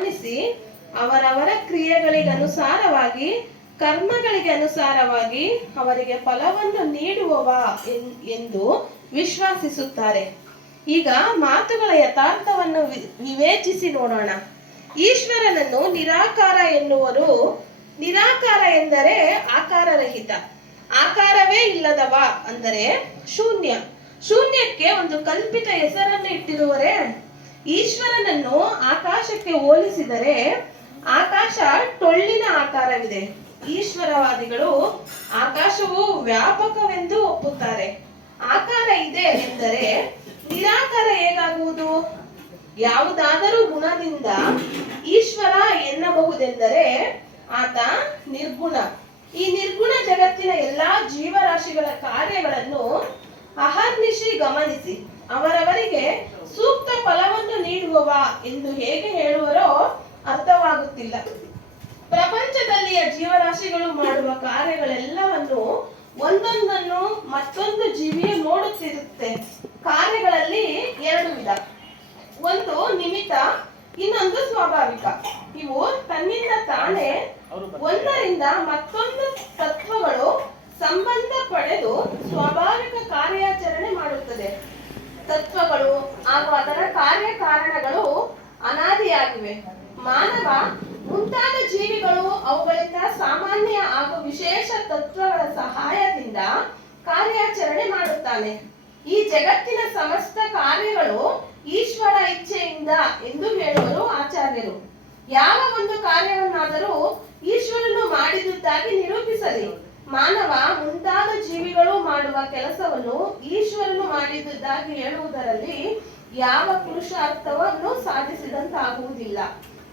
ಗಮನಿಸಿ ಅವರವರ ಕ್ರಿಯೆಗಳಿಗನುಸಾರವಾಗಿ ಕರ್ಮಗಳಿಗೆ ಅನುಸಾರವಾಗಿ ಅವರಿಗೆ ಫಲವನ್ನು ನೀಡುವವ ಎಂದು ವಿಶ್ವಾಸಿಸುತ್ತಾರೆ. ಈಗ ಮಾತುಗಳ ಯಥಾರ್ಥವನ್ನು ವಿವೇಚಿಸಿ ನೋಡೋಣ. ಈಶ್ವರನನ್ನು ನಿರಾಕಾರ ಎನ್ನುವರು. ನಿರಾಕಾರ ಎಂದರೆ ಆಕಾರರಹಿತ, ಆಕಾರವೇ ಇಲ್ಲದವ ಅಂದರೆ ಶೂನ್ಯ. ಶೂನ್ಯಕ್ಕೆ ಒಂದು ಕಲ್ಪಿತ ಹೆಸರನ್ನು ಇಟ್ಟಿರುವರೆ. ಈಶ್ವರನನ್ನು ಆಕಾಶಕ್ಕೆ ಹೋಲಿಸಿದರೆ ಆಕಾಶ ಟೊಳ್ಳಿನ ಆಕಾರವಿದೆ. ಈಶ್ವರವಾದಿಗಳು ಆಕಾಶವು ವ್ಯಾಪಕವೆಂದು ಒಪ್ಪುತ್ತಾರೆ. ಆಕಾರ ಇದೆ ಎಂದರೆ ನಿರಾಕಾರ ಹೇಗಾಗುವುದು? ಯಾವುದಾದರೂ ಗುಣದಿಂದ ಈಶ್ವರ ಎನ್ನಬಹುದೆಂದರೆ ಆತ ನಿರ್ಗುಣ. ಈ ನಿರ್ಗುಣ ಜಗತ್ತಿನ ಎಲ್ಲಾ ಜೀವರಾಶಿಗಳ ಕಾರ್ಯಗಳನ್ನು ಅಹರ್ನಿಶಿ ಗಮನಿಸಿ ಅವರವರಿಗೆ ಸೂಕ್ತ ಫಲವನ್ನು ನೀಡುವವ ಎಂದು ಹೇಗೆ ಹೇಳುವರೋ ಅರ್ಥವಾಗುತ್ತಿಲ್ಲ. ಪ್ರಪಂಚದಲ್ಲಿಯ ಜೀವರಾಶಿಗಳು ಮಾಡುವ ಕಾರ್ಯಗಳೆಲ್ಲವನ್ನು ಒಂದೊಂದನ್ನು ಮತ್ತೊಂದು ಜೀವಿಯು ನೋಡುತ್ತಿರುತ್ತೆ. ಕಾರ್ಯಗಳಲ್ಲಿ ಎರಡು ವಿಧ, ಒಂದು ನಿಮಿತ್ತ, ಇನ್ನೊಂದು ಸ್ವಾಭಾವಿಕ. ಇವು ತನ್ನಿಂದ ತಾನೇ ಒಂದರಿಂದ ಮತ್ತೊಂದು ತತ್ವಗಳು ಸಂಬಂಧ ಪಡೆದು ಸ್ವಾಭಾವಿಕ ಕಾರ್ಯಾಚರಣೆ ಮಾಡುತ್ತದೆ. ತತ್ವಗಳು ಹಾಗೂ ಅದರ ಕಾರ್ಯಕಾರಣಗಳು ಅನಾದಿಯಾಗಿವೆ. ಮಾನವ ಮುಂತಾದ ಜೀವಿಗಳು ಅವುಗಳಿಂದ ಸಾಮಾನ್ಯ ಹಾಗೂ ವಿಶೇಷ ತತ್ವಗಳ ಸಹಾಯದಿಂದ ಕಾರ್ಯಾಚರಣೆ ಮಾಡುತ್ತಾನೆ. ಈ ಜಗತ್ತಿನ ಸಮಸ್ತ ಕಾರ್ಯಗಳು ಈಶ್ವರ ಇಚ್ಛೆಯಿಂದ ಎಂದು ಹೇಳುವರು ಆಚಾರ್ಯರು. ಯಾವ ಒಂದು ಕಾರ್ಯವನ್ನಾದರೂ ಈಶ್ವರನು ಮಾಡಿದುದಾಗಿ ನಿರೂಪಿಸಲಿ. ಮಾನವ ಮುಂತಾದ ಜೀವಿಗಳು ಮಾಡುವ ಕೆಲಸವನ್ನು ಈಶ್ವರನು ಮಾಡಿದುದಾಗಿ ಹೇಳುವುದರಲ್ಲಿ ಯಾವ ಪುರುಷಾರ್ಥವನ್ನು ಸಾಧಿಸಿದಂತಾಗುವುದಿಲ್ಲ.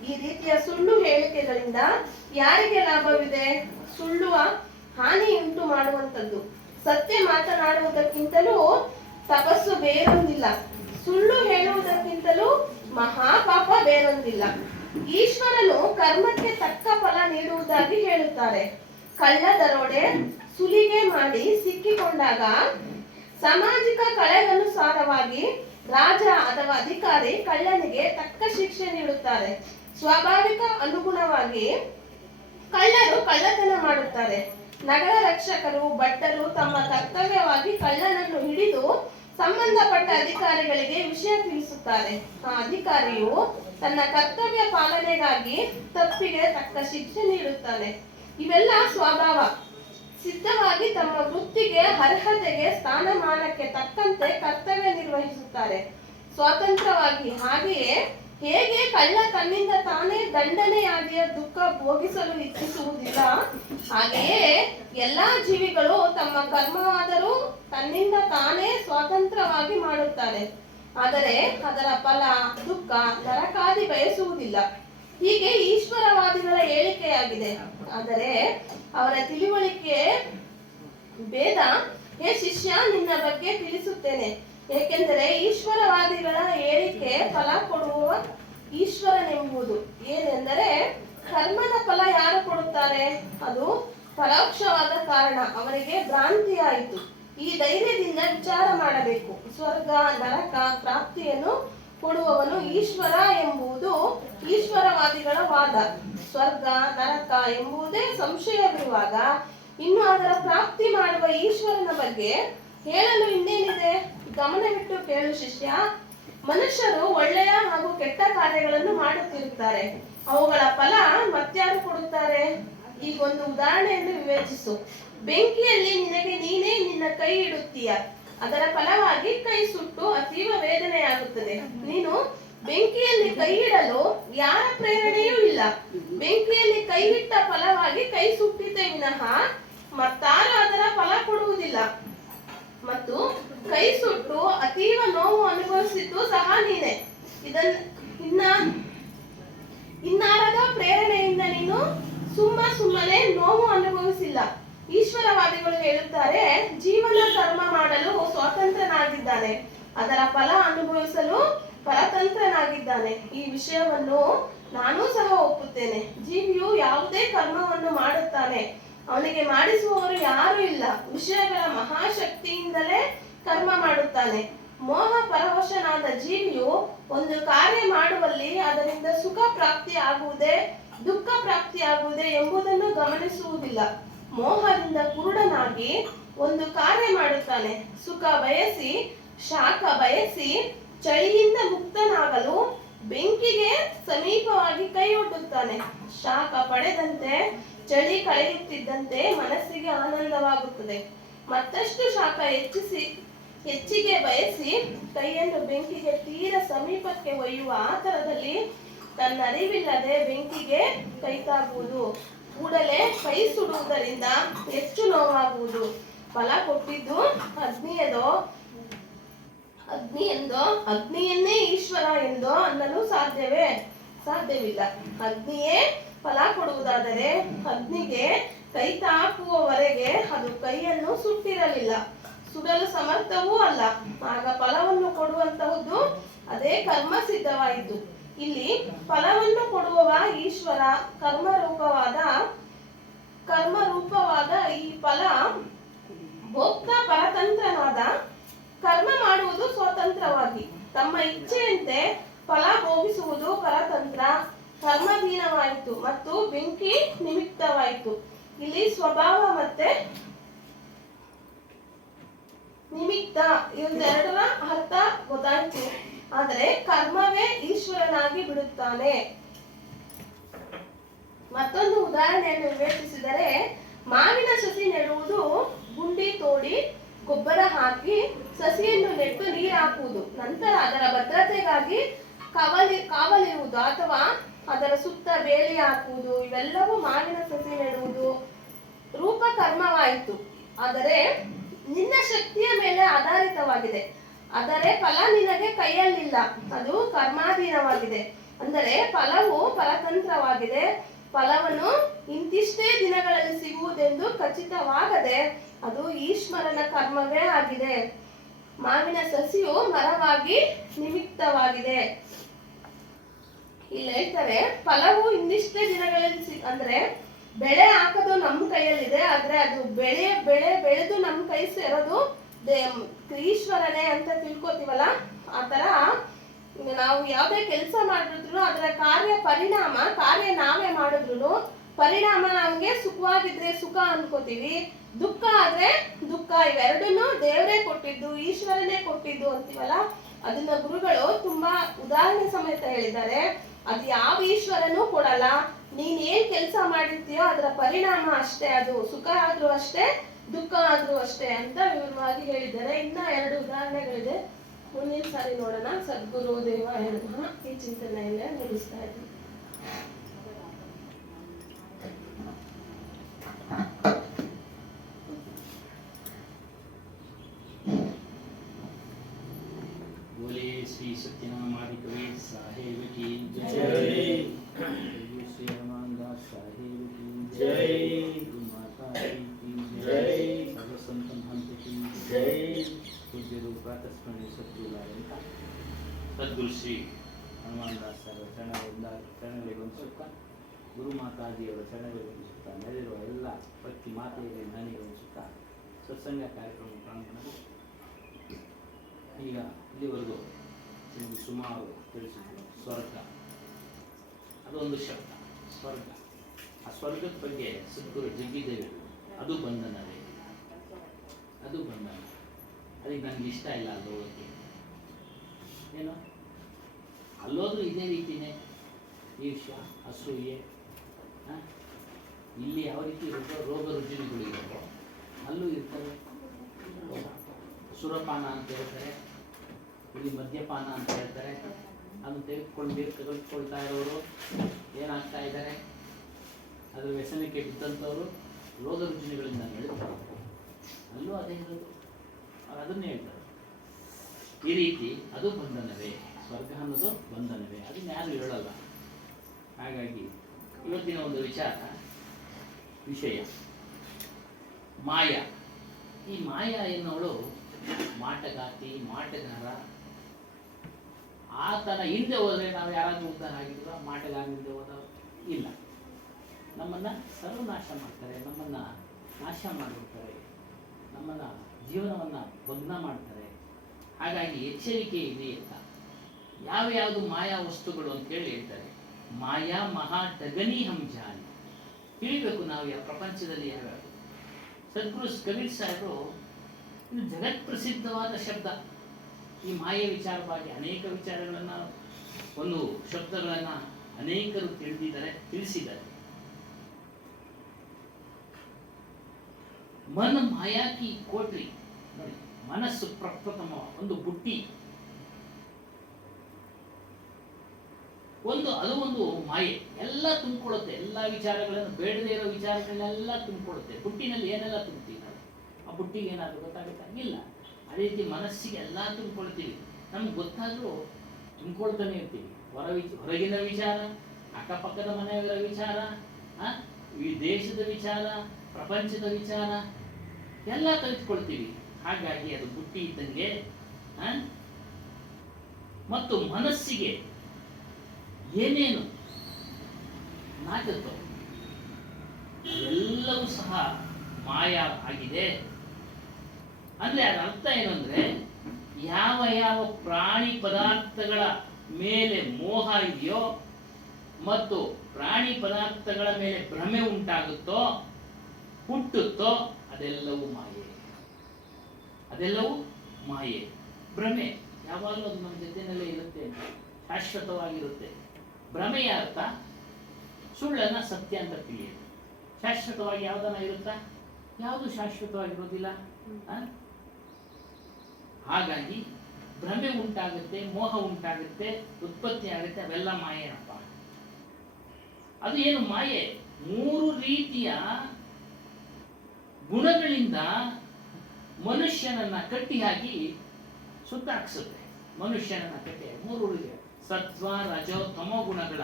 ಈ ರೀತಿಯ ಸುಳ್ಳು ಹೇಳಿಕೆಗಳಿಂದ ಯಾರಿಗೆ ಲಾಭವಿದೆ? ಸುಳ್ಳು ಹಾನಿಯುಂಟು ಮಾಡುವಂಥದ್ದು. ಸತ್ಯ ಮಾತನಾಡುವುದಕ್ಕಿಂತಲೂ ತಪಸ್ಸು ಬೇರೊಂದಿಲ್ಲ. ಸುಳ್ಳು ಹೇಳುವುದಕ್ಕಿಂತಲೂ ಮಹಾಪಾಪ ಬೇರೊಂದಿಲ್ಲ. ಈಶ್ವರನು ಕರ್ಮಕ್ಕೆ ತಕ್ಕ ಫಲ ನೀಡುವುದಾಗಿ ಹೇಳುತ್ತಾರೆ. ಕಳ್ಳ ದರೋಡೆ ಸುಲಿಗೆ ಮಾಡಿ ಸಿಕ್ಕಿಕೊಂಡಾಗ ಸಾಮಾಜಿಕ ಕಳೆಗನುಸಾರವಾಗಿ ರಾಜ ಅಥವಾ ಅಧಿಕಾರಿ ಕಳ್ಳನಿಗೆ ತಕ್ಕ ಶಿಕ್ಷೆ ನೀಡುತ್ತಾರೆ. ಸ್ವಾಭಾವಿಕ ಅನುಗುಣವಾಗಿ ಕಳ್ಳರು ಕಳ್ಳತನ ಮಾಡುತ್ತಾರೆ. ನಗರ ರಕ್ಷಕರು ಭಟ್ಟರು ತಮ್ಮ ಕರ್ತವ್ಯವಾಗಿ ಕಳ್ಳನನ್ನು ಹಿಡಿದು ಸಂಬಂಧಪಟ್ಟ ಅಧಿಕಾರಿಗಳಿಗೆ ವಿಷಯ ತಿಳಿಸುತ್ತಾರೆ. ಆ ಅಧಿಕಾರಿಯು ತನ್ನ ಕರ್ತವ್ಯ ಪಾಲನೆಗಾಗಿ ತಪ್ಪಿಗೆ ತಕ್ಕ ಶಿಕ್ಷೆ ನೀಡುತ್ತಾನೆ. ಇವೆಲ್ಲ ಸ್ವಭಾವ ಸಿದ್ಧವಾಗಿ ತಮ್ಮ ವೃತ್ತಿಗೆ ಅರ್ಹತೆಗೆ ಸ್ಥಾನಮಾನಕ್ಕೆ ತಕ್ಕಂತೆ ಕರ್ತವ್ಯ ನಿರ್ವಹಿಸುತ್ತಾರೆ ಸ್ವತಂತ್ರವಾಗಿ. ಹಾಗೆಯೇ ಹೇಗೆ ಕಳ್ಳ ತನ್ನಿಂದ ತಾನೇ ದಂಡನೆಯಾಗಿಯ ದುಃಖ ಭೋಗಿಸಲು ಇಚ್ಛಿಸುವುದಿಲ್ಲ, ಹಾಗೆಯೇ ಎಲ್ಲಾ ಜೀವಿಗಳು ತಮ್ಮ ಕರ್ಮವಾದರೂ ತನ್ನಿಂದ ತಾನೇ ಸ್ವತಂತ್ರವಾಗಿ ಮಾಡುತ್ತಾರೆ. ಆದರೆ ಅದರ ಫಲ ದುಃಖ ನರಕಾದಿ ಬಯಸುವುದಿಲ್ಲ. ಹೀಗೆ ಈಶ್ವರವಾದಿಗಳ ಹೇಳಿಕೆಯಾಗಿದೆ. ಆದರೆ ಅವರ ತಿಳುವಳಿಕೆ ಭೇದ. ಹೇ ಶಿಷ್ಯ, ನಿನ್ನ ಬಗ್ಗೆ ತಿಳಿಸುತ್ತೇನೆ. ಏಕೆಂದರೆ ಈಶ್ವರವಾದಿಗಳ ಹೇಳಿಕೆ ಫಲ ಕೊಡುವ ಈಶ್ವರನೆಂಬುದು ಏನೆಂದರೆ ಕರ್ಮದ ಫಲ ಯಾರು ಕೊಡುತ್ತಾರೆ? ಅದು ಪರೋಕ್ಷವಾದ ಕಾರಣ ಅವರಿಗೆ ಭ್ರಾಂತಿಯಾಯಿತು. ಈ ಧೈರ್ಯದಿಂದ ವಿಚಾರ ಮಾಡಬೇಕು. ಸ್ವರ್ಗ ನರಕ ಪ್ರಾಪ್ತಿಯನ್ನು ಕೊಡುವವನು ಈಶ್ವರ ಎಂಬುದು ಈಶ್ವರವಾದಿಗಳ ವಾದ. ಸ್ವರ್ಗ ನರಕ ಎಂಬುದೇ ಸಂಶಯವಿರುವಾಗ ಇನ್ನು ಅದರ ಪ್ರಾಪ್ತಿ ಮಾಡುವ ಈಶ್ವರನ ಬಗ್ಗೆ ಹೇಳಲು ಇನ್ನೇನಿದೆ? ಗಮನವಿಟ್ಟು ಕೇಳು ಶಿಷ್ಯ. ಮನುಷ್ಯರು ಒಳ್ಳೆಯ ಹಾಗೂ ಕೆಟ್ಟ ಕಾರ್ಯಗಳನ್ನು ಮಾಡುತ್ತಿರುತ್ತಾರೆ. ಅವುಗಳ ಫಲ ಮತ್ಯಾರು ಕೊಡುತ್ತಾರೆ? ಈಗ ಒಂದು ಉದಾಹರಣೆಯನ್ನು ವಿವೇಚಿಸು. ಬೆಂಕಿಯಲ್ಲಿ ನಿನಗೆ ನೀನೇ ನಿನ್ನ ಕೈ ಇಡುತ್ತೀಯ. ಅದರ ಫಲವಾಗಿ ಕೈ ಸುಟ್ಟು ಅತೀವ ವೇದನೆಯಾಗುತ್ತದೆ. ನೀನು ಬೆಂಕಿಯಲ್ಲಿ ಕೈ ಇಡಲು ಯಾರ ಪ್ರೇರಣೆಯೂ ಇಲ್ಲ. ಬೆಂಕಿಯಲ್ಲಿ ಕೈ ಇಟ್ಟ ಫಲವಾಗಿ ಕೈ ಸುಟ್ಟಿದ್ದೆ ವಿನಃ ಮತ್ತಾರು ಅದರ ಫಲ ಕೊಡುವುದಿಲ್ಲ. ಮತ್ತು ಕೈ ಸುಟ್ಟು ಅತೀವ ನೋವು ಅನುಭವಿಸಿದ್ದು ಸಹ ನೀನೆ. ಇನ್ನಾರದ ಪ್ರೇರಣೆಯಿಂದ ನೀನು ಸುಮ್ಮನೆ ನೋವು ಅನುಭವಿಸಿಲ್ಲ. ಈಶ್ವರವಾದಿಗಳು ಹೇಳುತ್ತಾರೆ, ಜೀವನ ಕರ್ಮ ಮಾಡಲು ಸ್ವತಂತ್ರನಾಗಿದ್ದಾನೆ, ಅದರ ಫಲ ಅನುಭವಿಸಲು ಪರತಂತ್ರನಾಗಿದ್ದಾನೆ. ಈ ವಿಷಯವನ್ನು ನಾನು ಸಹ ಒಪ್ಪುತ್ತೇನೆ. ಜೀವಿಯು ಯಾವುದೇ ಕರ್ಮವನ್ನು ಮಾಡುತ್ತಾನೆ, ಅವನಿಗೆ ಮಾಡಿಸುವವರು ಯಾರು ಇಲ್ಲ. ವಿಷಯಗಳ ಮಹಾಶಕ್ತಿಯಿಂದಲೇ ಕರ್ಮ ಮಾಡುತ್ತಾನೆ. ಮೋಹ ಪರವಶನಾದ ಜೀವಿಯು ಒಂದು ಕಾರ್ಯ ಮಾಡುವಲ್ಲಿ ಅದರಿಂದ ಸುಖ ಪ್ರಾಪ್ತಿಯಾಗುವುದೇ ದುಃಖ ಪ್ರಾಪ್ತಿಯಾಗುವುದೇ ಎಂಬುದನ್ನು ಗಮನಿಸುವುದಿಲ್ಲ. ಮೋಹದಿಂದ ಕುರುಡನಾಗಿ ಒಂದು ಕಾರ್ಯ ಮಾಡುತ್ತಾನೆ. ಸುಖ ಬಯಸಿ, ಶಾಖ ಬಯಸಿ, ಚಳಿಯಿಂದ ಮುಕ್ತನಾಗಲು ಬೆಂಕಿಗೆ ಸಮೀಪವಾಗಿ ಕೈಯೊಡ್ಡುತ್ತಾನೆ. ಶಾಖ ಪಡೆದಂತೆ ಚಳಿ ಕಳೆಯುತ್ತಿದ್ದಂತೆ ಮನಸ್ಸಿಗೆ ಆನಂದವಾಗುತ್ತದೆ. ಮತ್ತಷ್ಟು ಶಾಖ ಹೆಚ್ಚಿಗೆ ಬಯಸಿ ಕೈಯನ್ನು ಬೆಂಕಿಗೆ ತೀರ ಸಮೀಪಕ್ಕೆ ಒಯ್ಯುವ ಆತರದಲ್ಲಿ ತನ್ನರಿವಿಲ್ಲದೆ ಬೆಂಕಿಗೆ ಕೈತಾಗುವುದು. ಕೂಡಲೇ ಕೈ ಸುಡುವುದರಿಂದ ಹೆಚ್ಚು ನೋವಾಗುವುದು. ಫಲ ಕೊಟ್ಟಿದ್ದು ಅಗ್ನಿಯನ್ನೇ ಈಶ್ವರ ಎಂದೋ ಅನ್ನಲು ಸಾಧ್ಯವಿಲ್ಲ. ಅಗ್ನಿಯೇ ಫಲ ಕೊಡುವುದಾದರೆ ಅಗ್ನಿಗೆ ಕೈ ತಾಕುವವರೆಗೆ ಅದು ಕೈಯನ್ನು ಸುಟ್ಟಿರಲಿಲ್ಲ, ಸುಡಲು ಸಮರ್ಥವೂ ಅಲ್ಲ. ಆಗ ಫಲವನ್ನು ಕೊಡುವಂತಹುದು ಅದೇ ಕರ್ಮ ಸಿದ್ಧವಾಯಿತು. ಇಲ್ಲಿ ಫಲವನ್ನು ಕೊಡುವವ ಈಶ್ವರ. ಕರ್ಮರೂಪವಾದ ಈ ಫಲ ಭೋಕ್ತ ಪರತಂತ್ರನಾದ. ಕರ್ಮ ಮಾಡುವುದು ಸ್ವತಂತ್ರವಾಗಿ ತಮ್ಮ ಇಚ್ಛೆಯಂತೆ ಫಲ ಭೋಗಿಸುವುದು ಪರತಂತ್ರ. ಕರ್ಮಧೀನವಾಯಿತು ಮತ್ತು ಬೆಂಕಿ ನಿಮಿತ್ತವಾಯಿತು. ಇಲ್ಲಿ ಸ್ವಭಾವ ಮತ್ತೆ ನಿಮಿತ್ತ ಇವೆರಡರ ಅರ್ಥ ಗೊತ್ತಾಯ್ತು. ಆದರೆ ಕರ್ಮವೇ ಈಶ್ವರನಾಗಿ ಬಿಡುತ್ತಾನೆ. ಮತ್ತೊಂದು ಉದಾಹರಣೆಯನ್ನು ವಿವೇಚಿಸಿದರೆ, ಮಾವಿನ ಸಸಿ ನೆಡುವುದು, ಗುಂಡಿ ತೋಡಿ ಗೊಬ್ಬರ ಹಾಕಿ ಸಸಿಯನ್ನು ನೆಟ್ಟು ನೀರು ಹಾಕುವುದು, ನಂತರ ಅದರ ಭದ್ರತೆಗಾಗಿ ಕಾವಲಿರುವುದು ಅಥವಾ ಅದರ ಸುತ್ತ ಬೇಲಿ ಹಾಕುವುದು, ಇವೆಲ್ಲವೂ ಮಾವಿನ ಸಸಿ ನೆಡುವುದು ರೂಪ ಕರ್ಮವಾಯಿತು. ಆದರೆ ನಿನ್ನ ಶಕ್ತಿಯ ಮೇಲೆ ಆಧಾರಿತವಾಗಿದೆ. ಆದರೆ ಫಲ ನಿನಗೆ ಕೈಯಲ್ಲಿಲ್ಲ, ಅದು ಕರ್ಮಾಧೀನವಾಗಿದೆ. ಅಂದರೆ ಫಲವು ಪರತಂತ್ರವಾಗಿದೆ. ಫಲವನ್ನು ಇಂತಿಷ್ಟೇ ದಿನಗಳಲ್ಲಿ ಸಿಗುವುದೆಂದು ಖಚಿತವಾಗದೆ ಅದು ಈಶ್ವರನ ಕರ್ಮವೇ ಆಗಿದೆ. ಮಾವಿನ ಸಸಿಯು ಮರವಾಗಿ ನಿಮಿತ್ತವಾಗಿದೆ. ಇಲ್ಲಿ ಹೇಳ್ತಾರೆ, ಫಲವು ಇಂದಿಷ್ಟೇ ದಿನಗಳಲ್ಲಿ ಅಂದ್ರೆ ಬೆಳೆ ಹಾಕೋದು ನಮ್ಮ ಕೈಯಲ್ಲಿದೆ, ಆದ್ರೆ ಅದು ಬೆಳೆ ಬೆಳೆದು ನಮ್ಮ ಕೈ ಸೇರೋದು ಈಶ್ವರನೇ ಅಂತ ತಿಳ್ಕೊತೀವಲ್ಲ. ಆತರ ನಾವು ಯಾವುದೇ ಕೆಲಸ ಮಾಡಿದ್ರು ಅದರ ಕಾರ್ಯ ನಾವೇ ಮಾಡಿದ್ರು ಪರಿಣಾಮ ನಮ್ಗೆ ಸುಖವಾಗಿದ್ರೆ ಸುಖ ಅನ್ಕೋತೀವಿ, ದುಃಖ ಆದ್ರೆ ದುಃಖ. ಇವೆರಡನ್ನು ದೇವರೇ ಕೊಟ್ಟಿದ್ದು, ಈಶ್ವರನೇ ಕೊಟ್ಟಿದ್ದು ಅಂತೀವಲ್ಲ. ಅದನ್ನ ಗುರುಗಳು ತುಂಬಾ ಉದಾಹರಣೆ ಸಮೇತ ಹೇಳಿದ್ದಾರೆ. ಅದು ಯಾವ ಈಶ್ವರನೂ ಕೊಡಲ್ಲ. ನೀನ್ ಏನ್ ಕೆಲಸ ಮಾಡಿರ್ತೀಯೋ ಅದರ ಪರಿಣಾಮ ಅಷ್ಟೇ. ಅದು ಸುಖ ಆದ್ರೂ ಅಷ್ಟೇ, ದುಃಖ ಆದ್ರೂ ಅಷ್ಟೇ ಅಂತ ವಿವರವಾಗಿ ಹೇಳಿದ್ದಾರೆ. ಇನ್ನ 2 ಉದಾಹರಣೆಗಳಿದೆ, ಮುಂದಿನ ಸಾರಿ ನೋಡೋಣ. ಸದ್ಗುರು ದೇವಾಯ ನಮಃ. ಈ ಚಿಂತನೆಯನ್ನ ನಿಲ್ಲಿಸ್ತಾ ಇದ್ದೀನಿ. श्री सत्यनारायण कबीर साहेब की जय। श्री हनुमानदास साहेब की जय। माता की जय। सर्व संत महंत की जय। पूज्य रूपात स्मरणीय सद्गुरुಗಳಾದಂತ ಸದ್ಗುರು ಶ್ರೀ ಹನುಮಾನದಾಸ್ ಅವರ ಚರಣಗಳಿಗೆ ವಂದಿಸುತ್ತಾ, ಗುರು ಮಾತಾಜಿಯವರ ಚರಣಗಳಿಗೆ ವಂದಿಸುತ್ತಾ, ನೆರೆದಿರುವ ಎಲ್ಲ ಪ್ರತಿ ಮಾತೆಯರಿಗೆ ನನಗೆ ವಂದಿಸುತ್ತಾ ಸತ್ಸಂಗ ಕಾರ್ಯಕ್ರಮ ಪ್ರಾರಂಭ. ಈಗ ಇಲ್ಲಿವರೆಗೂ ನಿಮಗೆ ಸುಮಾರು ತಿಳಿಸಿದ್ರು ಸ್ವರ್ಗ, ಅದೊಂದು ಶಬ್ದ ಸ್ವರ್ಗ. ಆ ಸ್ವರ್ಗದ ಬಗ್ಗೆ ಸದ್ಗುರು ಜಗ್ಗಿದ್ದೇವೆ. ಅದು ಬಂಧನವೇ, ಅದು ಬಂಧನ. ಅದಕ್ಕೆ ನನಗೆ ಇಷ್ಟ ಇಲ್ಲ ಅಲ್ಲಿ ಹೋಗೋಕ್ಕೆ. ಏನು ಅಲ್ಲೋದ್ರೂ ಇದೇ ರೀತಿಯೇ ಈರ್ಷ್ಯ, ಅಸೂಯೆ. ಇಲ್ಲಿ ಯಾವ ರೀತಿ ರೋಗ ರುಜಿನಗಳಿರೋ ಅಲ್ಲೂ ಇರ್ತವೆ. ಸುರಪಾನ ಅಂತ ಹೇಳ್ತಾರೆ, ಇಲ್ಲಿ ಮದ್ಯಪಾನ ಅಂತ ಹೇಳ್ತಾರೆ. ಅದನ್ನು ತೆಗೆದುಕೊಳ್ತಾ ಇರೋರು ಏನಾಗ್ತಾ ಇದ್ದಾರೆ, ಅದರ ವ್ಯಸನಕ್ಕೆ ಬಿದ್ದಂಥವರು ರೋಗ ರುಜಿನಗಳಿಂದ ಹೇಳ್ತಾರೆ. ಅಲ್ಲೂ ಅದೇ ಇರೋದು, ಅದನ್ನೇ ಹೇಳ್ತಾರೆ. ಈ ರೀತಿ ಅದು ಬಂಧನವೇ, ಸ್ವರ್ಗ ಅನ್ನೋದು ಬಂಧನವೇ, ಅದನ್ನ ಯಾರು ಹೇಳಲ್ಲ. ಹಾಗಾಗಿ ಇವತ್ತಿನ ಒಂದು ವಿಷಯ ಮಾಯ. ಈ ಮಾಯ ಎನ್ನುವಳು ಮಾಟಗಾತಿ, ಮಾಟಗಾರ. ಆತನ ಹಿಂದೆ ಹೋದರೆ ನಾವು ಯಾರಾದ್ರೂ ಉದ್ಧಾರ ಆಗಿದ್ರು, ಮಾಟಗಾರ ಹಿಂದೆ ಹೋದವರು ಇಲ್ಲ. ನಮ್ಮನ್ನು ಸರ್ವನಾಶ ಮಾಡ್ತಾರೆ, ನಮ್ಮನ್ನು ನಾಶ ಮಾಡಿಬಿಡ್ತಾರೆ, ನಮ್ಮನ್ನು ಜೀವನವನ್ನು ಭಗ್ನ ಮಾಡ್ತಾರೆ. ಹಾಗಾಗಿ ಎಚ್ಚರಿಕೆ ಇದೆ ಅಂತ. ಯಾವ್ಯಾವುದು ಮಾಯಾ ವಸ್ತುಗಳು ಅಂತೇಳಿ ಹೇಳ್ತಾರೆ. ಮಾಯಾ ಮಹಾ ಡಗನಿ ಹಂಜಾನಿ. ತಿಳಿಬೇಕು ನಾವು ಯಾವ ಪ್ರಪಂಚದಲ್ಲಿ ಯಾವ್ಯಾವುದು. ಸದ್ಗುರು ಕಬೀರ್ ಸಾಹೇಬರು ಇದು ಜಗತ್ ಪ್ರಸಿದ್ಧವಾದ ಶಬ್ದ. ಈ ಮಾಯೆ ವಿಚಾರವಾಗಿ ಅನೇಕ ವಿಚಾರಗಳನ್ನು, ಒಂದು ಶಬ್ದಗಳನ್ನು ಅನೇಕರು ತಿಳಿಸಿದ್ದಾರೆ. ಮನ ಮಾಯಾಕಿ ಕೋಟ್ರಿ ನೋಡಿ, ಮನಸ್ಸು ಪ್ರಪ್ರಥಮ ಒಂದು ಬುಟ್ಟಿ, ಅದು ಒಂದು ಮಾಯೆ. ಎಲ್ಲ ತುಂಬಿಕೊಳ್ಳುತ್ತೆ, ಎಲ್ಲ ವಿಚಾರಗಳನ್ನು, ಬೇಡದೇ ಇರೋ ವಿಚಾರಗಳನ್ನೆಲ್ಲ ತುಂಬಿಕೊಳ್ಳುತ್ತೆ. ಬುಟ್ಟಿನಲ್ಲಿ ಏನೆಲ್ಲ ತುಂಬ್ತೀವಿ ನಾವು, ಆ ಬುಟ್ಟಿಗೆ ಏನಾದರೂ ಗೊತ್ತಾಗುತ್ತಾ? ಇಲ್ಲ. ಅದೇ ರೀತಿ ಮನಸ್ಸಿಗೆ ಎಲ್ಲ ತುಂಬಿಕೊಳ್ತೀವಿ. ನಮ್ಗೆ ಗೊತ್ತಾದರೂ ತುಂಬಿಕೊಳ್ತಾನೆ ಇರ್ತೀವಿ. ಹೊರಗಿನ ವಿಚಾರ, ಅಕ್ಕಪಕ್ಕದ ಮನೆಯವರ ವಿಚಾರ, ಈ ದೇಶದ ವಿಚಾರ, ಪ್ರಪಂಚದ ವಿಚಾರ ಎಲ್ಲ ತೆಗೆದುಕೊಳ್ತೀವಿ. ಹಾಗಾಗಿ ಅದು ಬುಟ್ಟಿ ಇದ್ದಂಗೆ. ಮತ್ತು ಮನಸ್ಸಿಗೆ ಏನೇನು ನಾಟುತ್ತೋ ಎಲ್ಲವೂ ಸಹ ಮಾಯಾ ಆಗಿದೆ. ಅಂದ್ರೆ ಅದರ ಅರ್ಥ ಏನು ಅಂದ್ರೆ, ಯಾವ ಯಾವ ಪ್ರಾಣಿ ಪದಾರ್ಥಗಳ ಮೇಲೆ ಮೋಹ ಇದೆಯೋ ಮತ್ತು ಪ್ರಾಣಿ ಪದಾರ್ಥಗಳ ಮೇಲೆ ಭ್ರಮೆ ಉಂಟಾಗುತ್ತೋ, ಹುಟ್ಟುತ್ತೋ, ಅದೆಲ್ಲವೂ ಮಾಯೆ. ಅದೆಲ್ಲವೂ ಮಾಯೆ. ಭ್ರಮೆ ಯಾವಾಗಲೂ ಅದು ನಮ್ಮ ಜೊತೆಯಲ್ಲೇ ಇರುತ್ತೆ, ಶಾಶ್ವತವಾಗಿರುತ್ತೆ. ಭ್ರಮೆಯ ಅರ್ಥ ಸುಳ್ಳನ್ನ ಸತ್ಯ ಅಂತ ತಿಳಿಯೋದು. ಶಾಶ್ವತವಾಗಿ ಯಾವುದನ್ನ ಇರುತ್ತಾ? ಯಾವುದು ಶಾಶ್ವತವಾಗಿರೋದಿಲ್ಲ. ಹಾಗಾಗಿ ಭ್ರಮೆ ಉಂಟಾಗುತ್ತೆ, ಮೋಹ ಉಂಟಾಗುತ್ತೆ, ಉತ್ಪತ್ತಿ ಆಗುತ್ತೆ, ಅವೆಲ್ಲ ಮಾಯೇನಪ್ಪ. ಅದು ಏನು ಮಾಯೆ? 3 ರೀತಿಯ ಗುಣಗಳಿಂದ ಮನುಷ್ಯನನ್ನ ಕಟ್ಟಿ ಹಾಕಿ ಸುತ್ತಾಕ್ಸುತ್ತೆ. ಮನುಷ್ಯನನ್ನ ಕಟ್ಟಿ 3 ರೀತಿಯ ಸತ್ವ, ರಜೋ, ತಮೋ ಗುಣಗಳ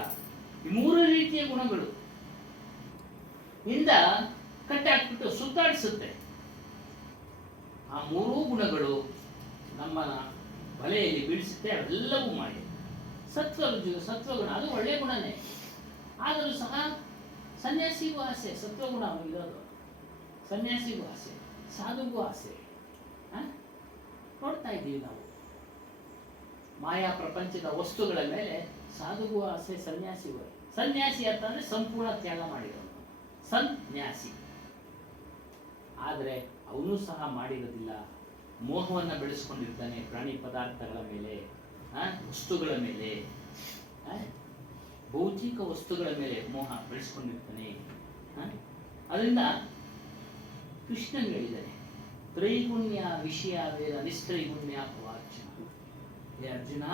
ಈ 3 ರೀತಿಯ ಗುಣಗಳು ಇಂದ ಕಟ್ಟಾಕ್ಬಿಟ್ಟು ಸುತ್ತಾಡಿಸುತ್ತೆ. ಆ 3 ಗುಣಗಳು ನಮ್ಮ ಬಲೆಯಲ್ಲಿ ಬೀಳಿಸುತ್ತೆ. ಅವೆಲ್ಲವೂ ಮಾಯೆ. ಸತ್ವಗುಣ ಅದು ಒಳ್ಳೆಯ ಗುಣನೇ. ಆದರೂ ಸಹ ಸನ್ಯಾಸಿಗೂ ಆಸೆ, ಸತ್ವಗುಣ ಇರೋದು. ಸನ್ಯಾಸಿಗೂ ಆಸೆ, ಸಾಧುಗೂ ಆಸೆ. ನೋಡ್ತಾ ಇದ್ದೀವಿ ನಾವು ಮಾಯಾ ಪ್ರಪಂಚದ ವಸ್ತುಗಳ ಮೇಲೆ ಸಾಧುಗೂ ಆಸೆ, ಸನ್ಯಾಸಿಗೂ. ಸನ್ಯಾಸಿ ಅಂತ ಅಂದ್ರೆ ಸಂಪೂರ್ಣ ತ್ಯಾಗ ಮಾಡಿರೋನು ಸನ್ಯಾಸಿ. ಆದರೆ ಅವನು ಸಹ ಮಾಡಿರೋದಿಲ್ಲ, ಮೋಹವನ್ನು ಬೆಳೆಸ್ಕೊಂಡಿರ್ತಾನೆ ಪ್ರಾಣಿ ಪದಾರ್ಥಗಳ ಮೇಲೆ, ವಸ್ತುಗಳ ಮೇಲೆ, ಭೌತಿಕ ವಸ್ತುಗಳ ಮೇಲೆ ಮೋಹ ಬೆಳೆಸ್ಕೊಂಡಿರ್ತಾನೆ. ಅದರಿಂದ ಕೃಷ್ಣ ಹೇಳಿದ್ದಾನೆ, ತ್ರೈಗುಣ್ಯ ವಿಷಯ ವೇದ ನಿಸ್ತ್ರೈಗುಣ್ಯ ಅರ್ಜುನ. ಹೇ ಅರ್ಜುನ,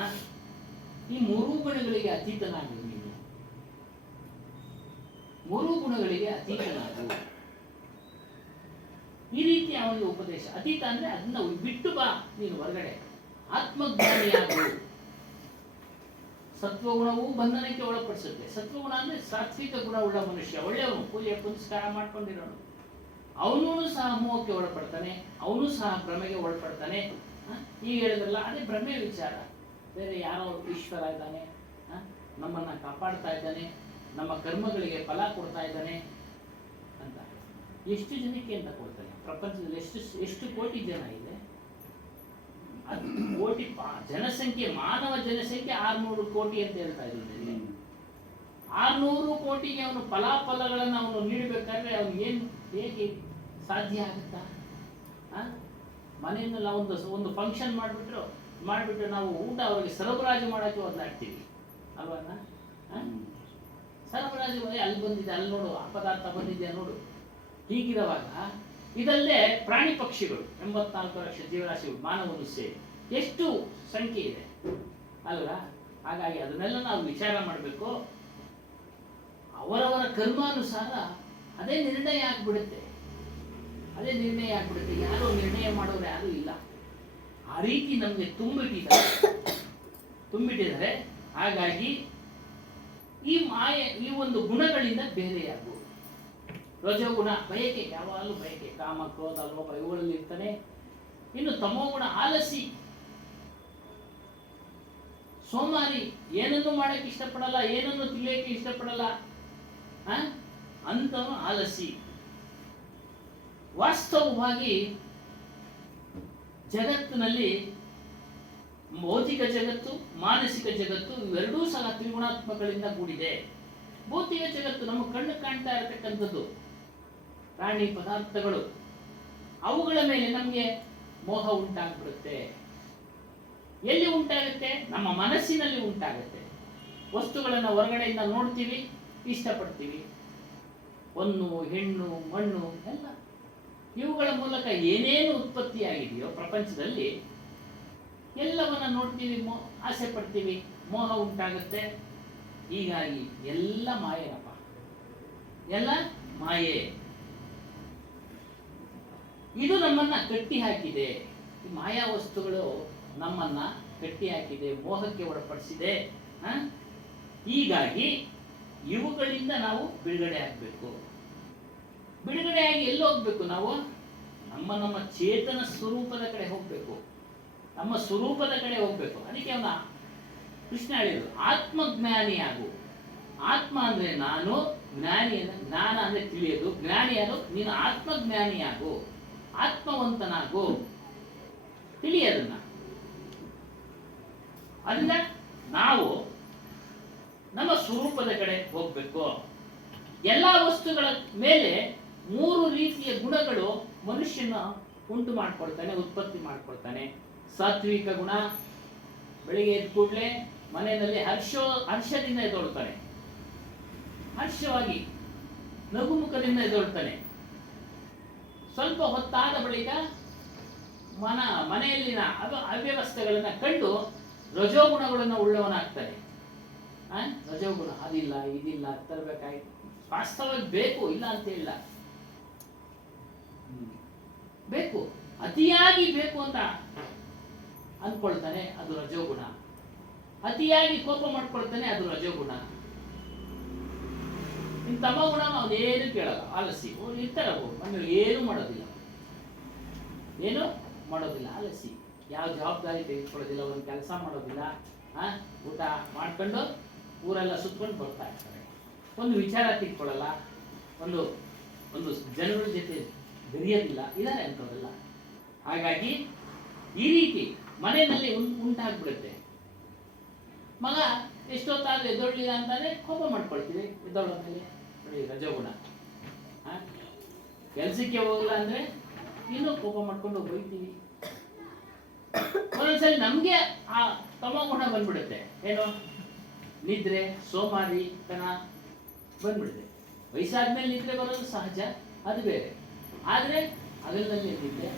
ಈ 3 ಗುಣಗಳಿಗೆ ಅತೀತನಾಗು ನೀನು. 3 ಗುಣಗಳಿಗೆ ಅತೀತನಾಗು. ಈ ರೀತಿ ಅವನಿಗೆ ಉಪದೇಶ. ಅತೀತ ಅಂದ್ರೆ ಅದನ್ನ ಬಿಟ್ಟು ಬಾ ನೀನು ಹೊರಗಡೆ, ಆತ್ಮಜ್ಞಾನಿಯಾಗು. ಸತ್ವಗುಣವು ಬಂಧನಕ್ಕೆ ಒಳಪಡಿಸುತ್ತೆ. ಸತ್ವಗುಣ ಅಂದ್ರೆ ಸಾತ್ವಿಕ ಗುಣ ಉಳ್ಳ ಮನುಷ್ಯ, ಒಳ್ಳೆಯವನು, ಪೂಜೆ ಪುನಸ್ಕಾರ ಮಾಡ್ಕೊಂಡಿರೋನು. ಅವನೂ ಸಹ ಮೋಹಕ್ಕೆ ಒಳಪಡ್ತಾನೆ, ಅವನು ಸಹ ಭ್ರಮೆಗೆ ಒಳಪಡ್ತಾನೆ. ಈಗ ಹೇಳಿದ್ರಲ್ಲ, ಅದೇ ಭ್ರಮೆ ವಿಚಾರ. ಬೇರೆ ಯಾರೋ ಈಶ್ವರ ಇದ್ದಾನೆ, ನಮ್ಮನ್ನ ಕಾಪಾಡ್ತಾ ಇದ್ದಾನೆ, ನಮ್ಮ ಕರ್ಮಗಳಿಗೆ ಫಲ ಕೊಡ್ತಾ ಇದ್ದಾನೆ ಅಂತ. ಎಷ್ಟು ಜನಕ್ಕೆ ಅಂತ ಕೊಡ್ತಾನೆ? ಪ್ರಪಂಚದಲ್ಲಿ ಎಷ್ಟು ಕೋಟಿ ಜನ ಇದೆ? ಕೋಟಿ ಜನಸಂಖ್ಯೆ, ಮಾನವ ಜನಸಂಖ್ಯೆ 600 ಕೋಟಿ ಅಂತ ಹೇಳ್ತಾ ಇದ್ದೀನಿ. 600 ಕೋಟಿಗೆ ಅವನು ಫಲಾಫಲಗಳನ್ನು ಅವನು ನೀಡಬೇಕಾದ್ರೆ ಅವನು ಹೇಗೆ ಸಾಧ್ಯ ಆಗುತ್ತಾ? ಮನೆಯಲ್ಲಿ ನಾವು ಒಂದು ಫಂಕ್ಷನ್ ಮಾಡಿಬಿಟ್ಟು ನಾವು ಊಟ ಅವರಿಗೆ ಸರಬರಾಜು ಮಾಡೋಕ್ಕೆ ಒದ್ದಾಡ್ತೀವಿ ಅಲ್ವನ್ನ? ಸರಬರಾಜು ಅಲ್ಲಿ ಬಂದಿದೆ, ಅಲ್ಲಿ ನೋಡು, ಆ ಪದಾರ್ಥ ಬಂದಿದೆಯಾ ನೋಡು. ಹೀಗಿರುವಾಗ ಇದಲ್ಲದೆ ಪ್ರಾಣಿ ಪಕ್ಷಿಗಳು 84 ಲಕ್ಷ ಜೀವರಾಶಿಗಳು, ಮಾನವನು ಸೇರಿ ಎಷ್ಟು ಸಂಖ್ಯೆ ಇದೆ ಅಲ್ವಾ? ಹಾಗಾಗಿ ಅದನ್ನೆಲ್ಲ ನಾವು ವಿಚಾರ ಮಾಡಬೇಕು. ಅವರವರ ಕರ್ಮಾನುಸಾರ ಅದೇ ನಿರ್ಣಯ ಆಗ್ಬಿಡುತ್ತೆ. ಯಾರು ನಿರ್ಣಯ ಮಾಡೋರು ಯಾರು ಇಲ್ಲ. ಆ ರೀತಿ ನಮಗೆ ತುಂಬಿಟ್ಟಿದ್ದಾರೆ. ಹಾಗಾಗಿ ಈ ಮಾಯೆ, ಈ ಒಂದು ಗುಣಗಳಿಂದ ಬೇರೆಯಾಗು. ರಜೋಗುಣ ಬಯಕೆ, ಯಾವಾಗಲೂ ಬಯಕೆ, ಕಾಮ, ಕ್ರೋಧ, ಲೋಭ ಇವುಗಳಲ್ಲಿ ಇರ್ತಾನೆ. ಇನ್ನು ತಮೋಗುಣ ಆಲಸಿ, ಸೋಮಾರಿ, ಏನನ್ನು ಮಾಡಕ್ಕೆ ಇಷ್ಟಪಡಲ್ಲ, ಏನನ್ನು ತಿಳಿಯಕ್ಕೆ ಇಷ್ಟಪಡಲ್ಲ, ಅಂತವನು ಆಲಸಿ. ವಾಸ್ತವವಾಗಿ ಜಗತ್ತಿನಲ್ಲಿ ಭೌತಿಕ ಜಗತ್ತು, ಮಾನಸಿಕ ಜಗತ್ತು ಇವೆರಡೂ ಸಹ ತ್ರಿಗುಣಾತ್ಮಕಗಳಿಂದ ಕೂಡಿದೆ. ಭೌತಿಕ ಜಗತ್ತು ನಮ್ಮ ಕಣ್ಣು ಕಾಣ್ತಾ ಇರತಕ್ಕಂಥದ್ದು, ಪ್ರಾಣಿ ಪದಾರ್ಥಗಳು, ಅವುಗಳ ಮೇಲೆ ನಮಗೆ ಮೋಹ ಉಂಟಾಗ್ಬಿಡುತ್ತೆ. ಎಲ್ಲಿ ಉಂಟಾಗುತ್ತೆ? ನಮ್ಮ ಮನಸ್ಸಿನಲ್ಲಿ ಉಂಟಾಗುತ್ತೆ. ವಸ್ತುಗಳನ್ನು ಹೊರಗಡೆಯಿಂದ ನೋಡ್ತೀವಿ, ಇಷ್ಟಪಡ್ತೀವಿ. ಹೊನ್ನು, ಹೆಣ್ಣು, ಮಣ್ಣು ಎಲ್ಲ ಇವುಗಳ ಮೂಲಕ ಏನೇನು ಉತ್ಪತ್ತಿಯಾಗಿದೆಯೋ ಪ್ರಪಂಚದಲ್ಲಿ ಎಲ್ಲವನ್ನ ನೋಡ್ತೀವಿ, ಆಸೆ ಪಡ್ತೀವಿ, ಮೋಹ ಉಂಟಾಗುತ್ತೆ. ಹೀಗಾಗಿ ಎಲ್ಲ ಮಾಯೇನಪ್ಪ, ಎಲ್ಲ ಮಾಯೆ. ಇದು ನಮ್ಮನ್ನ ಕಟ್ಟಿ ಹಾಕಿದೆ. ಈ ಮಾಯಾ ವಸ್ತುಗಳು ನಮ್ಮನ್ನ ಕಟ್ಟಿ ಹಾಕಿದೆ, ಮೋಹಕ್ಕೆ ಒಳಪಡಿಸಿದೆ. ಹೀಗಾಗಿ ಇವುಗಳಿಂದ ನಾವು ಬಿಡುಗಡೆ ಆಗಬೇಕು. ಬಿಡುಗಡೆಯಾಗಿ ಎಲ್ಲಿ ಹೋಗ್ಬೇಕು? ನಾವು ನಮ್ಮ ಚೇತನ ಸ್ವರೂಪದ ಕಡೆ ಹೋಗ್ಬೇಕು, ನಮ್ಮ ಸ್ವರೂಪದ ಕಡೆ ಹೋಗ್ಬೇಕು. ಅದಕ್ಕೆ ಅವನ ಕೃಷ್ಣ ಹೇಳಿದ್ರು, ಆತ್ಮಜ್ಞಾನಿಯಾಗು. ಆತ್ಮ ಅಂದ್ರೆ ನಾನು, ಜ್ಞಾನಿ ಜ್ಞಾನ ಅಂದ್ರೆ ತಿಳಿಯೋದು, ಜ್ಞಾನಿಯಾರು ನೀನು ಆತ್ಮಜ್ಞಾನಿಯಾಗು, ಆತ್ಮವಂತನಾಗು, ತಿಳಿಯೋದನ್ನ. ಅದನ್ನ ನಾವು ನಮ್ಮ ಸ್ವರೂಪದ ಕಡೆ ಹೋಗ್ಬೇಕು. ಎಲ್ಲಾ ವಸ್ತುಗಳ ಮೇಲೆ 3 ರೀತಿಯ ಗುಣಗಳು ಮನುಷ್ಯನ ಉಂಟು ಮಾಡ್ಕೊಳ್ತಾನೆ, ಉತ್ಪತ್ತಿ ಮಾಡ್ಕೊಳ್ತಾನೆ. ಸಾತ್ವಿಕ ಗುಣ, ಬೆಳಿಗ್ಗೆ ಎದ್ದ ಕೂಡಲೇ ಮನೆಯಲ್ಲಿ ಹರ್ಷದಿಂದ ಎದ್ದೊಳ್ತಾನೆ, ಹರ್ಷವಾಗಿ ನಗುಮುಖದಿಂದ ಎದ್ದೊಳ್ತಾನೆ. ಸ್ವಲ್ಪ ಹೊತ್ತಾದ ಬಳಿಕ ಮನೆಯಲ್ಲಿನ ಅವ್ಯವಸ್ಥೆಗಳನ್ನ ಕಂಡು ರಜೋಗುಣಗಳನ್ನು ಉಳ್ಳವನಾಗ್ತಾನೆ. ರಜೋಗುಣ ಅದಿಲ್ಲ ಇದಿಲ್ಲ ತರಬೇಕಾಯ್ತು, ವಾಸ್ತವವಾಗಿ ಬೇಕು, ಇಲ್ಲ ಅಂತ ಇಲ್ಲ, ಬೇಕು, ಅತಿಯಾಗಿ ಬೇಕು ಅಂತ ಅಂದ್ಕೊಳ್ತಾನೆ, ಅದು ರಜೋಗುಣ. ಅತಿಯಾಗಿ ಕೋಪ ಮಾಡ್ಕೊಳ್ತಾನೆ, ಅದು ರಜೋಗುಣ. ಇನ್ನು ತಮ ಗುಣ ಅವನೇನು ಕೇಳಲ್ಲ, ಆಲಸಿ ಇರ್ತಾರೆ. ನಮಗೆ ಏನು ಮಾಡೋದಿಲ್ಲ, ಏನು ಮಾಡೋದಿಲ್ಲ, ಆಲಸಿ, ಯಾವ ಜವಾಬ್ದಾರಿ ತೆಗೆದುಕೊಳ್ಳೋದಿಲ್ಲ, ಒಂದು ಕೆಲಸ ಮಾಡೋದಿಲ್ಲ, ಊಟ ಮಾಡ್ಕೊಂಡು ಊರೆಲ್ಲ ಸುತ್ಕೊಂಡು ಬರ್ತಾ ಇರ್ತಾರೆ. ಒಂದು ವಿಚಾರ ತಿಳ್ಕೊಳ್ಳಲ್ಲ, ಒಂದು ಒಂದು ಜನಗಳ ಜೊತೆ ಬೆರೆಯೋದಿಲ್ಲ, ಇದ್ದಾರೆ ಅಂಥವರೆಲ್ಲ. ಹಾಗಾಗಿ ಈ ರೀತಿ ಮನೆಯಲ್ಲಿ ಉಂಟಾಗ್ಬಿಡುತ್ತೆ. ಮಗ ಎಷ್ಟೊತ್ತಾದ್ರೂ ಎದ್ದೊಳ್ಳಿಲ್ಲ ಅಂತಾನೆ ಕೋಪ ಮಾಡ್ಕೊಳ್ತೀವಿ, ಎದ್ದೊಳ್ಳ ಮೇಲೆ ರಜೋಗುಣ. ಕೆಲ್ಸಕ್ಕೆ ಹೋಗಲ್ಲ ಅಂದ್ರೆ ಇನ್ನೂ ಕೋಪ ಮಾಡ್ಕೊಂಡು ಬೈತೀವಿ. ಒಂದೊಂದ್ಸಲಿ ನಮ್ಗೆ ಆ ತಮಗುಣ ಬಂದ್ಬಿಡುತ್ತೆ, ಏನು ನಿದ್ರೆ, ಸೋಮಾರಿತನ ಬಂದ್ಬಿಡುತ್ತೆ. ವಯಸ್ಸಾದ್ಮೇಲೆ ನಿದ್ರೆ ಬರೋದು ಸಹಜ, ಅದು ಬೇರೆ. ಆದ್ರೆ ಹಗಲಿನಲ್ಲಿ ನಿದ್ರೆ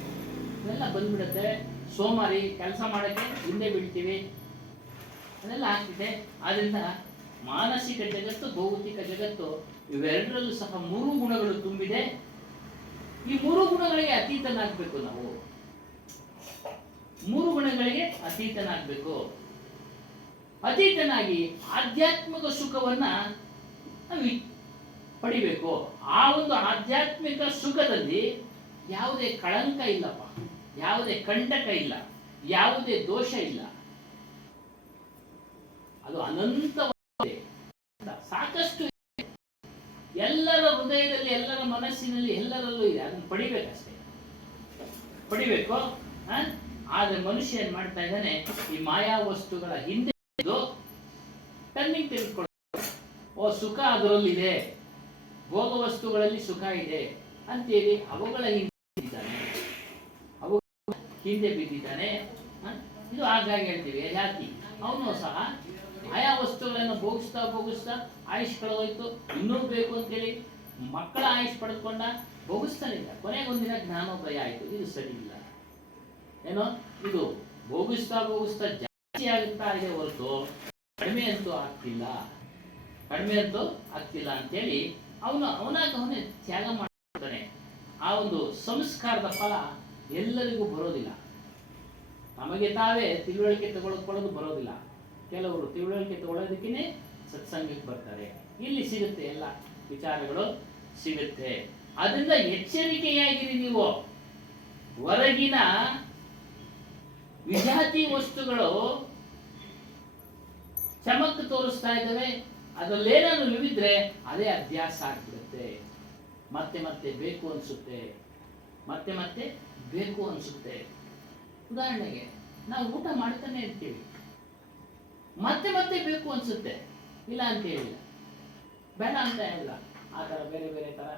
ಇದೆಲ್ಲ ಬಂದ್ಬಿಡುತ್ತೆ. ಸೋಮಾರಿ, ಕೆಲಸ ಮಾಡಕ್ಕೆ ಹಿಂದೆ ಬೀಳ್ತೀವಿ, ಅದೆಲ್ಲ ಆಗ್ತಿದೆ. ಆದ್ರಿಂದ ಮಾನಸಿಕ ಜಗತ್ತು, ಭೌತಿಕ ಜಗತ್ತು ಇವೆರಡರಲ್ಲೂ ಸಹ 3 ಗುಣಗಳು ತುಂಬಿದೆ. ಈ 3 ಗುಣಗಳಿಗೆ ಅತೀತನಾಗಬೇಕು ನಾವು. 3 ಗುಣಗಳಿಗೆ ಅತೀತನಾಗಬೇಕು. ಅತೀತನಾಗಿ ಆಧ್ಯಾತ್ಮಿಕ ಸುಖವನ್ನ ನಾವು ಪಡಿಬೇಕು. ಆ ಒಂದು ಆಧ್ಯಾತ್ಮಿಕ ಸುಖದಲ್ಲಿ ಯಾವುದೇ ಕಳಂಕ ಇಲ್ಲಪ್ಪ, ಯಾವುದೇ ಕಂಟಕ ಇಲ್ಲ, ಯಾವುದೇ ದೋಷ ಇಲ್ಲ. ಅದು ಅನಂತವಾಗಿದೆ, ಸಾಕಷ್ಟು ಎಲ್ಲರ ಹೃದಯದಲ್ಲಿ, ಎಲ್ಲರ ಮನಸ್ಸಿನಲ್ಲಿ, ಎಲ್ಲರಲ್ಲೂ ಇದೆ. ಅದನ್ನು ಪಡಿಬೇಕಷ್ಟೇ, ಪಡಿಬೇಕು. ಆದ್ರೆ ಮನುಷ್ಯ ಏನ್ ಮಾಡ್ತಾ ಇದ್ದಾನೆ? ಈ ಮಾಯಾ ವಸ್ತುಗಳ ಹಿಂದೆ ಟರ್ನಿಂಗ್ ತೆಗೆದುಕೊಳ್ಳ, ಓ ಸುಖ ಅದರಲ್ಲಿದೆ, ಭೋಗ ವಸ್ತುಗಳಲ್ಲಿ ಸುಖ ಇದೆ ಅಂತೇಳಿ ಅವುಗಳ ಹಿಂದೆ ಬಿದ್ದಿದ್ದಾನೆ, ಅವುಗಳ ಹಿಂದೆ ಬಿದ್ದಿದ್ದಾನೆ. ಇದು ಹಾಗಾಗಿ ಹೇಳ್ತೀವಿ ಜಾತಿ. ಅವನು ಸಹ ಮಾಯಾ ವಸ್ತುಗಳನ್ನು ಭೋಗಿಸ್ತಾ ಆಯುಷ್ ಕಳೆದೋಯ್ತು, ಇನ್ನೂ ಬೇಕು ಅಂತೇಳಿ ಮಕ್ಕಳ ಆಯುಷ್ ಪಡೆದುಕೊಂಡ, ಭೋಗಿಸ್ತಾನಿಲ್ಲ. ಕೊನೆಗೊಂದಿನ ಜ್ಞಾನೋದಯ ಆಯಿತು. ಇದು ಸರಿ ಇಲ್ಲ, ಏನೋ ಇದು ಭೋಗಿಸ್ತಾ ಜಾಸ್ತಿ ಆಗುತ್ತಾ ಇದೆ ಹೊರತು ಕಡಿಮೆ ಅಂತೂ ಆಗ್ತಿಲ್ಲ, ಕಡಿಮೆ ಅಂತೂ ಆಗ್ತಿಲ್ಲ ಅಂತೇಳಿ ಅವನೇ ತ್ಯಾಗ ಮಾಡ್ತಾನೆ. ಆ ಒಂದು ಸಂಸ್ಕಾರದ ಫಲ ಎಲ್ಲರಿಗೂ ಬರೋದಿಲ್ಲ. ನಮಗೆ ತಾವೇ ತಿಳುವಳಿಕೆ ತಗೊಳ್ಕೊಳ್ಳೋದು ಬರೋದಿಲ್ಲ. ಕೆಲವರು ತಿಳುವಳಿಕೆ ತಗೊಳ್ಳೋದಕ್ಕೇ ಸತ್ಸಂಗಕ್ಕೆ ಬರ್ತಾರೆ. ಇಲ್ಲಿ ಸಿಗುತ್ತೆ, ಎಲ್ಲ ವಿಚಾರಗಳು ಸಿಗುತ್ತೆ. ಅದರಿಂದ ಎಚ್ಚರಿಕೆಯಾಗಿರಿ ನೀವು. ಹೊರಗಿನ ವಿಜಾತಿ ವಸ್ತುಗಳು ಚಮಕ್ ತೋರಿಸ್ತಾ ಇದ್ದಾವೆ, ಅದರಲ್ಲೇನಾದ್ರು ಇವಿದ್ರೆ ಅದೇ ಅಭ್ಯಾಸ ಆಗ್ಬಿಡುತ್ತೆ. ಮತ್ತೆ ಮತ್ತೆ ಬೇಕು ಅನ್ಸುತ್ತೆ, ಮತ್ತೆ ಮತ್ತೆ ಬೇಕು ಅನ್ಸುತ್ತೆ. ಉದಾಹರಣೆಗೆ ನಾವು ಊಟ ಮಾಡ್ತಾನೆ ಇರ್ತೀವಿ, ಮತ್ತೆ ಮತ್ತೆ ಬೇಕು ಅನ್ಸುತ್ತೆ, ಇಲ್ಲ ಅಂತ ಹೇಳಿಲ್ಲ, ಬೇಡ ಅಂತ ಹೇಳಿಲ್ಲ. ಆ ಥರ ಬೇರೆ ಬೇರೆ ಥರ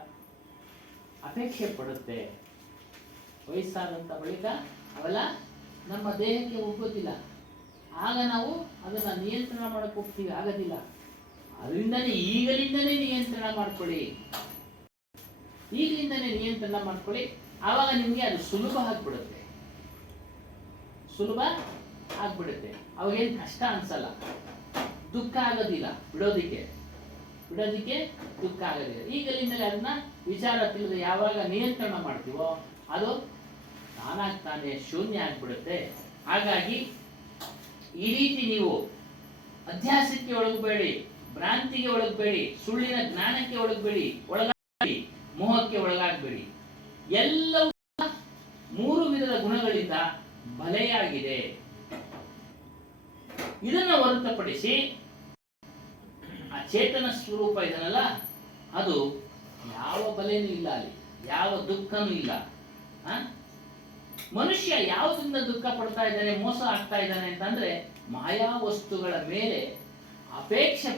ಅಪೇಕ್ಷೆ ಪಡುತ್ತೆ. ವಯಸ್ಸಾದಂಥ ಬಳಿಕ ಅವೆಲ್ಲ ನಮ್ಮ ದೇಹಕ್ಕೆ ಒಗ್ಗೋದಿಲ್ಲ. ಆಗ ನಾವು ಅದನ್ನು ನಿಯಂತ್ರಣ ಮಾಡಕ್ಕೆ ಹೋಗ್ತೀವಿ, ಆಗೋದಿಲ್ಲ. ಅದರಿಂದನೇ ಈಗಲಿಂದನೇ ನಿಯಂತ್ರಣ ಮಾಡ್ಕೊಳ್ಳಿ, ಈಗಲಿಂದನೇ ನಿಯಂತ್ರಣ ಮಾಡ್ಕೊಳ್ಳಿ. ಆವಾಗ ನಿಮಗೆ ಅದು ಸುಲಭ ಆಗ್ಬಿಡುತ್ತೆ, ಸುಲಭ ಆಗ್ಬಿಡುತ್ತೆ. ಅವಾಗೇನು ಕಷ್ಟ ಅನ್ಸಲ್ಲ, ದುಃಖ ಆಗೋದಿಲ್ಲ, ಬಿಡೋದಿಕ್ಕೆ ದುಃಖ ಆಗೋದಿಲ್ಲ. ಈಗಲಿಂದಲೇ ಅದನ್ನ ವಿಚಾರ ತಿಳಿದು ಯಾವಾಗ ನಿಯಂತ್ರಣ ಮಾಡ್ತೀವೋ ಅದು ತಾನಾಗಿ ತಾನೇ ಶೂನ್ಯ ಆಗ್ಬಿಡುತ್ತೆ. ಹಾಗಾಗಿ ಈ ರೀತಿ ನೀವು ಅಧ್ಯಾಸಕ್ಕೆ ಒಳಗಬೇಡಿ, ಭ್ರಾಂತಿಗೆ ಒಳಗಬೇಡಿ, ಸುಳ್ಳಿನ ಜ್ಞಾನಕ್ಕೆ ಒಳಗಾಗಬೇಡಿ, ಮೋಹಕ್ಕೆ ಒಳಗಾಗಬೇಡಿ. ಎಲ್ಲವೂ 3 ವಿಧದ ಗುಣಗಳಿಂದ ಬಲೆಯಾಗಿದೆ. ಇದನ್ನು ಹೊರತುಪಡಿಸಿ ಆ ಚೇತನ ಸ್ವರೂಪ ಇದನ್ನಲ್ಲ, ಅದು ಯಾವ ಬಲೆನೂ ಇಲ್ಲ, ಅಲ್ಲಿ ಯಾವ ದುಃಖನೂ ಇಲ್ಲ. ಮನುಷ್ಯ ಯಾವುದರಿಂದ ದುಃಖ ಪಡ್ತಾ ಇದ್ದಾನೆ, ಮೋಸ ಆಗ್ತಾ ಇದ್ದಾನೆ ಅಂತಂದ್ರೆ ಮಾಯಾ ವಸ್ತುಗಳ ಮೇಲೆ ಅಪೇಕ್ಷೆ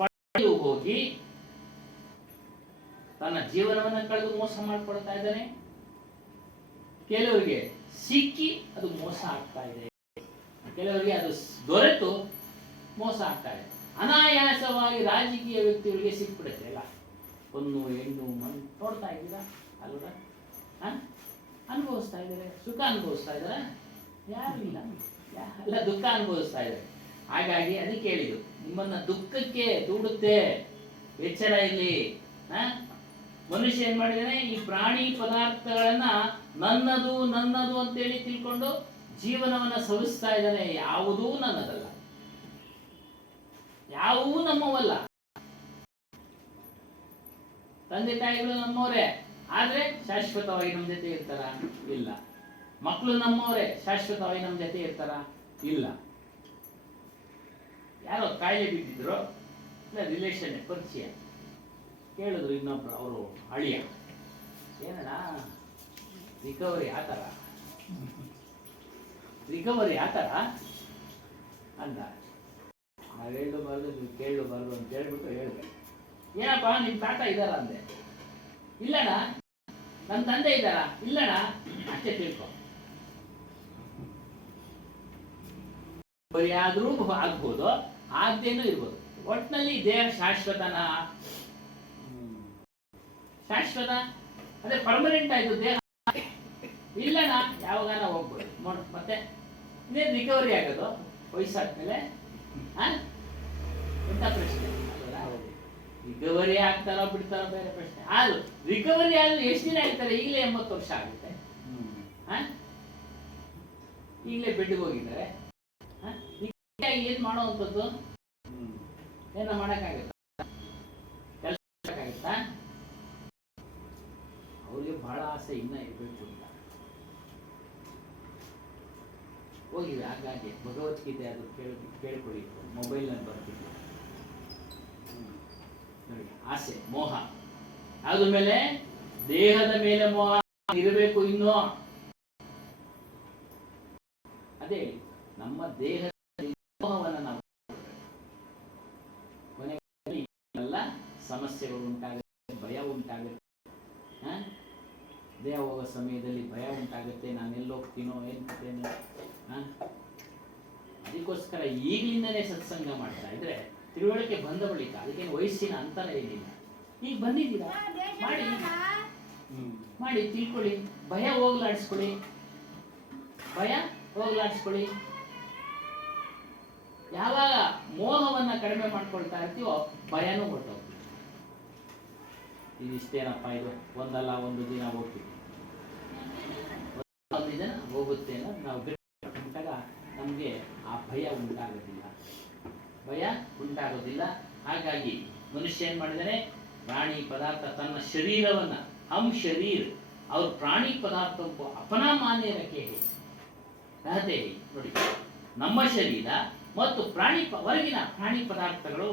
ಪಡೆದು ಹೋಗಿ ತನ್ನ ಜೀವನವನ್ನು ಕಳೆದು ಮೋಸ ಮಾಡಿಕೊಡ್ತಾ ಇದ್ದಾನೆ. ಕೆಲವರಿಗೆ ಸಿಕ್ಕಿ ಅದು ಮೋಸ ಆಗ್ತಾ ಇದೆ, ಕೆಲವರಿಗೆ ಅದು ದೊರೆತು ಮೋಸ ಆಗ್ತಾ ಇದೆ. ಅನಾಯಾಸವಾಗಿ ರಾಜಕೀಯ ವ್ಯಕ್ತಿಗಳಿಗೆ ಸಿಕ್ಬಿಡುತ್ತೆ ಎಲ್ಲ, ಒಂದು ಹೆಣ್ಣು ಮಣ್ಣು ನೋಡ್ತಾ ಇದ್ದೀರಾ ಅಲ್ವಾ, ಅನುಭವಿಸ್ತಾ ಇದ್ದಾರೆ, ಸುಖ ಅನುಭವಿಸ್ತಾ ಇದ್ದಾರೆ, ಯಾರು ಇಲ್ಲ, ಎಲ್ಲ ದುಃಖ ಅನುಭವಿಸ್ತಾ ಇದ್ದಾರೆ. ಹಾಗಾಗಿ ಅದಕ್ಕೆ ಹೇಳಿದ್ದು, ನಿಮ್ಮನ್ನ ದುಃಖಕ್ಕೆ ದೂಡುತ್ತೆ, ಎಚ್ಚರ ಇಲ್ಲಿ. ಮನುಷ್ಯ ಏನ್ ಮಾಡಿದಾನೆ, ಈ ಪ್ರಾಣಿ ಪದಾರ್ಥಗಳನ್ನ ನನ್ನದು ನನ್ನದು ಅಂತೇಳಿ ತಿಳ್ಕೊಂಡು ಜೀವನವನ್ನ ಸವಿಸ್ತಾ ಇದ್ದಾನೆ. ಯಾವುದೂ ನನ್ನದಲ್ಲ, ಯಾವುವೂ ನಮ್ಮವಲ್ಲ. ತಂದೆ ತಾಯಿಗಳು ನಮ್ಮವರೇ, ಆದ್ರೆ ಶಾಶ್ವತವಾಗಿ ನಮ್ಮ ಜೊತೆ ಇರ್ತಾರ? ಇಲ್ಲ. ಮಕ್ಕಳು ನಮ್ಮವರೇ, ಶಾಶ್ವತವಾಗಿ ನಮ್ಮ ಜೊತೆ ಇರ್ತಾರ? ಇಲ್ಲ. ಯಾರೋ ಕಾಯಿಲೆ ಬಿದ್ದಿದ್ರು, ರಿಲೇಷನ್ ಪರಿಚಯ, ಕೇಳಿದ್ರು ಇನ್ನೊಬ್ರು, ಅವರು ಅಳಿಯ, ಏನಣ್ಣ ರಿಕವರಿ ಆತರ ಅಂದ. ನಾವು ಹೇಳಬಾರ್ದು, ನೀವು ಕೇಳಬಾರ್ದು ಅಂತ ಹೇಳ್ಬಿಟ್ಟು ಹೇಳಿದೆ. ಏನಪ್ಪ ನಿಮ್ಮ ತಾತ ಇದ್ದಾರ ಅಂದೆ. ಇಲ್ಲಣ್ಣ. ನನ್ನ ತಂದೆ ಇದ್ದಾರ? ಇಲ್ಲಣ್ಣ. ಅಷ್ಟೇ ತಿಳ್ಕೊ. ಬರಿಯಾದ್ರೂ ಆಗ್ಬೋದು, ಆಗದೇನೂ ಇರ್ಬೋದು. ಒಟ್ಟಿನಲ್ಲಿ ದೇಹ ಶಾಶ್ವತನ? ಶಾಶ್ವತ ಅದೇ ಪರ್ಮನೆಂಟ್ ಆಯ್ತು ದೇಹ? ಇಲ್ಲಣ್ಣ, ಯಾವಾಗಾನ ಹೋಗ್ಬೋದು. ನೋಡು ಮತ್ತೆ ಇನ್ನೇನು ರಿಕವರಿ ಆಗೋದು ವಯಸ್ಸಾದ್ಮೇಲೆ? ಎಂತ ಪ್ರಶ್ನೆ ಅಲ್ಲ. ರಿಕವರಿ ಆಗ್ತಾರೋ ಬಿಡ್ತಾರೋ ಬೇರೆ ಪ್ರಶ್ನೆ. ಆದ್ರೂ ರಿಕವರಿ ಆದ್ರೆ ಎಷ್ಟು ದಿನ ಆಗ್ತಾರೆ? ಈಗಲೇ 80 ವರ್ಷ ಆಗುತ್ತೆ. ಈಗಲೇ ಬೆಡ್ಗೆ ಹೋಗಿದ್ದಾರೆ. ಏನ್ ಮಾಡೋವಂಥದ್ದು? ಏನ ಮಾಡಕ್ಕಾಗತ್ತ? ಕೆಲಸ ಮಾಡಕ್ಕಾಗತ್ತಾ? ಅವ್ರಿಗೆ ಬಹಳ ಆಸೆ ಇನ್ನ ಇರ್ಬೇಕು ಅಂತ ಹೋಗಿವೆ. ಹಾಗಾಗಿ ಭಗವದ್ಗೀತೆ ಅದು ಕೇಳ್ಕೊಳ್ಳಿ, ಮೊಬೈಲ್ನಲ್ಲಿ ಬರ್ತಿದ್ವಿ ನೋಡಿ. ಆಸೆ, ಮೋಹ, ಅದ್ರ ಮೇಲೆ ದೇಹದ ಮೇಲೆ ಮೋಹ ಇರಬೇಕು. ಇನ್ನು ಅದೇ ನಮ್ಮ ದೇಹದ ಮೋಹವನ್ನು ನಾವು ಕೊನೆಯಲ್ಲಿ ಎಲ್ಲ ಸಮಸ್ಯೆಗಳು ಉಂಟಾಗುತ್ತೆ, ಭಯ ಉಂಟಾಗುತ್ತೆ. ದೇಹ ಹೋಗೋ ಸಮಯದಲ್ಲಿ ಭಯ ಉಂಟಾಗುತ್ತೆ, ನಾನು ಎಲ್ಲಿ ಹೋಗ್ತೀನೋ ಏನು ಮಾಡ್ತೇನೆ. ಅದಕ್ಕೋಸ್ಕರ ಈಗಲಿಂದನೇ ಸತ್ಸಂಗ ಮಾಡ್ತಾ ಇದ್ರೆ ತಿಳುವಳಿಕೆ ಬಂದ ಬಳಿಕ, ಅದಕ್ಕೇನು ವಯಸ್ಸಿನ ಅಂತರ ಏನಿಲ್ಲ. ಈಗ ಬಂದಿದ್ದೀರಾ, ಮಾಡಿ ತಿಳ್ಕೊಳ್ಳಿ, ಭಯ ಹೋಗ್ಲಾಡಿಸ್ಕೊಳ್ಳಿ. ಯಾವಾಗ ಮೋಹವನ್ನ ಕಡಿಮೆ ಮಾಡ್ಕೊಳ್ತಾ ಇರ್ತೀವೋ ಭಯನೂ ಹೊರಟೋಗ್ತೀವಿ. ಇದಿಷ್ಟೇನಪ್ಪ, ಇದು ಒಂದಲ್ಲ ಒಂದು ದಿನ ಹೋಗ್ತೀವಿ, ಒಂದು ದಿನ ಹೋಗುತ್ತೆ ಅನ್ನೋದು ನಾವು ಗಟ್ಟಿದಾಗ ನಮಗೆ ಆ ಭಯ ಉಂಟಾಗೋದಿಲ್ಲ. ಹಾಗಾಗಿ ಮನುಷ್ಯ ಏನ್ ಮಾಡಿದಾನೆ, ಪ್ರಾಣಿ ಪದಾರ್ಥ ತನ್ನ ಶರೀರವನ್ನ, ಹಮ್ ಶರೀರ್ ಅವ್ರ ಪ್ರಾಣಿ ಪದಾರ್ಥ ಅಪನಾ ಮಾನ್ಯ ರಖೆ ರಹತೆ. ನೋಡಿ, ನಮ್ಮ ಶರೀರ ಮತ್ತು ಹೊರಗಿನ ಪ್ರಾಣಿ ಪದಾರ್ಥಗಳು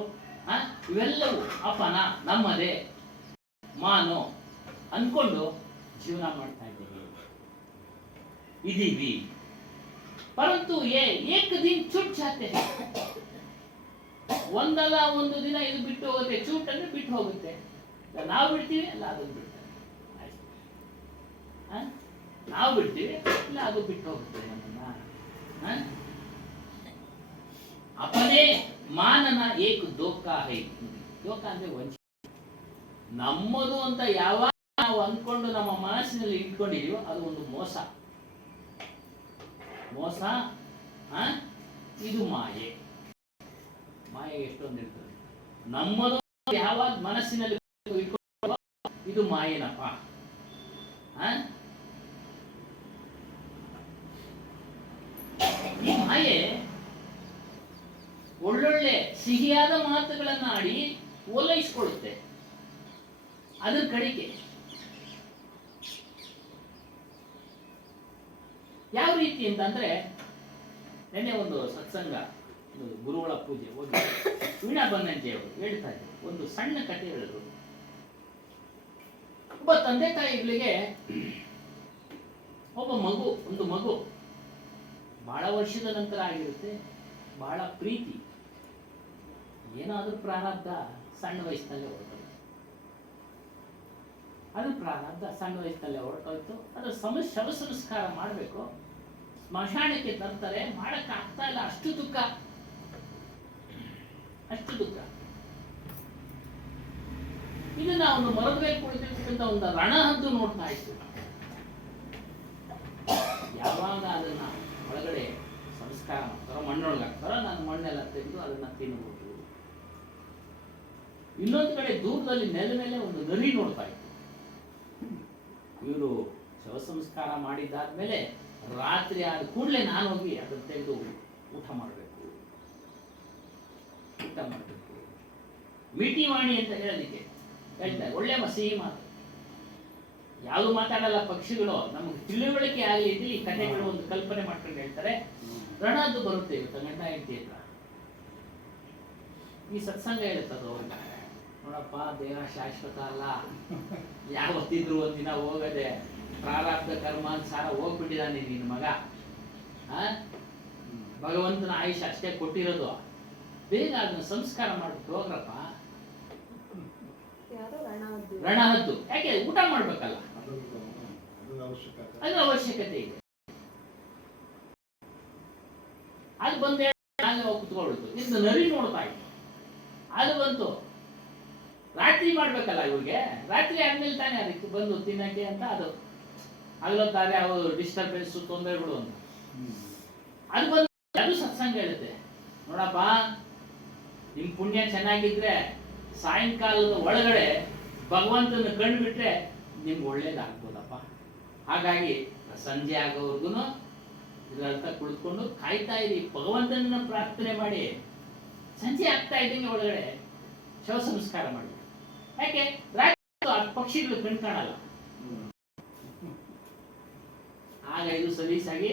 ಇವೆಲ್ಲವೂ ಅಪನ, ನಮ್ಮದೇ, ಮಾನೋ ಅನ್ಕೊಂಡು ಜೀವನ ಮಾಡ್ತಾ ಇದ್ದೀವಿ, ಇದೀವಿ. परंतु ये एक दिन छूट जाते हैं. ಒಂದಲ್ಲ ಒಂದು ದಿನ ಇದು ಬಿಟ್ಟು ಹೋಗುತ್ತೆ. ಚೂಟ್ ಅಂದ್ರೆ ಬಿಟ್ಟು ಹೋಗುತ್ತೆ. ನಾವು ಬಿಡ್ತೀವಿ ಅಲ್ಲ ಅದು ಬಿಡ್ತಾರೆ. ನಾವು ಬಿಡ್ತೀವಿ ಇಲ್ಲ ಅದು ಬಿಟ್ಟು ಹೋಗುತ್ತೆ ನಮ್ಮನ್ನ. अपने ಮಾನನ ಏಕ ದೋಖ ಹೈ. ದೋಖ ಅಂದ್ರೆ ವಂಚನೆ. ನಮ್ಮದು ಅಂತ ಯಾವಾಗ ನಾವು ಅಂದ್ಕೊಂಡು ನಮ್ಮ ಮನಸ್ಸಿನಲ್ಲಿ ಇಟ್ಕೊಂಡಿದೀವೋ ಅದು ಒಂದು ಮೋಸ. ಮೋಸ ಇದು ಮಾಯೆ. ಮಾಯೆ ಎಷ್ಟೊಂದು ಇರ್ತದೆ. ನಮ್ಮದು ಯಾವಾಗ ಮನಸ್ಸಿನಲ್ಲಿ ಇಟ್ಕೊಂಡು ಇದು ಮಾಯೇನಪ್ಪ. ಈ ಮಾಯೆ ಒಳ್ಳೊಳ್ಳೆ ಸಿಹಿಯಾದ ಮಾತುಗಳನ್ನ ಆಡಿ ಓಲೈಸ್ಕೊಳ್ಳುತ್ತೆ. ಅದ್ರ ಕಡೆಗೆ ಯಾವ ರೀತಿ ಅಂತಂದ್ರೆ, ನೆನ್ನೆ ಒಂದು ಸತ್ಸಂಗ, ಗುರುಗಳ ಪೂಜೆ ಹೋಗಿ ವೀಣಾ ಬನ್ನಂಜೆ ಅವರು ಹೇಳ್ತಾ ಇದ್ರು. ಒಂದು ಸಣ್ಣ ಕಥೆ ಹೇಳಿದ್ರು. ಒಬ್ಬ ತಂದೆ ತಾಯಿಗಳಿಗೆ ಒಂದು ಮಗು ಬಹಳ ವರ್ಷದ ನಂತರ ಆಗಿರುತ್ತೆ. ಬಹಳ ಪ್ರೀತಿ. ಏನಾದ್ರೂ ಪ್ರಾರಬ್ಧ ಸಣ್ಣ ವಯಸ್ಸಿನಲ್ಲೇ ಹೊರಟೋಯ್ತು. ಅದು ಪ್ರಾರಬ್ಧ ಸಣ್ಣ ವಯಸ್ಸಿನಲ್ಲೇ ಹೊರಟೋಯ್ತು. ಅದು ಶವ ಸಂಸ್ಕಾರ ಮಾಡಬೇಕು, ಸ್ಮಶಾನಕ್ಕೆ ತರ್ತಾರೆ, ಮಾಡಕ್ಕೆ ಆಗ್ತಾ ಇಲ್ಲ. ಅಷ್ಟು ದುಃಖ. ಇದನ್ನ ಒಂದು ಮರದ ಮೇಲೆ ಕುಳಿತಿರ್ತಕ್ಕಂಥ ಒಂದು ರಣಹದ್ದು ನೋಡ್ತಾ ಇತ್ತು. ಯಾವಾಗ ಅದನ್ನ ಒಳಗಡೆ ಸಂಸ್ಕಾರ ಮಾಡ್ತಾರೋ, ಮಣ್ಣೊಳಗೆ ಹಾಕ್ತಾರೋ, ನಾನು ಮಣ್ಣೆಲ್ಲ ತೆಗೆದು ಅದನ್ನ ತಿನ್ಬಹುದು. ಇನ್ನೊಂದು ಕಡೆ ದೂರದಲ್ಲಿ ನೆಲ ಮೇಲೆ ಒಂದು ನರಿ ನೋಡ್ತಾ ಇತ್ತು. ಇವರು ಶವ ಸಂಸ್ಕಾರ ಮಾಡಿದ್ದಾದ್ಮೇಲೆ ರಾತ್ರಿ ಆದ ಕೂಡಲೇ ನಾನು ಹೋಗಿ ಅದನ್ನ ತೆಗೆದು ಊಟ ಮಾಡಬೇಕು. ಮೀಟಿವಾಣಿ ಅಂತ ಹೇಳೋದಿಕ್ಕೆ ಹೇಳ್ತಾರೆ. ಒಳ್ಳೆ ಸಿಹಿ ಮಾತು. ಯಾವುದು ಮಾತಾಡಲ್ಲ ಪಕ್ಷಿಗಳು. ನಮಗೆ ತಿಳುವಳಿಕೆ ಆಗಲಿ ಇದ್ಲಿ ಈ ಕಥೆಗಳು ಒಂದು ಕಲ್ಪನೆ ಮಾಡ್ಕೊಂಡು ಹೇಳ್ತಾರೆ. ರಣದ್ದು ಬರುತ್ತೆ ಇವತ್ತು ಗಂಡ ಹೆಂಡತಿ ಹತ್ರ. ಈ ಸತ್ಸಂಗ ಹೇಳುತ್ತದು ಅವ್ರಿಗೆ, ನೋಡಪ್ಪ ದೇಹ ಶಾಶ್ವತ ಅಲ್ಲ, ಯಾವತ್ತಿದ್ರು ಒಂದಿನ ಹೋಗದೆ. ಪ್ರಾರಬ್ಧ ಕರ್ಮಾನುಸಾರ ಹೋಗ್ಬಿಟ್ಟಿದ್ದಾನೆ ನಿನ್ನ ಮಗ. ಭಗವಂತನ ಆಯುಷ್ ಅಷ್ಟೇ ಕೊಟ್ಟಿರೋದು. ಬೇಗ ಅದನ್ನ ಸಂಸ್ಕಾರ ಮಾಡ್ಬಿಟ್ಟು ಹೋಗ್ರಪ್ಪ. ರಣಹದ್ದು ಯಾಕೆ? ಊಟ ಮಾಡ್ಬೇಕಲ್ಲ, ಅದ್ರ ಅವಶ್ಯಕತೆ ಇದೆ. ಅದು ಬಂದು ಕುತ್ಕೊಳ್ತು. ಇದು ನರಿ ನೋಡ್ತಾ ಇತ್ತು. ಅದು ಬಂತು. ರಾತ್ರಿ ಮಾಡ್ಬೇಕಲ್ಲ ಇವ್ರಿಗೆ. ರಾತ್ರಿ ಆದ್ಮೇಲೆ ತಾನೇ ಅದಕ್ಕೆ ಬಂದು ತಿನ್ನಕ್ಕೆ ಅಂತ. ಅದು ಅಲ್ಲೊತ್ತಾರೆ ಅವರು ಡಿಸ್ಟರ್ಬೆನ್ಸ್, ತೊಂದರೆಗಳು ಅಂತ. ಅದು ಬಂದು ಅದು ಸತ್ಸಂಗ ಹೇಳುತ್ತೆ. ನೋಡಪ್ಪ, ನಿಮ್ ಪುಣ್ಯ ಚೆನ್ನಾಗಿದ್ರೆ ಸಾಯಂಕಾಲದ ಒಳಗಡೆ ಭಗವಂತನ ಕಂಡು ಬಿಟ್ರೆ ನಿಮ್ಗೆ ಒಳ್ಳೇದಾಗ್ಬೋದಪ್ಪ. ಹಾಗಾಗಿ ಸಂಜೆ ಆಗೋವರೆಗೂ ಇದರರ್ಥ ಕುಳಿತುಕೊಂಡು ಕಾಯ್ತಾ ಇರಿ, ಭಗವಂತನ ಪ್ರಾರ್ಥನೆ ಮಾಡಿ. ಸಂಜೆ ಆಗ್ತಾ ಇದ್ದಂಗೆ ಒಳಗಡೆ ಶವ ಸಂಸ್ಕಾರ ಮಾಡಿ. ಯಾಕೆ? ರಾತ್ರಿ ಪಕ್ಷಿಗಳು ಕಣ್ ಕಾಣಲ್ಲ. ಆಗ ಇದು ಸಲೀಸಾಗಿ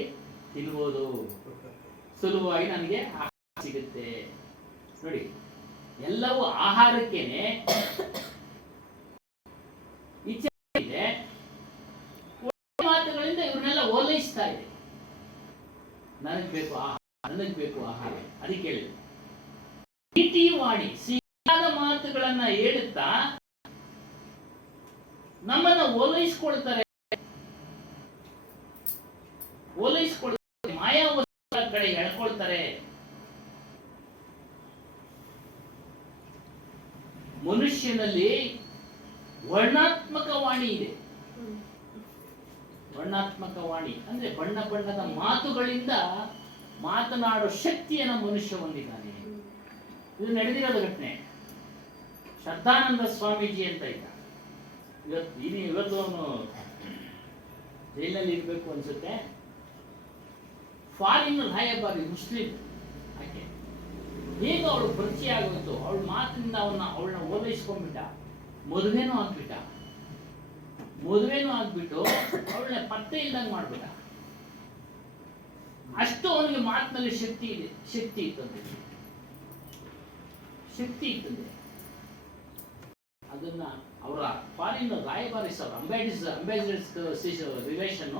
ತಿನ್ಬೋದು, ಸುಲಭವಾಗಿ ನನಗೆ ಆಹಾರ ಸಿಗುತ್ತೆ. ನೋಡಿ, ಎಲ್ಲವೂ ಆಹಾರಕ್ಕೇನೆ ಇಚ್ಛೆ ಇದೆ. ಮಾತುಗಳಿಂದ ಇವ್ರನ್ನೆಲ್ಲ ಓಲೈಸ್ತಾ ಇದೆ. ನನಗ್ ಬೇಕು ಆಹಾರ, ನನಗ್ ಬೇಕು ಆಹಾರ. ಅದಕ್ಕೆ ಹೇಳಿ ನೀತಿ ವಾಣಿ, ಸಿಹಿಯಾದ ಮಾತುಗಳನ್ನ ಹೇಳುತ್ತಾ ನಮ್ಮನ್ನ ಓಲೈಸ್ಕೊಳ್ತಾರೆ. ಮಾಯಾವಸ್ತ್ರ ಕಡೆ ಎಳ್ಕೊಳ್ತಾರೆ. ಮನುಷ್ಯನಲ್ಲಿ ವರ್ಣಾತ್ಮಕ ವಾಣಿ ಇದೆ. ವರ್ಣಾತ್ಮಕ ವಾಣಿ ಅಂದ್ರೆ ಬಣ್ಣ ಬಣ್ಣದ ಮಾತುಗಳಿಂದ ಮಾತನಾಡೋ ಶಕ್ತಿಯನ್ನು ಮನುಷ್ಯ ಹೊಂದಿದ್ದಾನೆ. ಇದು ನಡೆದಿರೋದು ಘಟನೆ. ಶ್ರದ್ಧಾನಂದ ಸ್ವಾಮೀಜಿ ಅಂತ ಇದ್ದ. ಇವತ್ತು ಅವನು ಜೈಲಿನಲ್ಲಿ ಇರಬೇಕು ಅನ್ಸುತ್ತೆ. ಫಾರಿನ್ ರಾಯಭಾರಿ ಮುಸ್ಲಿಂ ಆಕೆ. ಹೇಗೆ ಅವಳು ಪರಿಚಯ ಆಗೋಯ್ತು, ಅವಳ ಮಾತಿನಿಂದ ಅವಳನ್ನ ಓಲೈಸ್ಕೊಂಡ್ಬಿಟ್ಟ. ಮದುವೆನೂ ಆಗ್ಬಿಟ್ಟು ಅವಳನ್ನ ಪತ್ತೆ ಇಲ್ದಂಗೆ ಮಾಡ್ಬಿಟ್ಟ. ಅಷ್ಟು ಅವನಿಗೆ ಮಾತಿನಲ್ಲಿ ಶಕ್ತಿ ಇತ್ತಂತೆ. ಅದನ್ನ ಅವರ ಫಾರಿನ್ ರಾಯಭಾರಿ ಅಂಬಾಸಿಡರ್ಸ್ ರಿಲೇಷನ್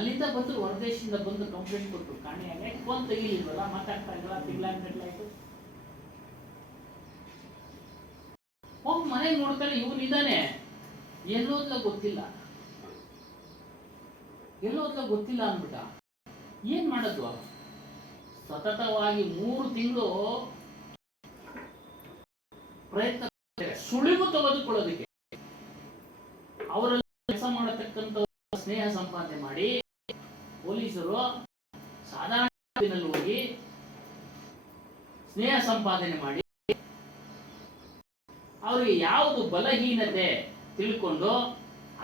ಅಲ್ಲಿಂದ ಬಂದು ಹೊರದೇಶದಿಂದ ಬಂದು ಕಂಪ್ಲೇಂಟ್ ಕೊಟ್ಟರು ಕಾಣೆಯಾಗ ಫೋನ್ ತೆಗಿಲಿಲ್ವಲ್ಲ, ಮಾತಾಡ್ತಾ ಇಲ್ವಲ್ಲ, ತಿಂಗಳಾಗಟ್ಲಾಯ್ತು. ಹೋಗಿ ಮನೆಗೆ ನೋಡ್ತಾರೆ ಇವನಿದ್ದಾನೆ, ಎಲ್ಲೋದ್ಲ ಗೊತ್ತಿಲ್ಲ, ಎಲ್ಲೋದ್ಲ ಗೊತ್ತಿಲ್ಲ ಅಂದ್ಬಿಟ್ಟ. ಏನ್ ಮಾಡೋದು? ಸತತವಾಗಿ 3 ತಿಂಗಳು ಪ್ರಯತ್ನ, ಸುಳಿವು ತೆಗೆದುಕೊಳ್ಳೋದಕ್ಕೆ. ಅವರಲ್ಲಿ ಕೆಲಸ ಮಾಡತಕ್ಕಂಥ ಸ್ನೇಹ ಸಂಪಾದನೆ ಮಾಡಿ ಪೊಲೀಸರು ಸಾಧಾರಣ ಹೋಗಿ ಸ್ನೇಹ ಸಂಪಾದನೆ ಮಾಡಿ ಅವರಿಗೆ ಯಾವುದು ಬಲಹೀನತೆ ತಿಳ್ಕೊಂಡು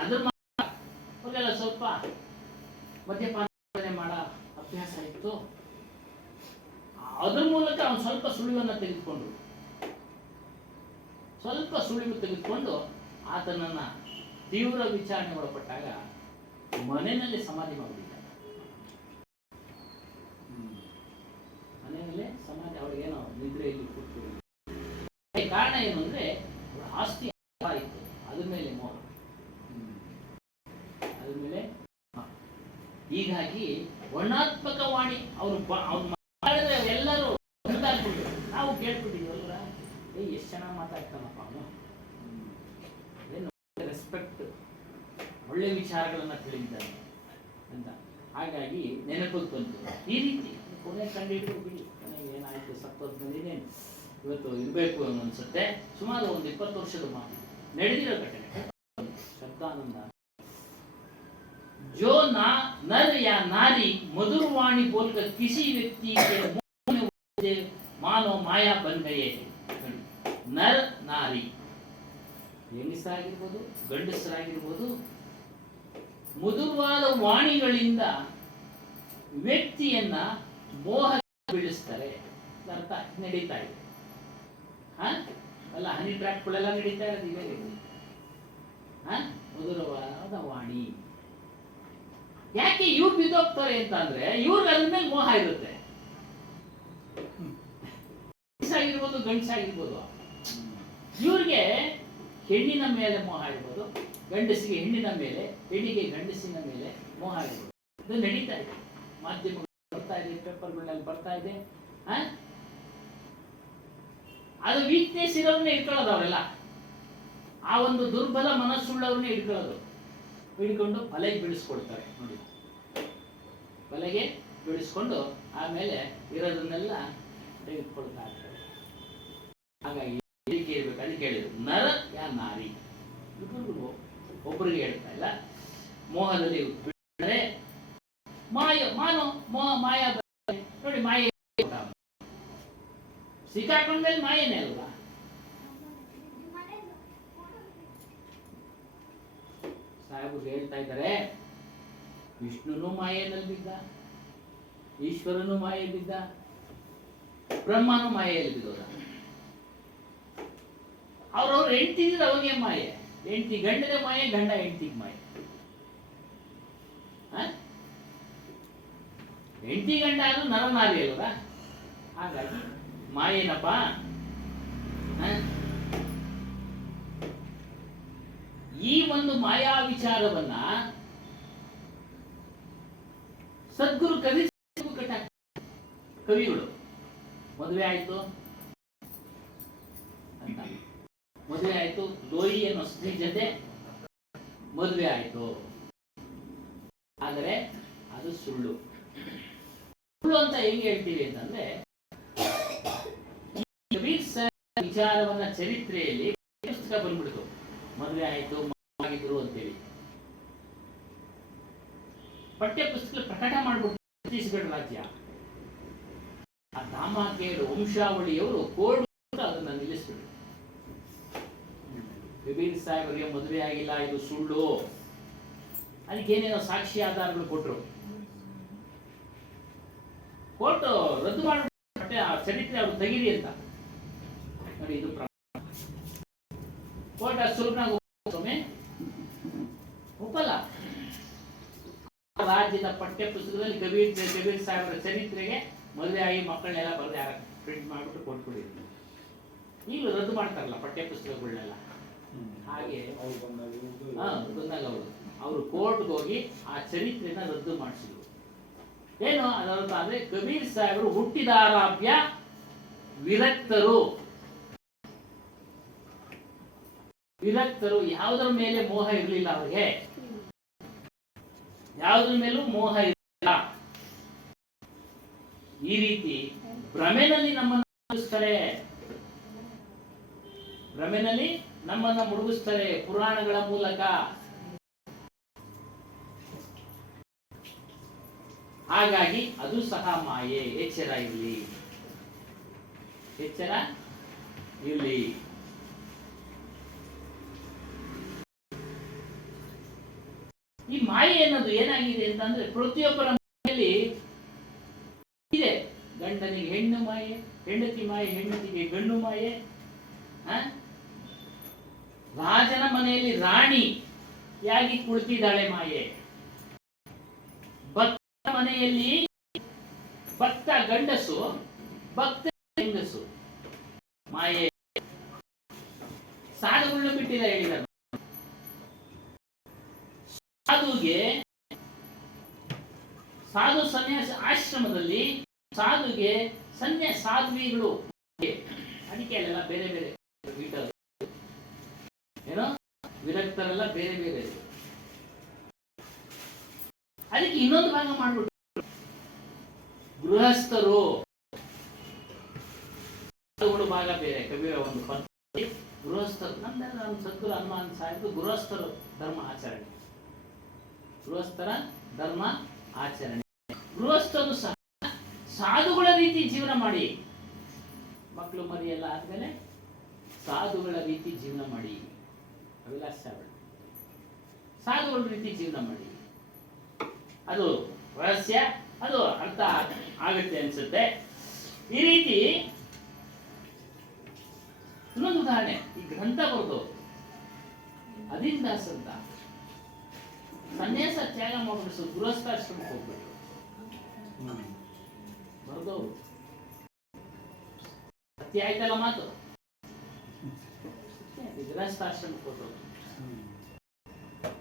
ಅದ್ರ ಅವರೆಲ್ಲ ಸ್ವಲ್ಪ ಮದ್ಯಪಾನ ಮಾಡೋ ಅಭ್ಯಾಸ ಇತ್ತು. ಅದ್ರ ಮೂಲಕ ಅವನು ಸ್ವಲ್ಪ ಸುಳಿವನ್ನು ತೆಗೆದುಕೊಂಡು ಆತನನ್ನ ತೀವ್ರ ವಿಚಾರಣೆ ಒಳಪಟ್ಟಾಗ ಮನೆಯಲ್ಲಿ ಸಮಾಧಿ ಮಾಡಿಬಿಟ್ಟ. ಮನೆಯಲ್ಲೇ ಸಮಾಧಿ, ಅವ್ರಿಗೇನೋ ನಿದ್ರೆಯಲ್ಲಿ ಕೂತು. ಕಾರಣ ಏನು ಅಂದ್ರೆ ಆಸ್ತಿ ಇತ್ತು, ಅದ್ರ ಮೇಲೆ ಮೋಹ, ಅದ್ರ ಮೇಲೆ. ಹೀಗಾಗಿ ವರ್ಣಾತ್ಮಕ ವಾಣಿ ಅವ್ರು ಮಾಡಿದ್ರೆ ಎಲ್ಲರೂ ನಾವು ಕೇಳ್ಬಿಟ್ಟಿದ್ವಲ್ಲ, ಎಷ್ಟು ಚೆನ್ನಾಗಿ ಮಾತಾಡ್ತಾನಪ್ಪ ಅವನು, ಏನು ರೆಸ್ಪೆಕ್ಟ್, ಒಳ್ಳೆ ವಿಚಾರಗಳನ್ನ ತಿಳಿದಿದ್ದಾನೆ ಅಂತ. ಹಾಗಾಗಿ ನೆನಪಿಗೆ ಬಂತು. ಈ ರೀತಿ ಕೊನೆ ಕಂಡಿಟ್ಟು ಬಿಡಿ, ಕೊನೆಗೆ ಏನಾಯ್ತು, ಸತ್ತೋದ್ ಬಂದಿದ್ದೇನೆ, ಇವತ್ತು ಇರಬೇಕು ಅನ್ಸುತ್ತೆ. ಸುಮಾರು ಒಂದು 20 ವರ್ಷದ ಮಾತು ನಡೆದಿರೋ ಘಟನೆ. ಶಬ್ದಾನಂದ जो ना नर या नारी मधुर वाणी बोलकर किसी व्यक्ति के मुंह में मानो माया बन गए. ನರ್ ನಾರಿ, ಹೆಂಗಸರಾಗಿರ್ಬೋದು ಗಂಡಸರಾಗಿರ್ಬೋದು, ಮಧುರವಾದ ವಾಣಿಗಳಿಂದ ವ್ಯಕ್ತಿಯನ್ನ ಮೋಹ ಬೀಳಿಸ್ತಾರೆ. ಅರ್ಥ ನಡೀತಾ ಇದೆ. ಅಲ್ಲ, ಹನಿ ಟ್ರ್ಯಾಕ್ಗಳೆಲ್ಲ ನಡೀತಾ ಇರೋದು ಇದೇ ರೀತಿ. ಮಧುರವಾದ ವಾಣಿ. ಯಾಕೆ ಇವ್ರು ಬಿದ್ದೋಗ್ತಾರೆ ಅಂತ ಅಂದ್ರೆ ಇವ್ರಿಗೆ ಅದ್ರ ಮೇಲೆ ಮೋಹ ಇರುತ್ತೆ. ಗಂಡಸಾಗಿರ್ಬೋದು ಗಂಡಸಾಗಿರ್ಬೋದು, ಇವ್ರಿಗೆ ಹೆಣ್ಣಿನ ಮೇಲೆ ಮೋಹ ಇರ್ಬೋದು, ಗಂಡಸಿಗೆ ಹೆಣ್ಣಿನ ಮೇಲೆ, ಹೆಣ್ಣಿಗೆ ಗಂಡಸಿನ ಮೇಲೆ ಮೋಹ ಇರ್ಬೋದು. ಇದು ನಡೀತಾ ಇದೆ, ಮಾಧ್ಯಮಗಳು ಬರ್ತಾ ಇದೆ, ಪೇಪರ್ಗಳಲ್ಲಿ ಬರ್ತಾ ಇದೆ. ಅದು ವೀಕ್ನೆಸ್ ಇರೋರನ್ನೇ ಇಟ್ಕೊಳ್ಳೋದು ಅವರೆಲ್ಲ. ಆ ಒಂದು ದುರ್ಬಲ ಮನಸ್ಸುಳ್ಳವ್ರನ್ನೇ ಹಿಡ್ಕೊಂಡು ಬಲೆಗೆ ಬೀಳಿಸ್ಕೊಡ್ತಾರೆ ನೋಡಿ. ಬಲೆಗೆ ಬೀಳಿಸ್ಕೊಂಡು ಆಮೇಲೆ ಇರೋದನ್ನೆಲ್ಲ ತೆಗೆದುಕೊಳ್ತಾ ಇರ್ತಾರೆ. ಹಾಗಾಗಿ ಇದಕ್ಕೆ ಇರ್ಬೇಕು. ಅದಕ್ಕೆ ಹೇಳಿದ್ರು ನರ ಯಾ ನಾರಿ, ಇಬ್ಬರಿಗೂ ಒಬ್ಬರಿಗೆ ಹೇಳ್ತಾ ಇಲ್ಲ. ಮೋಹದಲ್ಲಿ ಬಿಟ್ಟರೆ ಮಾಯ ನೋಡಿ, ಮಾಯ ಸಿಕ್ಕಾಕೊಂಡ್ಮೇಲೆ ಮಾಯನೇ ಅಲ್ವಾ. ಸಾಹೇಬರು ಹೇಳ್ತಾ ಇದ್ದಾರೆ, ವಿಷ್ಣುನು ಮಾಯೆಯಲ್ಲಿ ಬಿದ್ದ, ಈಶ್ವರನು ಮಾಯೆ ಬಿದ್ದ, ಬ್ರಹ್ಮನು ಮಾಯೆಯಲ್ಲಿ ಬಿದ್ದೋದ. ಅವ್ರವ್ರು ಹೆಂಡ್ತಿದ್ರೆ ಅವಾಗೆ ಮಾಯೆ, ಹೆಂಡ್ತಿ ಗಂಡನೇ ಮಾಯೆ, ಗಂಡ ಹೆಂಡ್ತಿಗೆ ಮಾಯೆ. ಹೆಂಡ್ತಿ ಗಂಡ ಆದ್ರೂ ನರನಾರಿ ಅಲ್ವಾ. ಹಾಗಾಗಿ ಮಾಯೇನಪ್ಪ. ಈ ಒಂದು ಮಾಯಾ ವಿಚಾರವನ್ನ ಸದ್ಗುರು ಕವಿಗಳು ಮದುವೆ ಆಯ್ತು ಅಂತ, ಮದುವೆ ಆಯ್ತು, ಲೋಯಿ ಅನ್ನೋ ಸ್ತ್ರೀ ಜೊತೆ ಮದುವೆ ಆಯ್ತು, ಆದರೆ ಅದು ಸುಳ್ಳು. ಸುಳ್ಳು ಅಂತ ಹೆಂಗ್ ಹೇಳ್ತೀವಿ ಅಂತಂದ್ರೆ, ವಿಚಾರವನ್ನ ಚರಿತ್ರೆಯಲ್ಲಿ ಪುಸ್ತಕ ಬಂದ್ಬಿಡ್ತು, ಮದುವೆ ಆಯ್ತು ಆಗಿದ್ರು ಅಂತೇಳಿ ಪಠ್ಯ ಪುಸ್ತಕ ಪ್ರಕಟ ಮಾಡ್ಬಿಟ್ಟು ಛತ್ತೀಸ್ಗಢ ರಾಜ್ಯ ಆ ದಾಮಾಕೇಡು ವಂಶಾವಳಿಯವರು ಕೋರ್ಟ್ ಅದನ್ನ ನಿಲ್ಲಿಸ್ಬಿಟ್ರು. ಕಬೀರ್ ಸಾಹೇಬರಿಗೆ ಮದುವೆ ಆಗಿಲ್ಲ, ಇದು ಸುಳ್ಳು. ಅದಕ್ಕೇನೇನೋ ಸಾಕ್ಷಿ ಆಧಾರಗಳು ಕೊಟ್ಟರು. ಕೋರ್ಟ್ ರದ್ದು ಮಾಡ್ಬಿಟ್ಟು ಚರಿತ್ರೆ ಅವ್ರು ತೆಗೀರಿ ಅಂತ ನೋಡಿ. ಇದು ಕೋರ್ಟ್ ಸುಲಭನಾಗ ಒಪ್ಪಲ್ಲ. ರಾಜ್ಯದ ಪಠ್ಯ ಪುಸ್ತಕದಲ್ಲಿ ಕಬೀರ್ ಸಾಹೇಬರ ಚರಿತ್ರೆಗೆ ಮದುವೆ ಆಗಿ ಮಕ್ಕಳನ್ನೆಲ್ಲ ಬರೆದು ಯಾರ ಪ್ರಿಂಟ್ ಮಾಡಿಬಿಟ್ಟು ಕೊಟ್ಬಿಟ್ಟಿದ್ರು. ಈಗಲೂ ರದ್ದು ಮಾಡ್ತಾರಲ್ಲ ಪಠ್ಯ ಪುಸ್ತಕಗಳನ್ನೆಲ್ಲ. ಹಾಗೆ ಅವ್ರು ಬಂದಾಗ ಇವ್ರ್ದು ಬಂದಾಗ ಅವರು ಕೋರ್ಟ್ಗೆ ಹೋಗಿ ಆ ಚರಿತ್ರೆನ ರದ್ದು ಮಾಡಿಸಿದ್ರು. ಏನು ಅದರ್ಥ ಅಂದ್ರೆ ಕಬೀರ್ ಸಾಹೇಬರು ಹುಟ್ಟಿದಾರಾಭ್ಯ ವಿರಕ್ತರು. ವಿರಕ್ತರು, ಯಾವುದರ ಮೇಲೆ ಮೋಹ ಇರಲಿಲ್ಲ ಅವರಿಗೆ, ಯಾವುದ್ರ ಮೇಲೂ ಮೋಹ ಇರಲಿಲ್ಲ. ಈ ರೀತಿ ಭ್ರಮೆನಲ್ಲಿ ನಮ್ಮನ್ನು ಮುಳುಗಿಸ್ತಾರೆ, ಭ್ರಮೆನಲ್ಲಿ ನಮ್ಮನ್ನ ಮುಳುಗಿಸ್ತಾರೆ ಪುರಾಣಗಳ ಮೂಲಕ. ಹಾಗಾಗಿ ಅದು ಸಹ ಮಾಯೆ. ಎಚ್ಚರ ಇರಲಿ, ಎಚ್ಚರ ಇರಲಿ. ಈ ಮಾಯೆ ಅನ್ನೋದು ಏನಾಗಿದೆ ಅಂತಂದ್ರೆ ಪ್ರತಿಯೊಬ್ಬರ ಮನೆಯಲ್ಲಿ ಇದೆ. ಗಂಡನಿಗೆ ಹೆಣ್ಣು ಮಾಯೆ, ಹೆಂಡತಿ ಮಾಯೆ, ಹೆಂಡತಿಗೆ ಗಂಡು ಮಾಯೆ. ರಾಜನ ಮನೆಯಲ್ಲಿ ರಾಣಿಯಾಗಿ ಕುಳಿತಿದ್ದಾಳೆ ಮಾಯೆ. ಭಕ್ತ ಮನೆಯಲ್ಲಿ ಭಕ್ತ ಗಂಡಸು, ಭಕ್ತ ಹೆಂಗಸು ಮಾಯೆ. ಸಾಧುಗಳನ್ನ ಬಿಟ್ಟಿಲ್ಲ ಹೇಳಿದ್ದಾರೆ. ಸಾಧುಗೆ, ಸಾಧು ಸನ್ಯಾಸ ಆಶ್ರಮದಲ್ಲಿ ಸಾಧುಗೆ ಸಾಧ್ವಿಗಳು ಅದಕ್ಕೆ ಅಲ್ಲೆಲ್ಲ ಬೇರೆ ಬೇರೆ ಏನೋ ವಿರಕ್ತರೆಲ್ಲ ಬೇರೆ ಬೇರೆ. ಅದಕ್ಕೆ ಇನ್ನೊಂದು ಭಾಗ ಮಾಡ್ಬಿಟ್ಟು ಗೃಹಸ್ಥರು ಭಾಗ ಬೇರೆ. ಕಬೀರ ಒಂದು ಪದ್ಧತಿ ಗೃಹಸ್ಥರು. ನಮ್ಮ ಸದ್ಗುರು ಹನುಮಾನ್ ಸಾಹೇಬ್ ಗೃಹಸ್ಥರು ಧರ್ಮ ಆಚರಣೆ, ಗೃಹಸ್ಥರ ಧರ್ಮ ಆಚರಣೆ. ಗೃಹಸ್ಥರು ಸಹ ಸಾಧುಗಳ ರೀತಿ ಜೀವನ ಮಾಡಿ, ಮಕ್ಕಳು ಮರಿ ಎಲ್ಲ ಆದ್ಮೇಲೆ ಸಾಧುಗಳ ರೀತಿ ಜೀವನ ಮಾಡಿ. ಅಭಿಲಾಷ್ ಸಾಧುಗಳ ರೀತಿ ಜೀವನ ಮಾಡಿ. ಅದು ರಹಸ್ಯ, ಅದು ಅರ್ಥ ಆಗುತ್ತೆ ಅನ್ಸುತ್ತೆ. ಈ ರೀತಿ ಇನ್ನೊಂದು ಉದಾಹರಣೆ, ಈ ಗ್ರಂಥ ಬರೆದು ಅದಿಂದಾಸ್ ಅಂತ ಸನ್ಯಾಸ ತ್ಯಾಗ ಮಾಡ್ಬಿಡಿಸು, ಗೃಹಸ್ಥಾಶ್ರಮಕ್ಕೆ ಹೋಗ್ಬೇಕು ಬರೆದವರು. ಅತಿ ಆಯ್ತಲ್ಲ ಮಾತು, ಗೃಹಸ್ಥಾಶ್ರಮಕ್ಕೆ ಹೋದ್ರು.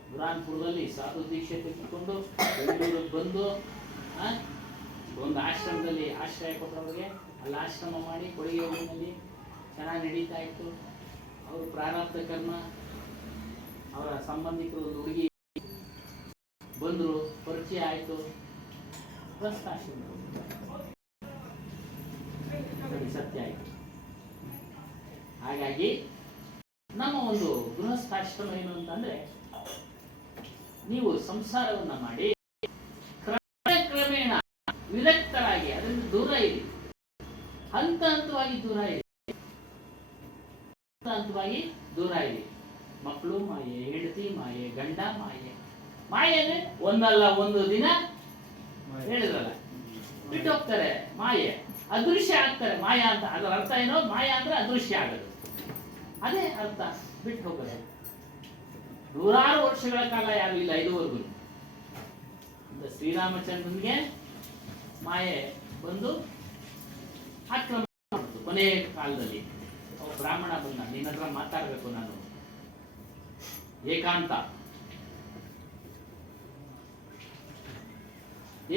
ಬುರಾನ್ಪುರದಲ್ಲಿ ಸಾಧು ದೀಕ್ಷೆ ತೆಗೆದುಕೊಂಡು ಬೆಂಗಳೂರಿಗೆ ಬಂದು ಒಂದು ಆಶ್ರಮದಲ್ಲಿ ಆಶ್ರಯ ಕೊಟ್ಟವ್ರಿಗೆ ಅಲ್ಲಿ ಆಶ್ರಮ ಮಾಡಿ ಕೊಡುಗೆ ಊರಿನಲ್ಲಿ ಚೆನ್ನಾಗಿ ನಡೀತಾ ಇತ್ತು. ಅವರು ಪ್ರಾರಬ್ಧ ಕರ್ಮ, ಅವರ ಸಂಬಂಧಿಕರು ಒಂದು ಹುಡುಗಿ ಬಂದರು, ಪರಿಚಯ ಆಯಿತು, ಗೃಹಸ್ಥಾಶ್ರಮ ಸತ್ಯ ಆಯಿತು. ಹಾಗಾಗಿ ನಮ್ಮ ಒಂದು ಗೃಹಸ್ಥಾಶ್ರಮ ಏನು ಅಂತಂದ್ರೆ, ನೀವು ಸಂಸಾರವನ್ನ ಮಾಡಿ ಕ್ರಮೇಣ ವಿರಕ್ತರಾಗಿ ಅದರಿಂದ ದೂರ ಇರಿ. ಹಂತ ಹಂತವಾಗಿ ದೂರ ಇರಿ, ಹಂತ ಹಂತವಾಗಿ ದೂರ ಇರಿ. ಮಕ್ಕಳು ಮಾಯೆ, ಹೆಂಡತಿ ಮಾಯೆ, ಗಂಡ ಮಾಯೆ. ಮಾಯೆ ಅಂದ್ರೆ ಒಂದಲ್ಲ ಒಂದು ದಿನ ಹೇಳಿದ್ರಲ್ಲ ಬಿಟ್ಟು ಹೋಗ್ತಾರೆ. ಮಾಯೆ ಅದೃಶ್ಯ ಆಗ್ತಾರೆ. ಮಾಯಾ ಅಂತ ಅದರ ಅರ್ಥ ಏನೋ, ಮಾಯಾ ಅಂದ್ರೆ ಅದೃಶ್ಯ ಆಗೋದು, ಅದೇ ಅರ್ಥ. ಬಿಟ್ಟು ಹೋಗೋದು. ನೂರಾರು ವರ್ಷಗಳ ಕಾಲ ಯಾರು ಇಲ್ಲ ಇದುವರೆಗೂ. ಶ್ರೀರಾಮಚಂದ್ರನಿಗೆ ಮಾಯೆ ಬಂದು ಆಕ್ರಮಣ ಮಾಡಿತು ಕೊನೆಯ ಕಾಲದಲ್ಲಿ. ಬ್ರಾಹ್ಮಣ ಬಂದ, ನಿನ್ನ ಹತ್ರ ಮಾತಾಡ್ಬೇಕು ನಾನು,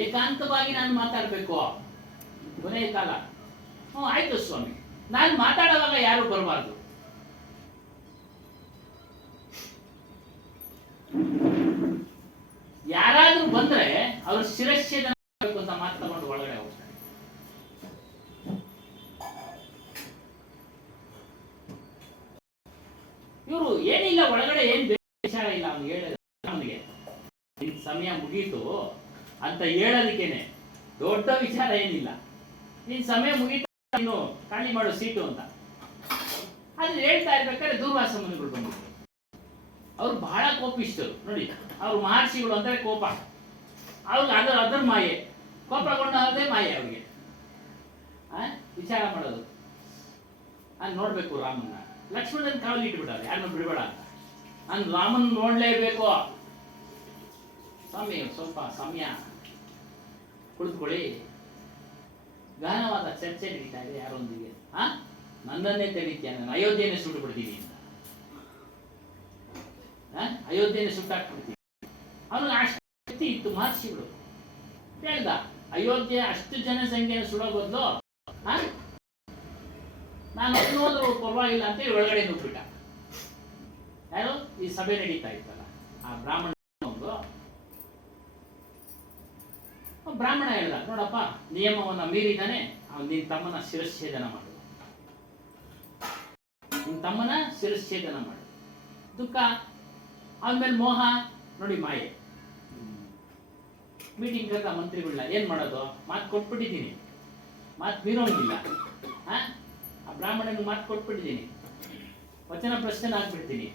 ಏಕಾಂತವಾಗಿ ನಾನು ಮಾತಾಡ್ಬೇಕು ಕೊನೆಯ ಕಾಲ. ಆಯ್ತು ಸ್ವಾಮಿ, ನಾನು ಮಾತಾಡುವಾಗ ಯಾರು ಬರಬಾರ್ದು. ಯಾರಾದ್ರೂ ಬಂದ್ರೆ ಅವ್ರ ಶಿರಚ್ಛೇದನ ಅಂತ ಮಾತು ತಗೊಂಡು ಒಳಗಡೆ ಹೋಗ್ತಾರೆ. ಇವರು ಏನಿಲ್ಲ, ಒಳಗಡೆ ಏನ್ ವಿಚಾರ ಇಲ್ಲ. ಅವ್ನು ಹೇಳಿದ ಅವನಿಗೆ ಸಮಯ ಮುಗೀತು ಅಂತ ಹೇಳೋದಕ್ಕೇನೆ ದೊಡ್ಡ ವಿಚಾರ ಏನಿಲ್ಲ. ನಿನ್ ಸಮಯ ಮುಗೀತು, ನೀನು ಖಾಲಿ ಮಾಡೋ ಸೀಟು ಅಂತ ಅದ್ರ ಹೇಳ್ತಾ ಇರ್ಬೇಕಾದ್ರೆ ದೂರ್ವಾಸ ಮುನಿಗಳು ಬಂದಿದ್ರು. ಅವ್ರು ಬಹಳ ಕೋಪಿಸ್ತರು ನೋಡಿ. ಅವ್ರು ಮಹರ್ಷಿಗಳು ಅಂದ್ರೆ ಕೋಪ, ಅವ್ರಿಗೆ ಅದ್ರ ಮಾಯೆ, ಕೋಪಗೊಂಡೇ ಮಾಯೆ ಅವ್ರಿಗೆ. ವಿಚಾರ ಮಾಡೋದು ನೋಡ್ಬೇಕು ರಾಮನ್ನ. ಲಕ್ಷ್ಮಣನ ಕಾವಲಿ ಇಟ್ಬಿಟ್ಟಾರೆ, ಯಾರನ್ನ ಬಿಡಬೇಡ ಅಂತ. ನಾನು ರಾಮನ್ ನೋಡ್ಲೇಬೇಕು. ಸ್ವಾಮಿ ಸ್ವಲ್ಪ ಸಮಯ ಕುಳಿತುಕೊಳ್ಳಿ, ಗಹನವಾದ ಚರ್ಚೆ ನಡೀತಾ ಇದೆ ಯಾರೊಂದಿಗೆ. ನನ್ನನ್ನೇ ತೆಗಿತೀಯ, ನಾನು ಅಯೋಧ್ಯೆನೇ ಸುಟ್ಟು ಬಿಡ್ತೀನಿ ಅಂತ. ಅಯೋಧ್ಯೆನ ಸುಟ್ಟಾಕ್ಬಿಡ್ತೀನಿ. ಅವನಿಗೆ ಅಷ್ಟು ಶಕ್ತಿ ಇತ್ತು. ಮಹರ್ಷಿಗಳು ಹೇಳ್ದ, ಅಯೋಧ್ಯೆ ಅಷ್ಟು ಜನಸಂಖ್ಯೆಯನ್ನು ಸುಡೋ ಬದಲು ನಾನು ಹೋದ್ರು ಪರವಾಗಿಲ್ಲ ಅಂತೇಳಿ ಒಳಗಡೆ ನುಗ್ಬಿಟ್ಟ. ಯಾರು ಈ ಸಭೆ ನಡೀತಾ ಇತ್ತಲ್ಲ ಆ ಬ್ರಾಹ್ಮಣ, ಬ್ರಾಹ್ಮಣ ಹೇಳ್ದ, ನೋಡಪ್ಪ ನಿಯಮವನ್ನ ಮೀರಿದಾನೆ, ನಿನ್ ತಮ್ಮನ ಶಿರಚ್ಛೇದನ ಮಾಡು, ನಿನ್ ತಮ್ಮನ ಶಿರಚ್ಛೇದನ ಮಾಡು. ದುಃಖ ಆದ್ಮೇಲೆ ಮೋಹ ನೋಡಿ, ಮಾಯೆ. ಮೀಟಿಂಗ್ ಕರೆದ ಮಂತ್ರಿಗಳನ್ನ, ಏನ್ ಮಾಡೋದು, ಮಾತು ಕೊಟ್ಬಿಟ್ಟಿದ್ದೀನಿ, ಮಾತು ಮೀರೋಂಗಿಲ್ಲ. ಆ ಬ್ರಾಹ್ಮಣನಿಗೆ ಮಾತು ಕೊಟ್ಬಿಟ್ಟಿದ್ದೀನಿ, ವಚನ ಪ್ರಶ್ನೆ ಆಗ್ಬಿಡ್ತೀನಿ.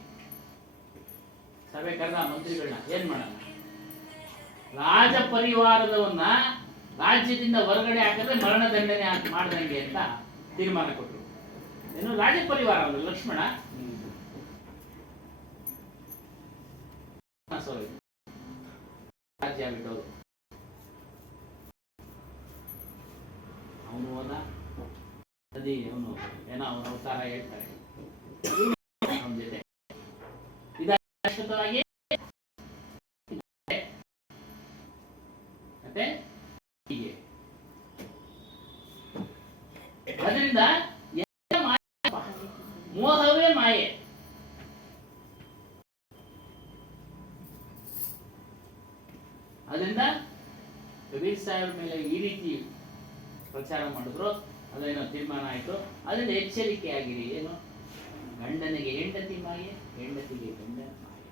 ಸಭೆ ಕರೆದ ಮಂತ್ರಿಗಳನ್ನ, ಏನ್ ಮಾಡೋಣ, ರಾಜ ಪರಿವಾರದವನ್ನ ರಾಜ್ಯದಿಂದ ಹೊರಗಡೆ ಹಾಕಿದ್ರೆ ಮರಣದಂಡನೆ ಮಾಡ್ದಂಗೆ ಅಂತ ತೀರ್ಮಾನ ಕೊಟ್ಟರು. ಏನು ರಾಜ ಪರಿವಾರ ಅಲ್ಲ, ಲಕ್ಷ್ಮಣ ರಾಜ್ಯ ಬಿಟ್ಟೋದು. ಅವನು ಹೋದ ನದಿ, ಅವನು ಏನೋ ಅವನ ಅವತಾರ ಹೇಳ್ತಾರೆ ಅವನ ಜೊತೆ ಶಾಶ್ವತವಾಗಿ. ಮತ್ತೆ ಹೀಗೆ ಅದರಿಂದ ಮೋಹವೇ ಮಾಯೆ. ಅದರಿಂದ ಕಬೀರ್ ಸಾಹೇಬ್ ಮೇಲೆ ಈ ರೀತಿ ಪ್ರಚಾರ ಮಾಡಿದ್ರು, ಅದೇನೋ ತೀರ್ಮಾನ ಆಯ್ತು. ಅದರಿಂದ ಎಚ್ಚರಿಕೆ ಆಗಿರಿ. ಏನು, ಗಂಡನಿಗೆ ಹೆಂಡತಿ ಮಾಯೆ, ಹೆಂಡತಿಗೆ ಗಂಡ ಮಾಯೆ,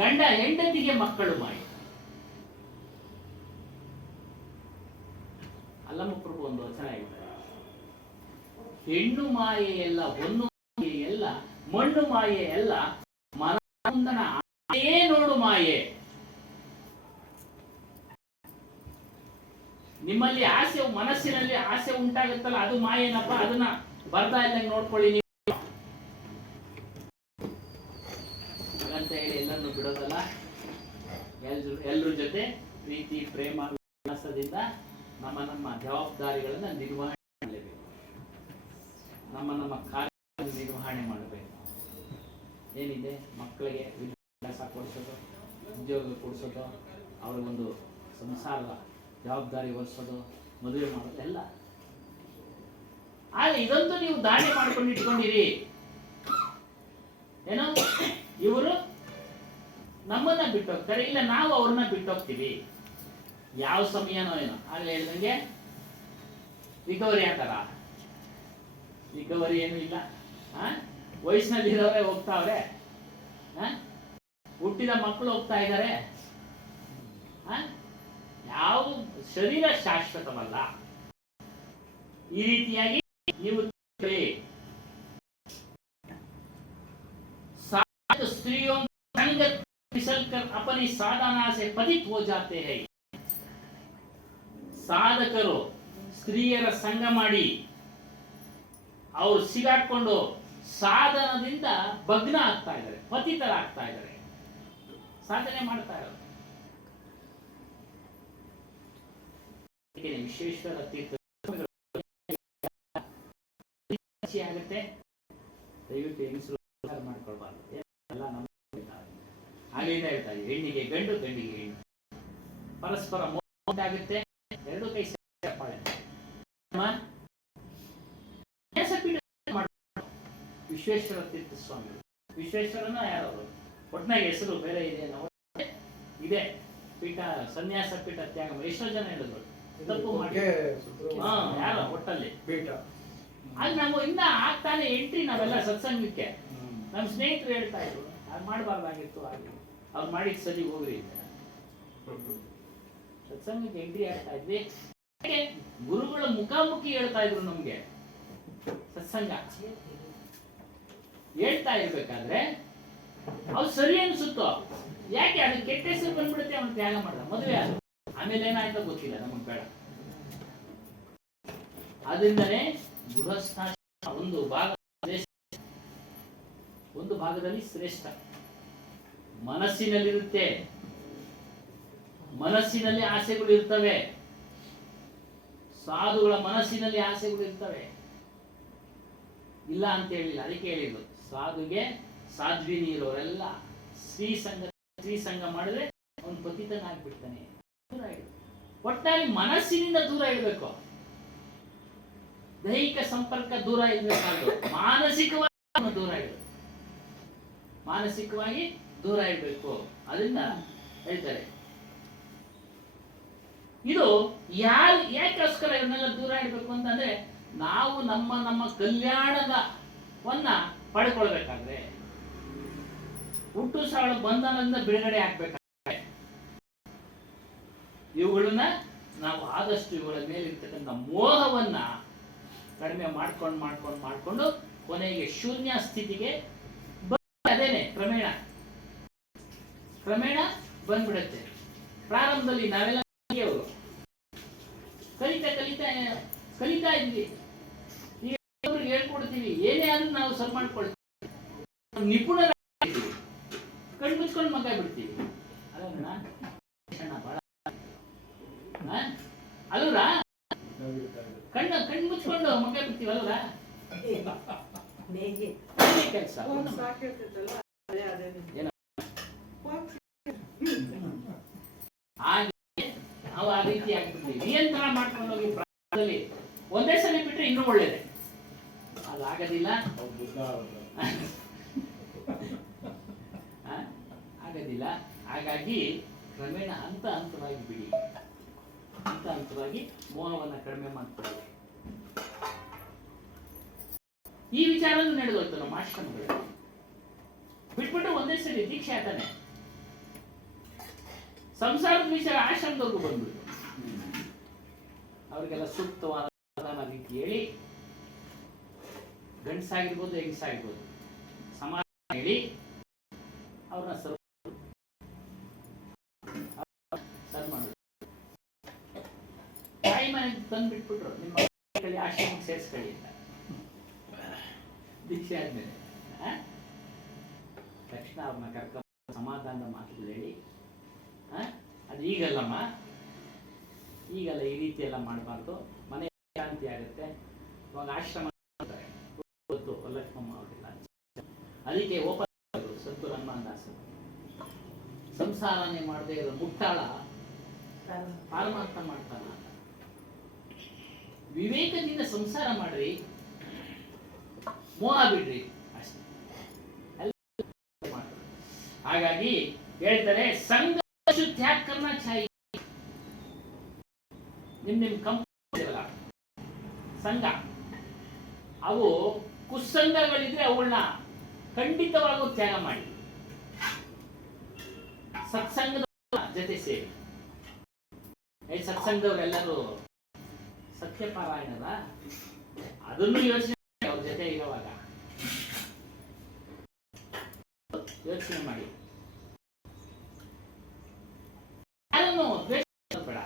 ಗಂಡ ಹೆಂಡತಿಗೆ ಮಕ್ಕಳು ಮಾಯೆ. ಅಲ್ಲಮ್ಮ ಪ್ರಭು ಒಂದು ವಚನ ಹೇಳ್ತಾರೆ, ಹೆಣ್ಣು ಮಾಯೆ ಎಲ್ಲ, ಹೊನ್ನು ಮಾಯೆ ಎಲ್ಲ, ಮಣ್ಣು ಮಾಯೆ ಎಲ್ಲ, ಮನಂದನ ಆಯೇ ನೋಡು ಮಾಯೆ. ನಿಮ್ಮಲ್ಲಿ ಆಸೆ, ಮನಸ್ಸಿನಲ್ಲಿ ಆಸೆ ಉಂಟಾಗುತ್ತಲ್ಲ, ಅದು ಮಾಯೇನಪ್ಪ. ಅದನ್ನ ಬರ್ತಾ ಇದ್ದಂಗೆ ನೋಡ್ಕೊಳ್ಳಿ ನೀವು ಅಂತ ಹೇಳಿ ಎಲ್ಲರನ್ನು ಬಿಡೋದಲ್ಲ. ಎಲ್ರ ಜೊತೆ ಪ್ರೀತಿ, ಪ್ರೇಮ, ವಿಶ್ವಾಸದಿಂದ ನಮ್ಮ ಜವಾಬ್ದಾರಿಗಳನ್ನ ನಿರ್ವಹಣೆ ಮಾಡಲೇಬೇಕು. ನಮ್ಮ ಕಾರ್ಯ ನಿರ್ವಹಣೆ ಮಾಡಬೇಕು. ಏನಿದೆ, ಮಕ್ಕಳಿಗೆ ವಿದ್ಯಾಭ್ಯಾಸ ಕೊಡಿಸೋದು, ಉದ್ಯೋಗ ಕೊಡಿಸೋದು, ಅವ್ರಿಗೊಂದು ಸಂಸಾರದ ಜವಾಬ್ದಾರಿ ಹೊರಿಸೋದು, ಮದುವೆ ಮಾಡೋದು ಎಲ್ಲ. ಆದ್ರೆ ಇದಂತೂ ನೀವು ದಾಳಿ ಮಾಡ್ಕೊಂಡು ಇಟ್ಕೊಂಡಿರಿ. ಏನೋ ಇವರು ನಮ್ಮನ್ನ ಬಿಟ್ಟೋಗ್ತಾರೆ, ಇಲ್ಲ ನಾವು ಅವ್ರನ್ನ ಬಿಟ್ಟೋಗ್ತೀವಿ. ಯಾವ ಸಮಯನೋ ಏನೋ ಆಗ್ಲೇ ಹೇಳ್ದಂಗೆ ರಿಕವರಿ ಆತಾರ, ರಿಕವರಿ ಏನು ಇಲ್ಲ. ವಯಸ್ಸಿನಲ್ಲಿರೋರೆ ಹೋಗ್ತಾವ್ರೆ, ಹುಟ್ಟಿದ ಮಕ್ಕಳು ಹೋಗ್ತಾ ಇದ್ದಾರೆ. ಯಾವ ಶರೀರ ಶಾಶ್ವತವಲ್ಲ. ಈ ರೀತಿಯಾಗಿ ನೀವು स्त्रियों संगत फिसलकर अपनी साधना से पतित हो जाते हैं. ಸಾಧಕರು ಸ್ತ್ರೀಯರ ಸಂಗ ಮಾಡಿ ಅವರು ಸಿಗಾಕೊಂಡು ಸಾಧನದಿಂದ ಭಗ್ನ ಆಗ್ತಾ ಇದ್ದಾರೆ, ಪತಿತರಾಗ್ತಾ ಇದ್ದಾರೆ, ಸಾಧನೆ ಮಾಡ್ತಾ ಇದ್ದಾರೆ. ವಿಶ್ವೇಶ್ವರ ತೀರ್ಥ ಆಗುತ್ತೆ, ದಯವಿಟ್ಟು ಹೆಂಗಸರು ಮಾಡ್ಕೊಳ್ಬಾರ್ದು. ಎಲ್ಲ ನಮ್ಮ ಹಾಗೆಯಿಂದ ಹೇಳ್ತಾ ಇದ್ದೀವಿ, ಹೆಣ್ಣಿಗೆ ಗಂಡು, ಗಂಡಿಗೆ ಹೆಣ್ಣು, ಪರಸ್ಪರ ಆಗುತ್ತೆ. ಎರಡು ಕೈ ವಿಶ್ವೇಶ್ವರ ತೀರ್ಥ ಸ್ವಾಮಿ, ವಿಶ್ವೇಶ್ವರನ ಯಾರವರು, ಒಟ್ನಾಗಿ ಹೆಸರು ಬೇರೆ ಇದೆ, ಇದೆ ಪೀಠ, ಸನ್ಯಾಸ ಪೀಠ ತ್ಯಾಗ. ಎಷ್ಟೋ ಜನ ಹೇಳಿದ್ರು ತಪ್ಪು ಮಾಡಿ, ಯಾರ ಒಟ್ಟಲ್ಲಿ ಪೀಠ. ಅಲ್ಲಿ ನಾವು ಇನ್ನ ಆಗ್ತಾನೆ ಎಂಟ್ರಿ, ನಾವೆಲ್ಲ ಸತ್ಸಂಗಕ್ಕೆ ನಮ್ಮ ಸ್ನೇಹಿತರು ಹೇಳ್ತಾ ಇದ್ರು, ಅದು ಮಾಡಬಾರ್ದಾಗಿತ್ತು, ಹಾಗೆ ಅವ್ರು ಮಾಡಿದ ಸರಿ ಹೋಗ್ರಿ ಅಂತ. ಸತ್ಸಂಗಕ್ಕೆ ಎಂಟ್ರಿ ಆಗ್ತಾ ಇದ್ವಿ, ಗುರುಗಳ ಮುಖಾಮುಖಿ ಹೇಳ್ತಾ ಇದ್ರು ನಮ್ಗೆ. ಸತ್ಸಂಗ ಹೇಳ್ತಾ ಇರ್ಬೇಕಾದ್ರೆ ಅವ್ರು ಸರಿ ಅನ್ಸುತ್ತೋ, ಯಾಕೆ ಅದು ಕೆಟ್ಟ ಹೆಸರು ಬಂದ್ಬಿಡುತ್ತೆ, ಅವನು ತ್ಯಾಗ ಮಾಡ್ದ, ಮದುವೆ ಆದ ಆಮೇಲೆ ಏನಾಯ್ತೋ ಗೊತ್ತಿಲ್ಲ, ನಮಗ್ ಬೇಡ. ಅದರಿಂದನೇ ಗೃಹಸ್ಥಾಶ್ರಮ ಒಂದು ಭಾಗದಲ್ಲಿ ಶ್ರೇಷ್ಠ. ಮನಸ್ಸಿನಲ್ಲಿರುತ್ತೆ, ಮನಸ್ಸಿನಲ್ಲಿ ಆಸೆಗಳು ಇರ್ತವೆ, ಸಾಧುಗಳ ಮನಸ್ಸಿನಲ್ಲಿ ಆಸೆಗಳು ಇರ್ತವೆ, ಇಲ್ಲ ಅಂತ ಹೇಳಿಲ್ಲ. ಅದಕ್ಕೆ ಹೇಳಿದ್ರು, ಸಾಧುಗೆ ಸಾಧ್ವಿನಿ ಇರೋರೆಲ್ಲ ಸ್ತ್ರೀ ಸಂಘ ಮಾಡಿದ್ರೆ ಅವನು ಪತಿತನಾಗ್ಬಿಡ್ತಾನೆ. ದೂರ ಇಡು. ಒಟ್ಟಾಗಿ ಮನಸ್ಸಿನಿಂದ ದೂರ ಇಡಬೇಕು. ದೈಹಿಕ ಸಂಪರ್ಕ ದೂರ ಇಡಬೇಕಾದ್ರು ಮಾನಸಿಕವಾಗಿ ದೂರ ಇಡಬೇಕು. ಮಾನಸಿಕವಾಗಿ ದೂರ ಇಡಬೇಕು. ಅದರಿಂದ ಹೇಳ್ತಾರೆ ಇದು ಯಾಕೋಸ್ಕರ ಇವನ್ನೆಲ್ಲ ದೂರ ಇಡಬೇಕು ಅಂತಂದ್ರೆ ನಾವು ನಮ್ಮ ಕಲ್ಯಾಣವನ್ನ ಪಡ್ಕೊಳ್ಬೇಕಾದ್ರೆ ಹುಟ್ಟು ಸಾಳು ಬಂಧನದಿಂದ ಬಿಡುಗಡೆ ಆಗ್ಬೇಕಾದ್ರೆ ಇವುಗಳನ್ನ ನಾವು ಆದಷ್ಟು ಇವುಗಳ ಮೇಲೆ ಇರ್ತಕ್ಕಂಥ ಮೋಹವನ್ನ ಕಡಿಮೆ ಮಾಡ್ಕೊಂಡು ಕೊನೆಗೆ ಶೂನ್ಯ ಸ್ಥಿತಿಗೆ ಅದೇನೆ ಕ್ರಮೇಣ ಬಂದ್ಬಿಡುತ್ತೆ. ಪ್ರಾರಂಭದಲ್ಲಿ ನಾವೆಲ್ಲ ಕಲಿತಾ ಇದ್ವಿ. ಈಗ ಹೇಳ್ಕೊಡ್ತೀವಿ, ಏನೇ ಆದ್ರೂ ನಾವು ಸರ್ ಮಾಡ್ಕೊಳ್ತೀವಿ, ನಿಪುಣರ ಕಣ್ಣು ಮುಚ್ಕೊಂಡು ಮಗ ಬಿಡ್ತೀವಿ. ಅಲ್ವರ ಕಣ್ಣು ಮುಚ್ಕೊಂಡು ಮಗ ಬಿಡ್ತೀವಿ ಅಲ್ವರ ಕೆಲಸ. ನಾವು ಆ ರೀತಿ ಆಗ್ಬಿಡ್ತೀವಿ. ನಿಯಂತ್ರಣ ಮಾಡ್ಕೊಂಡು ಹೋಗಿ ಪ್ರಾರಂಭದಲ್ಲಿ ಒಂದೇ ಸಲ ಬಿಟ್ರೆ ಇನ್ನೂ ಒಳ್ಳೇದೆ. ಅದಾಗೋದಿಲ್ಲ, ಆಗೋದಿಲ್ಲ. ಹಾಗಾಗಿ ಕ್ರಮೇಣ ಹಂತವಾಗಿ ಬಿಡಿ, ಹಂತವಾಗಿ ಮೋಹವನ್ನು ಕಡಿಮೆ ಮಾಡ್ಕೊಳ್ಳಿ. ಈ ವಿಚಾರ ನಡೆದೋಯ್ತು ನಮ್ಮ ಆಶ್ರಮಗಳು. ಬಿಟ್ಬಿಟ್ಟು ಒಂದೇ ಸರಿ ದೀಕ್ಷೆ ಆತಾನೆ ಸಂಸಾರದ ವಿಚಾರ ಆಶ್ರಮದವ್ರಿಗೂ ಬಂದ್ಬಿಟ್ಟು ಅವ್ರಿಗೆಲ್ಲ ಸೂಕ್ತವಾದ ರೀತಿ ಹೇಳಿ, ಗಂಡಸಾಗಿರ್ಬೋದು ಹೆಂಗಸಾಗಿರ್ಬೋದು ಸಮಾಧಾನ ಹೇಳಿ ಅವ್ರನ್ನ ಸರ್ ಮಾಡೋದು. ತಾಯಿ ಮನೆಗೆ ತಂದು ಬಿಟ್ಬಿಟ್ರು, ನಿಮ್ಮ ಆಶ್ರಮಕ್ಕೆ ಸೇರಿಸ್ಕೊಳ್ಳಿ ಅಂತ. ದೀಕ್ಷೆ ಆದ್ಮೇಲೆ ತಕ್ಷಣ ಅವ್ರನ್ನ ಕರ್ಕೊಂಡು ಸಮಾಧಾನದ ಮಾತುಗಳು ಹೇಳಿ, ಅದು ಈಗಲ್ಲ ಈ ರೀತಿ ಎಲ್ಲ ಮಾಡಬಾರ್ದು, ಮನೆ ಶಾಂತಿ ಆಗುತ್ತೆ. ಇವಾಗ ಆಶ್ರಮ ಗೊತ್ತು ಲಕ್ಷ್ಮಮ್ಮ ಅವರಿಲ್ಲ, ಅದಕ್ಕೆ ಓಪನ್ ಸಂತು ಹನುಮಾನದಾಸ ಸಂಸಾರನೇ ಮಾಡದೇ ಇರೋ ಮುಟ್ಟಾಳ ಪಾರಮಾರ್ಥ ಮಾಡ್ತಾನ. ವಿವೇಕದಿಂದ ಸಂಸಾರ ಮಾಡ್ರಿ, ಮೋಹ ಬಿಡ್ರಿ ಅಷ್ಟೇ. ಹಾಗಾಗಿ ಹೇಳ್ತಾರೆ ಸಂಘ ತ್ಯಾಗ ಕರ್ನ ಚಾಹಿ. ನಿಮ್ ಕಂಪನಿಗಳ ಸಂಘ ಅವು ಕುಸಂಗಗಳಿದ್ರೆ ಅವುಗಳನ್ನ ಖಂಡಿತವಾಗೂ ತ್ಯಾಗ ಮಾಡಿ ಸತ್ಸಂಗದ ಜೊತೆ ಸೇರಿ. ಸತ್ಸಂಗದವರೆಲ್ಲರೂ ಸತ್ಯಪಾರಾಯಣದ ಅದನ್ನು ಯೋಚನೆ ಅವ್ರ ಜೊತೆ ಇರುವಾಗ ಯೋಚನೆ ಮಾಡಿ. ಯಾರನ್ನು ದ್ವೇಷ ಬೇಡ.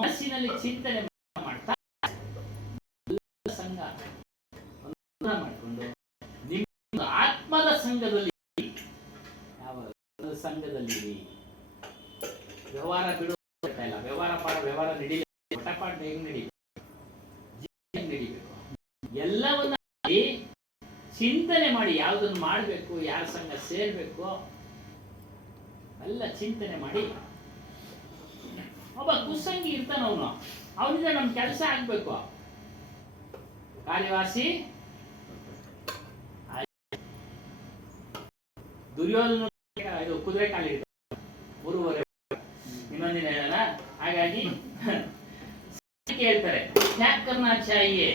ಮನಸ್ಸಿನಲ್ಲಿ ಚಿಂತನೆ ಮಾಡ್ತಾ ಸಂಘ ಮಾಡಿಕೊಂಡು ನಿಮ್ಮ ಆತ್ಮದ ಸಂಘದಲ್ಲಿ ಯಾವ ಸಂಘದಲ್ಲಿ ವ್ಯವಹಾರ ಬಿಡೋ ಇಲ್ಲ, ವ್ಯವಹಾರ ನಡೀಲಿ, ಪಟಪಾಟ ಹೇಗೆ ನಡೀಬೇಕು ಎಲ್ಲವನ್ನ ಚಿಂತನೆ ಮಾಡಿ ಯಾವುದನ್ನು ಮಾಡಬೇಕು, ಯಾರ ಸಂಘ ಸೇರ್ಬೇಕು ಎಲ್ಲ ಚಿಂತನೆ ಮಾಡಿ. ಒಬ್ಬ ಕುಸಂಗಿ ಇರ್ತಾನ, ಅವನಿಂದ ನಮ್ ಕೆಲಸ ಆಗ್ಬೇಕು. ಕಾರ್ಯವಾಸಿ ದುರ್ಯೋಧನ ಇದು ಕುದುರೆ ಕಾಲಿಡ್ತಾನೆ ಗುರುವರೆ ಇನ್ನೊಂದಿನ ಹೇಳಲ್ಲ. ಹಾಗಾಗಿ ಹೇಳ್ತಾರೆ त्याग करना चाहिए.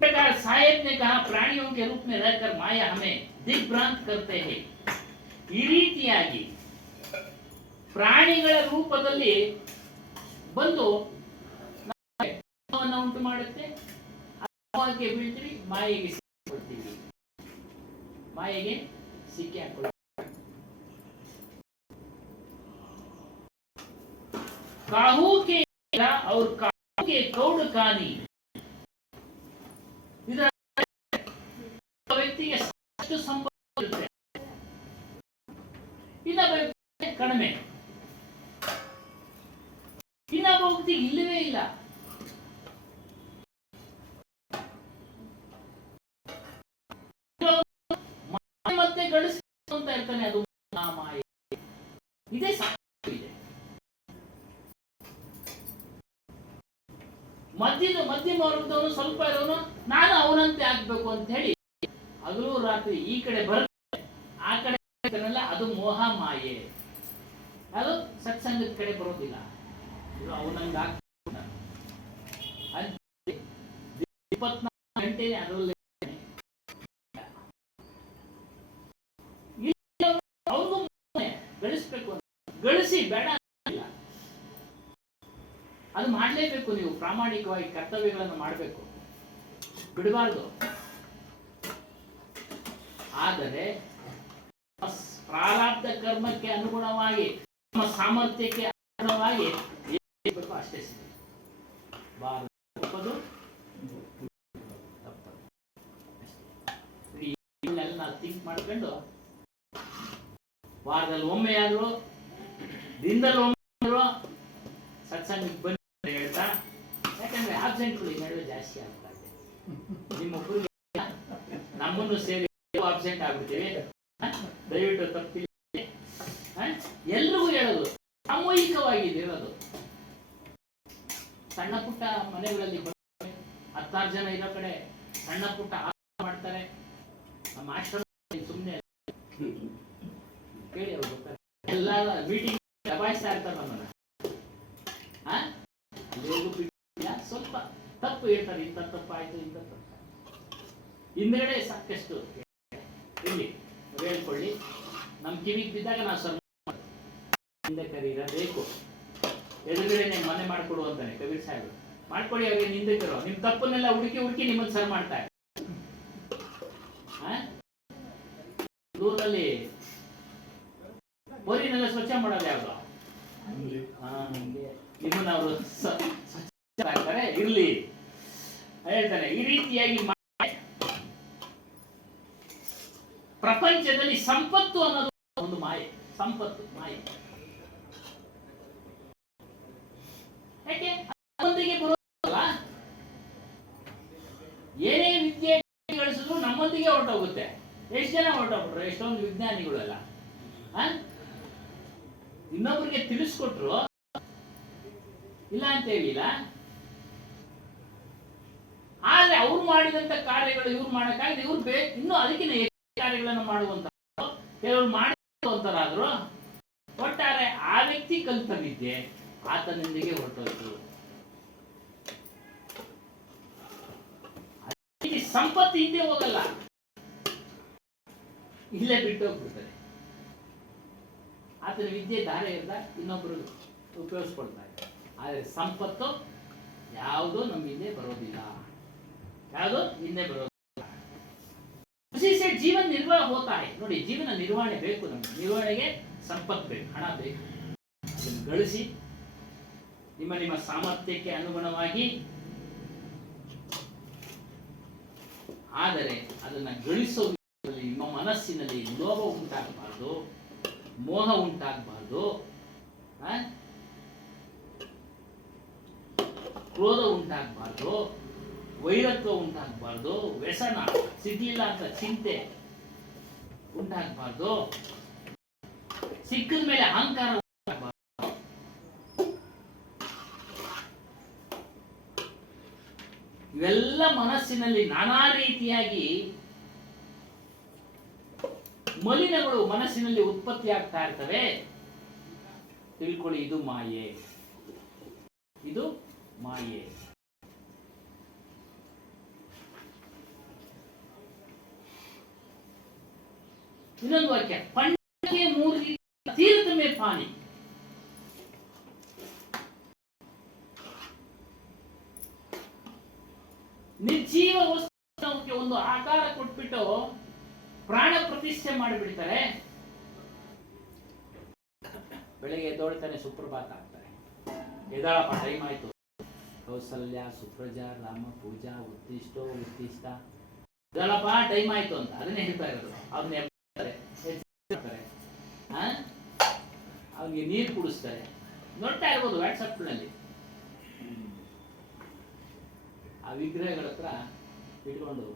प्रकार साहेब ने कहा प्राणियों के रूप में रहकर माया हमें दिग्भ्रांत करते हैं. ಈ ರೀತಿಯಾಗಿ ಪ್ರಾಣಿಗಳ ರೂಪದಲ್ಲಿ ಬಂದು ಉಂಟು ಮಾಡುತ್ತೆ. ಮೋಹಕ್ಕೆ ಬೀಳ್ತೀವಿ, ಮಾಯೆಗೆ ಸಿಕ್ಕಿಕೊಳ್ತೀವಿ, ಮಾಯೆಗೆ ಸಿಕ್ಕಿ ಹಾಕೊಳ್ಳಿ. काहू के और काहू के कौड़ कानी. ಇದರ ವ್ಯಕ್ತಿಗೆ ಸಾಕಷ್ಟು ಸಂಪತ್ತು ಇರುತ್ತೆ, ಇನ್ನೊಬ್ಬ ವ್ಯಕ್ತಿಗೆ ಕಡಿಮೆ, ಇನ್ನೊಬ್ಬ ವ್ಯಕ್ತಿಗೆ ಇಲ್ಲವೇ ಇಲ್ಲ. ಮಧ್ಯಮ ವರ್ಗದವನು ಸ್ವಲ್ಪ ಇರೋನು ನಾನು ಅವನಂತೆ ಆಗ್ಬೇಕು ಅಂತ ಹೇಳಿ ಹಗಲು ರಾತ್ರಿ ಈ ಕಡೆ ಬರುತ್ತೆ ಆ ಕಡೆ ಅದು ಮೋಹ ಮಾಯೆ. ಅದು ಸತ್ಸಂಗದ ಕಡೆ ಬರೋದಿಲ್ಲ. ಅವನಂಗ 24 ಗಂಟೆ ಅದರಲ್ಲಿ ಅವ್ರಿಗೂ ಗಳಿಸ್ಬೇಕು ಗಳಿಸಿ ಬೇಡ ಅದು ಮಾಡಲೇಬೇಕು. ನೀವು ಪ್ರಾಮಾಣಿಕವಾಗಿ ಕರ್ತವ್ಯಗಳನ್ನು ಮಾಡಬೇಕು, ಬಿಡಬಾರ್ದು. ಆದರೆ ಪ್ರಾರಬ್ಧ ಕರ್ಮಕ್ಕೆ ಅನುಗುಣವಾಗಿ ನಮ್ಮ ಸಾಮರ್ಥ್ಯಕ್ಕೆ ಅನುಗುಣವಾಗಿ ಅಷ್ಟೇ ನಾವು ಥಿಂಕ್ ಮಾಡ್ಕೊಂಡು ವಾರದಲ್ಲಿ ಒಮ್ಮೆ ಆದ್ರು ದಿನದಲ್ಲಿ ಒಮ್ಮೆ ಆದ್ರು ಸತ್ಸಂಗಕ್ಕೆ ಬನ್ನಿ ಹೇಳ್ತಾ. ಯಾಕಂದ್ರೆ ಆಬ್ಸೆಂಟ್ಗಳು ಈ ನಡುವೆ ಜಾಸ್ತಿ ಆಗ್ತಾ ಇದೆ. ನಿಮ್ಮೊಬ್ಬರಿಗೆ ನಮ್ಮನ್ನು ಸೇರಿ ಆಬ್ಸೆಂಟ್ ಆಗ್ಬಿಡ್ತೀವಿ. ದಯವಿಟ್ಟು ತಪ್ಪಿಲ್ಲ, ಎಲ್ರಿಗೂ ಹೇಳೋದು ಸಾಮೂಹಿಕವಾಗಿದೆ ಇರೋದು. ಸಣ್ಣ ಪುಟ್ಟ ಮನೆಗಳಲ್ಲಿ 16 ಜನ ಇರೋ ಕಡೆ ಸಣ್ಣ ಪುಟ್ಟ ಮಾಡ್ತಾರೆ. ನಮ್ಮ ಆಶ್ರಮ ಸುಮ್ಮನೆ ಕೇಳಿ ಅವ್ರು ಗೊತ್ತಾರೆ, ಎಲ್ಲ ಮೀಟಿಂಗ್ ದಬಾಯಿಸ್ತಾ ಇರ್ತಾರೆ ನಮ್ಮನ್ನ. ಸ್ವಲ್ಪ ತಪ್ಪು ಹೇಳ್ತಾರೆ, ಇಂಥ ತಪ್ಪಾಯ್ತು ಇಂಥ ತಪ್ಪು. ಹಿಂದ್ಗಡೆ ಸಾಕಷ್ಟು ಇಲ್ಲಿ ಹೇಳ್ಕೊಳ್ಳಿ. ನಮ್ಮ ಕಿವಿಗೆ ಬಿದ್ದಾಗ ನಾವು ಸ್ವಲ್ಪ ಹಿಂದೆ ಕರೀರಬೇಕು. ಎದುರುಗಡೆ ಮನೆ ಮಾಡ್ಕೊಡು ಅಂತಾನೆ ಕಬೀರ್ ಸಾಹೇಬ್. ಮಾಡ್ಕೊಳ್ಳಿ, ಅವ್ರಿಗೆ ನಿಂದಿಕರು ನಿಮ್ ತಪ್ಪನ್ನೆಲ್ಲ ಹುಡುಕಿ ನಿಮ್ಮನ್ನು ಸರ್ ಮಾಡ್ತಾರೆ. ದೂರದಲ್ಲಿ ಬೋರಿನೆಲ್ಲ ಸ್ವಚ್ಛ ಮಾಡೋದು ಯಾವ್ದು? ನಿಮ್ಮನ್ನ ಅವರು ಸ್ವಚ್ಛ ಇರ್ಲಿ ಹೇಳ್ತಾನೆ. ಈ ರೀತಿಯಾಗಿ ಪ್ರಪಂಚದಲ್ಲಿ ಸಂಪತ್ತು ಅನ್ನೋದು ಒಂದು ಮಾಯೆ. ಸಂಪತ್ತು ಮಾಯೆ. ಯಾಕೆ ನಮ್ಮೊಂದಿಗೆ ಬರೋಲ್ಲ? ಏನೇ ವಿದ್ಯೆ ಗಳಿಸಿದ್ರು ನಮ್ಮೊಂದಿಗೆ ಹೊರಟೋಗುತ್ತೆ. ಎಷ್ಟು ಜನ ಹೊರಟೋಗ್ಬಿಟ್ರು, ಎಷ್ಟೊಂದು ವಿಜ್ಞಾನಿಗಳೆಲ್ಲ ಇನ್ನೊಬ್ಬರಿಗೆ ತಿಳಿಸ್ಕೊಟ್ರು ಇಲ್ಲ ಅಂತ ಹೇಳಿಲ್ಲ. ಆದ್ರೆ ಅವ್ರು ಮಾಡಿದಂತ ಕಾರ್ಯಗಳು ಇವ್ರು ಮಾಡಕ್ಕಾಗದೆ ಇವ್ರು ಇನ್ನೂ ಅದಕ್ಕಿಂತ ಹೆಚ್ಚು ಕಾರ್ಯಗಳನ್ನು ಮಾಡುವಂತ ಕೆಲವರು ಮಾಡುವಂತರಾದ್ರು. ಒಟ್ಟಾರೆ ಆ ವ್ಯಕ್ತಿ ಕಲಿತ ವಿದ್ಯೆ ಆತನೊಂದಿಗೆ ಹೊರಟೋಯ್ತು. ಸಂಪತ್ತು ಹಿಂದೆ ಹೋಗಲ್ಲ, ಇಲ್ಲೇ ಬಿಟ್ಟು ಹೋಗ್ಬಿಡ್ತಾರೆ. ಆತನ ವಿದ್ಯೆ ಧಾರೆ ಇರ್ದ ಇನ್ನೊಬ್ರು ಉಪಯೋಗಿಸ್ಕೊಳ್ತಾರೆ. ಆದರೆ ಸಂಪತ್ತು ಯಾವುದು ನಮ್ಮ ಹಿಂದೆ ಬರೋದಿಲ್ಲ, ಯಾವುದು ಹಿಂದೆ ಬರೋದಿಲ್ಲ. ಜೀವನ ನಿರ್ವಾಹ ಹೋತಾ है ನೋಡಿ. ಜೀವನ ನಿರ್ವಹಣೆ ಬೇಕು ನಮಗೆ. ನಿರ್ವಹಣೆಗೆ ಸಂಪತ್ತು ಬೇಕು, ಹಣ ಬೇಕು. ಅದನ್ನು ಗಳಿಸಿ ನಿಮ್ಮ ಸಾಮರ್ಥ್ಯಕ್ಕೆ ಅನುಗುಣವಾಗಿ. ಆದರೆ ಅದನ್ನ ಗಳಿಸೋ ನಿಮ್ಮ ಮನಸ್ಸಿನಲ್ಲಿ ಲೋಭ ಉಂಟಾಗಬಾರ್ದು, ಮೋಹ ಉಂಟಾಗಬಾರ್ದು, ಕ್ರೋಧ ಉಂಟಾಗಬಾರ್ದು, ವೈರತ್ವ ಉಂಟಾಗಬಾರ್ದು, ವ್ಯಸನ ಸಿಗ್ಲಿಲ್ಲ ಅಂತ ಚಿಂತೆ ಉಂಟಾಗಬಾರ್ದು, ಸಿಕ್ಕಿದ ಮೇಲೆ ಅಹಂಕಾರ ಉಂಟಾಗಬಾರ್ದು. ಇವೆಲ್ಲ ಮನಸ್ಸಿನಲ್ಲಿ ನಾನಾ ರೀತಿಯಾಗಿ ಮಲಿನಗಳು ಮನಸ್ಸಿನಲ್ಲಿ ಉತ್ಪತ್ತಿ ಆಗ್ತಾ ಇರ್ತವೆ. ತಿಳ್ಕೊಳ್ಳಿ, ಇದು ಮಾಯೆ, ಇದು ಮಾಯೆ. ಇನ್ನೊಂದು ವಾಕ್ಯ, ಪಂಡಕ್ಕೆ 3 ರೀತಿ ತೀರ್ಥ ಮೇ ಪಾನಿ. ನಿರ್ಜೀವ ವಸ್ತುಕ್ಕೆ ಒಂದು ಆಕಾರ ಕೊಟ್ಬಿಟ್ಟು ಪ್ರಾಣ ಪ್ರತಿಷ್ಠೆ ಮಾಡಿಬಿಡ್ತಾರೆ. ಬೆಳಗ್ಗೆ ಎದ್ದೊಳ್ತಾನೆ ಸುಪ್ರಭಾತ ಆಗ್ತಾರೆ. ಎದ್ದಾಳಪ್ಪ, ಟೈಮ್ ಆಯ್ತು. ಕೌಸಲ್ಯ ಸುಪ್ರಜಾ ರಾಮ ಪೂಜಾ ಉತ್ತಿಷ್ಟೋ ಉತ್ತಿಷ್ಟ, ಎದ್ದಾಳಪ್ಪ ಟೈಮ್ ಆಯ್ತು ಅಂತ ಅದನ್ನೇ ಹೇಳ್ತಾ ಇರೋದು. ಅವ್ರನ್ನ ಅವ್ನಿಗೆ ನೀರು ಕುಡಿಸ್ತಾರೆ. ನೋಡ್ತಾ ಇರ್ಬೋದು ವಾಟ್ಸಪ್ನಲ್ಲಿ ಆ ವಿಗ್ರಹಗಳ ಹತ್ರ ಇಟ್ಕೊಂಡು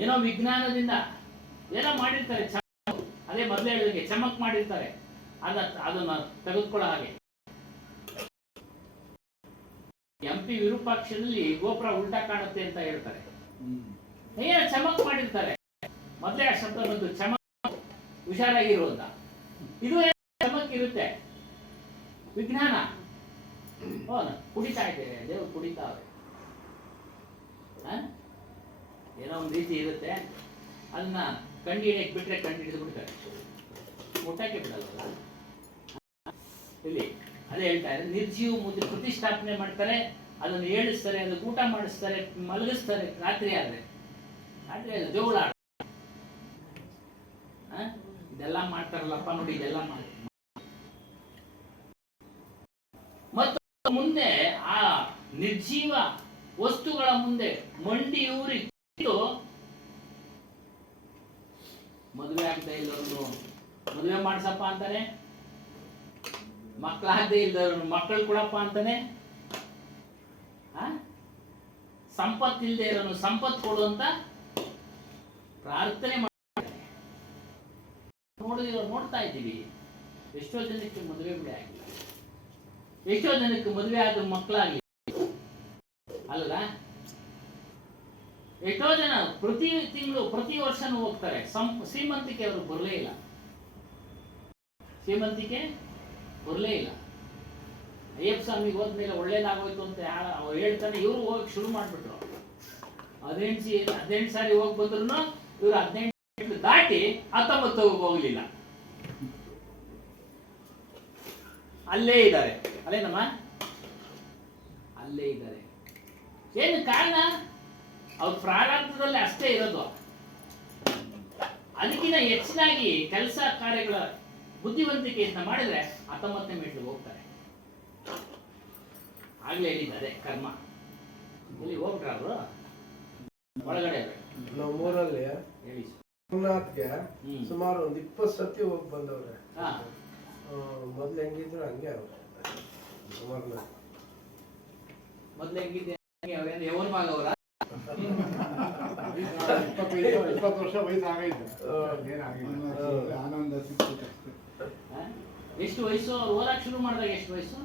ಏನೋ ವಿಜ್ಞಾನದಿಂದ ಏನೋ ಮಾಡಿರ್ತಾರೆ. ಅದೇ ಮೊದಲೇ ಹೇಳಿದಂಗೆ ಚಮಕ್ ಮಾಡಿರ್ತಾರೆ. ಅದನ್ನ ತೆಗೆದುಕೊಳ್ಳೋ ಹಾಗೆ MP ವಿರೂಪಾಕ್ಷದಲ್ಲಿ ಗೋಪುರ ಉಲ್ಟಾ ಕಾಣುತ್ತೆ ಅಂತ ಹೇಳ್ತಾರೆ. ಏನ ಚಮಕ್ ಮಾಡಿರ್ತಾರೆ, ಮೊದಲೇ ಆ ಶಬ್ದ ಬಂದು ಚಮಕ್, ಹುಷಾರಾಗಿರು ಅಂತ. ಇದು ಚಮಕ್ ಇರುತ್ತೆ, ವಿಜ್ಞಾನ. ಕುಡಿತಾ ಇದೆ, ದೇವ್ರು ಕುಡಿತಾವೆ, ಏನೋ ಒಂದು ರೀತಿ ಇರುತ್ತೆ. ಅದನ್ನ ಕಂಡು ಹಿಡಿಯಕ್ಕೆ ಬಿಟ್ರೆ ಕಂಡು ಹಿಡಿದು ಬಿಡ್ತಾರೆ, ಮುಟ್ಟಕ್ಕೆ ಬಿಡಲ್ವಲ್ಲ. ಇಲ್ಲಿ ಅದೇ ಹೇಳ್ತಾ ಇದ್ದಾರೆ, ನಿರ್ಜೀವ ಮುದ್ದೆ ಪ್ರತಿಷ್ಠಾಪನೆ ಮಾಡ್ತಾರೆ, ಅದನ್ನು ಏಳಿಸ್ತಾರೆ, ಅದಕ್ಕೆ ಊಟ ಮಾಡಿಸ್ತಾರೆ, ಮಲಗಿಸ್ತಾರೆ. ರಾತ್ರಿ ಆದ್ರೆ ಜೋಳ ಇದೆಲ್ಲ ಮಾಡ್ತಾರಲ್ಲಪ್ಪ ನೋಡಿ, ಇದೆಲ್ಲ ಮಾಡಿ. ಮತ್ತು ಮುಂದೆ ಆ ನಿರ್ಜೀವ ವಸ್ತುಗಳ ಮುಂದೆ ಮಂಡಿ ಊರಿ ಮದುವೆ ಆಗದೆ ಇಲ್ಲವ್ರನ್ನು ಮದುವೆ ಮಾಡ್ಸಪ್ಪ ಅಂತಾನೆ, ಮಕ್ಕಳಾಗದೆ ಇಲ್ದವ್ರನ್ನು ಮಕ್ಕಳು ಕೊಡಪ್ಪ ಅಂತಾನೆ, ಸಂಪತ್ತು ಇಲ್ಲದೆ ಇರೋನು ಸಂಪತ್ತು ಕೊಡು ಅಂತ ಪ್ರಾರ್ಥನೆ ಮಾಡ್ತಾರೆ. ನೋಡ್ತಾ ಇದ್ದೀವಿ, ಎಷ್ಟೋ ಜನಕ್ಕೆ ಮದುವೆ ಬಿಡಿ ಆಗಿಲ್ಲ, ಎಷ್ಟೋ ಜನಕ್ಕೆ ಮದುವೆ ಆದ ಮಕ್ಕಳಾಗಲಿ ಅಲ್ಲ. ಎಷ್ಟೋ ಜನ ಪ್ರತಿ ತಿಂಗಳು ಪ್ರತಿ ವರ್ಷನೂ ಹೋಗ್ತಾರೆ, ಶ್ರೀಮಂತಿಕೆ ಅವರು ಬರಲೇ ಇಲ್ಲ, ಶ್ರೀಮಂತಿಕೆ ಬರಲೇ ಇಲ್ಲ. ಅಯ್ಯಪ್ಪ ಸ್ವಾಮಿಗೆ ಹೋದ್ಮೇಲೆ ಒಳ್ಳೇದಾಗೋಯ್ತು ಅಂತ ಅವ್ರು ಹೇಳ್ತಾನೆ, ಇವರು ಹೋಗಕ್ಕೆ ಶುರು ಮಾಡ್ಬಿಟ್ರು. 18 ಸಾರಿ ಹೋಗಿ ಬಂದ್ರು ಇವರು 18 ದಾಟಿ 19 ಹೋಗ್ಲಿಲ್ಲ, ಅಲ್ಲೇ ಇದ್ದಾರೆ. ಅಲ್ಲೇನಮ್ಮ, ಅಲ್ಲೇ ಇದ್ದಾರೆ. ಏನು ಕಾರಣ? ಅವ್ರ ಪ್ರಾರಂಭದಲ್ಲಿ ಅಷ್ಟೇ ಇರೋದು. ಅದಕ್ಕಿಂತ ಹೆಚ್ಚಿನಾಗಿ ಕೆಲಸ ಕಾರ್ಯಗಳ ಬುದ್ಧಿವಂತಿಕೆಯಿಂದ ಮಾಡಿದ್ರೆ 19ನೇ ಮೆಟ್ಲು ಹೋಗ್ತಾರೆ. ಆಗ್ಲೇ ಹೇಳಿದ್ದಾರೆ ಕರ್ಮ. ಇಲ್ಲಿ ಹೋಗ್ಬಿಟ್ರ ಅವರು ಒಳಗಡೆ ನಮ್ಮೂರಲ್ಲಿ ಹೇಳಿ ಸೋಮನಾಥ್ಗೆ ಸುಮಾರು ಒಂದು 20 ಸತಿ ಹೋಗಿ ಬಂದವ್ರೆ. ಮೊದ್ಲು ಹೆಂಗಿದ್ರು ಹಂಗೆ ಅವ್ರೆ. ಅಮರ್ನಾಥ್ ಮೊದ್ಲು ಹೆಂಗಿದ್ದೆ ಯವನ ಮಗ ಅವರ 20 ವರ್ಷ ವಯಸ್ಸು ಆಗೈತೆ, ಆನಂದ ಸಿಕ್ಕಿದೆ. ಎಷ್ಟು ವಯಸ್ಸು? ಅವ್ರು ಓದಕ್ಕೆ ಶುರು ಮಾಡಿದಾಗ ಎಷ್ಟು ವಯಸ್ಸು?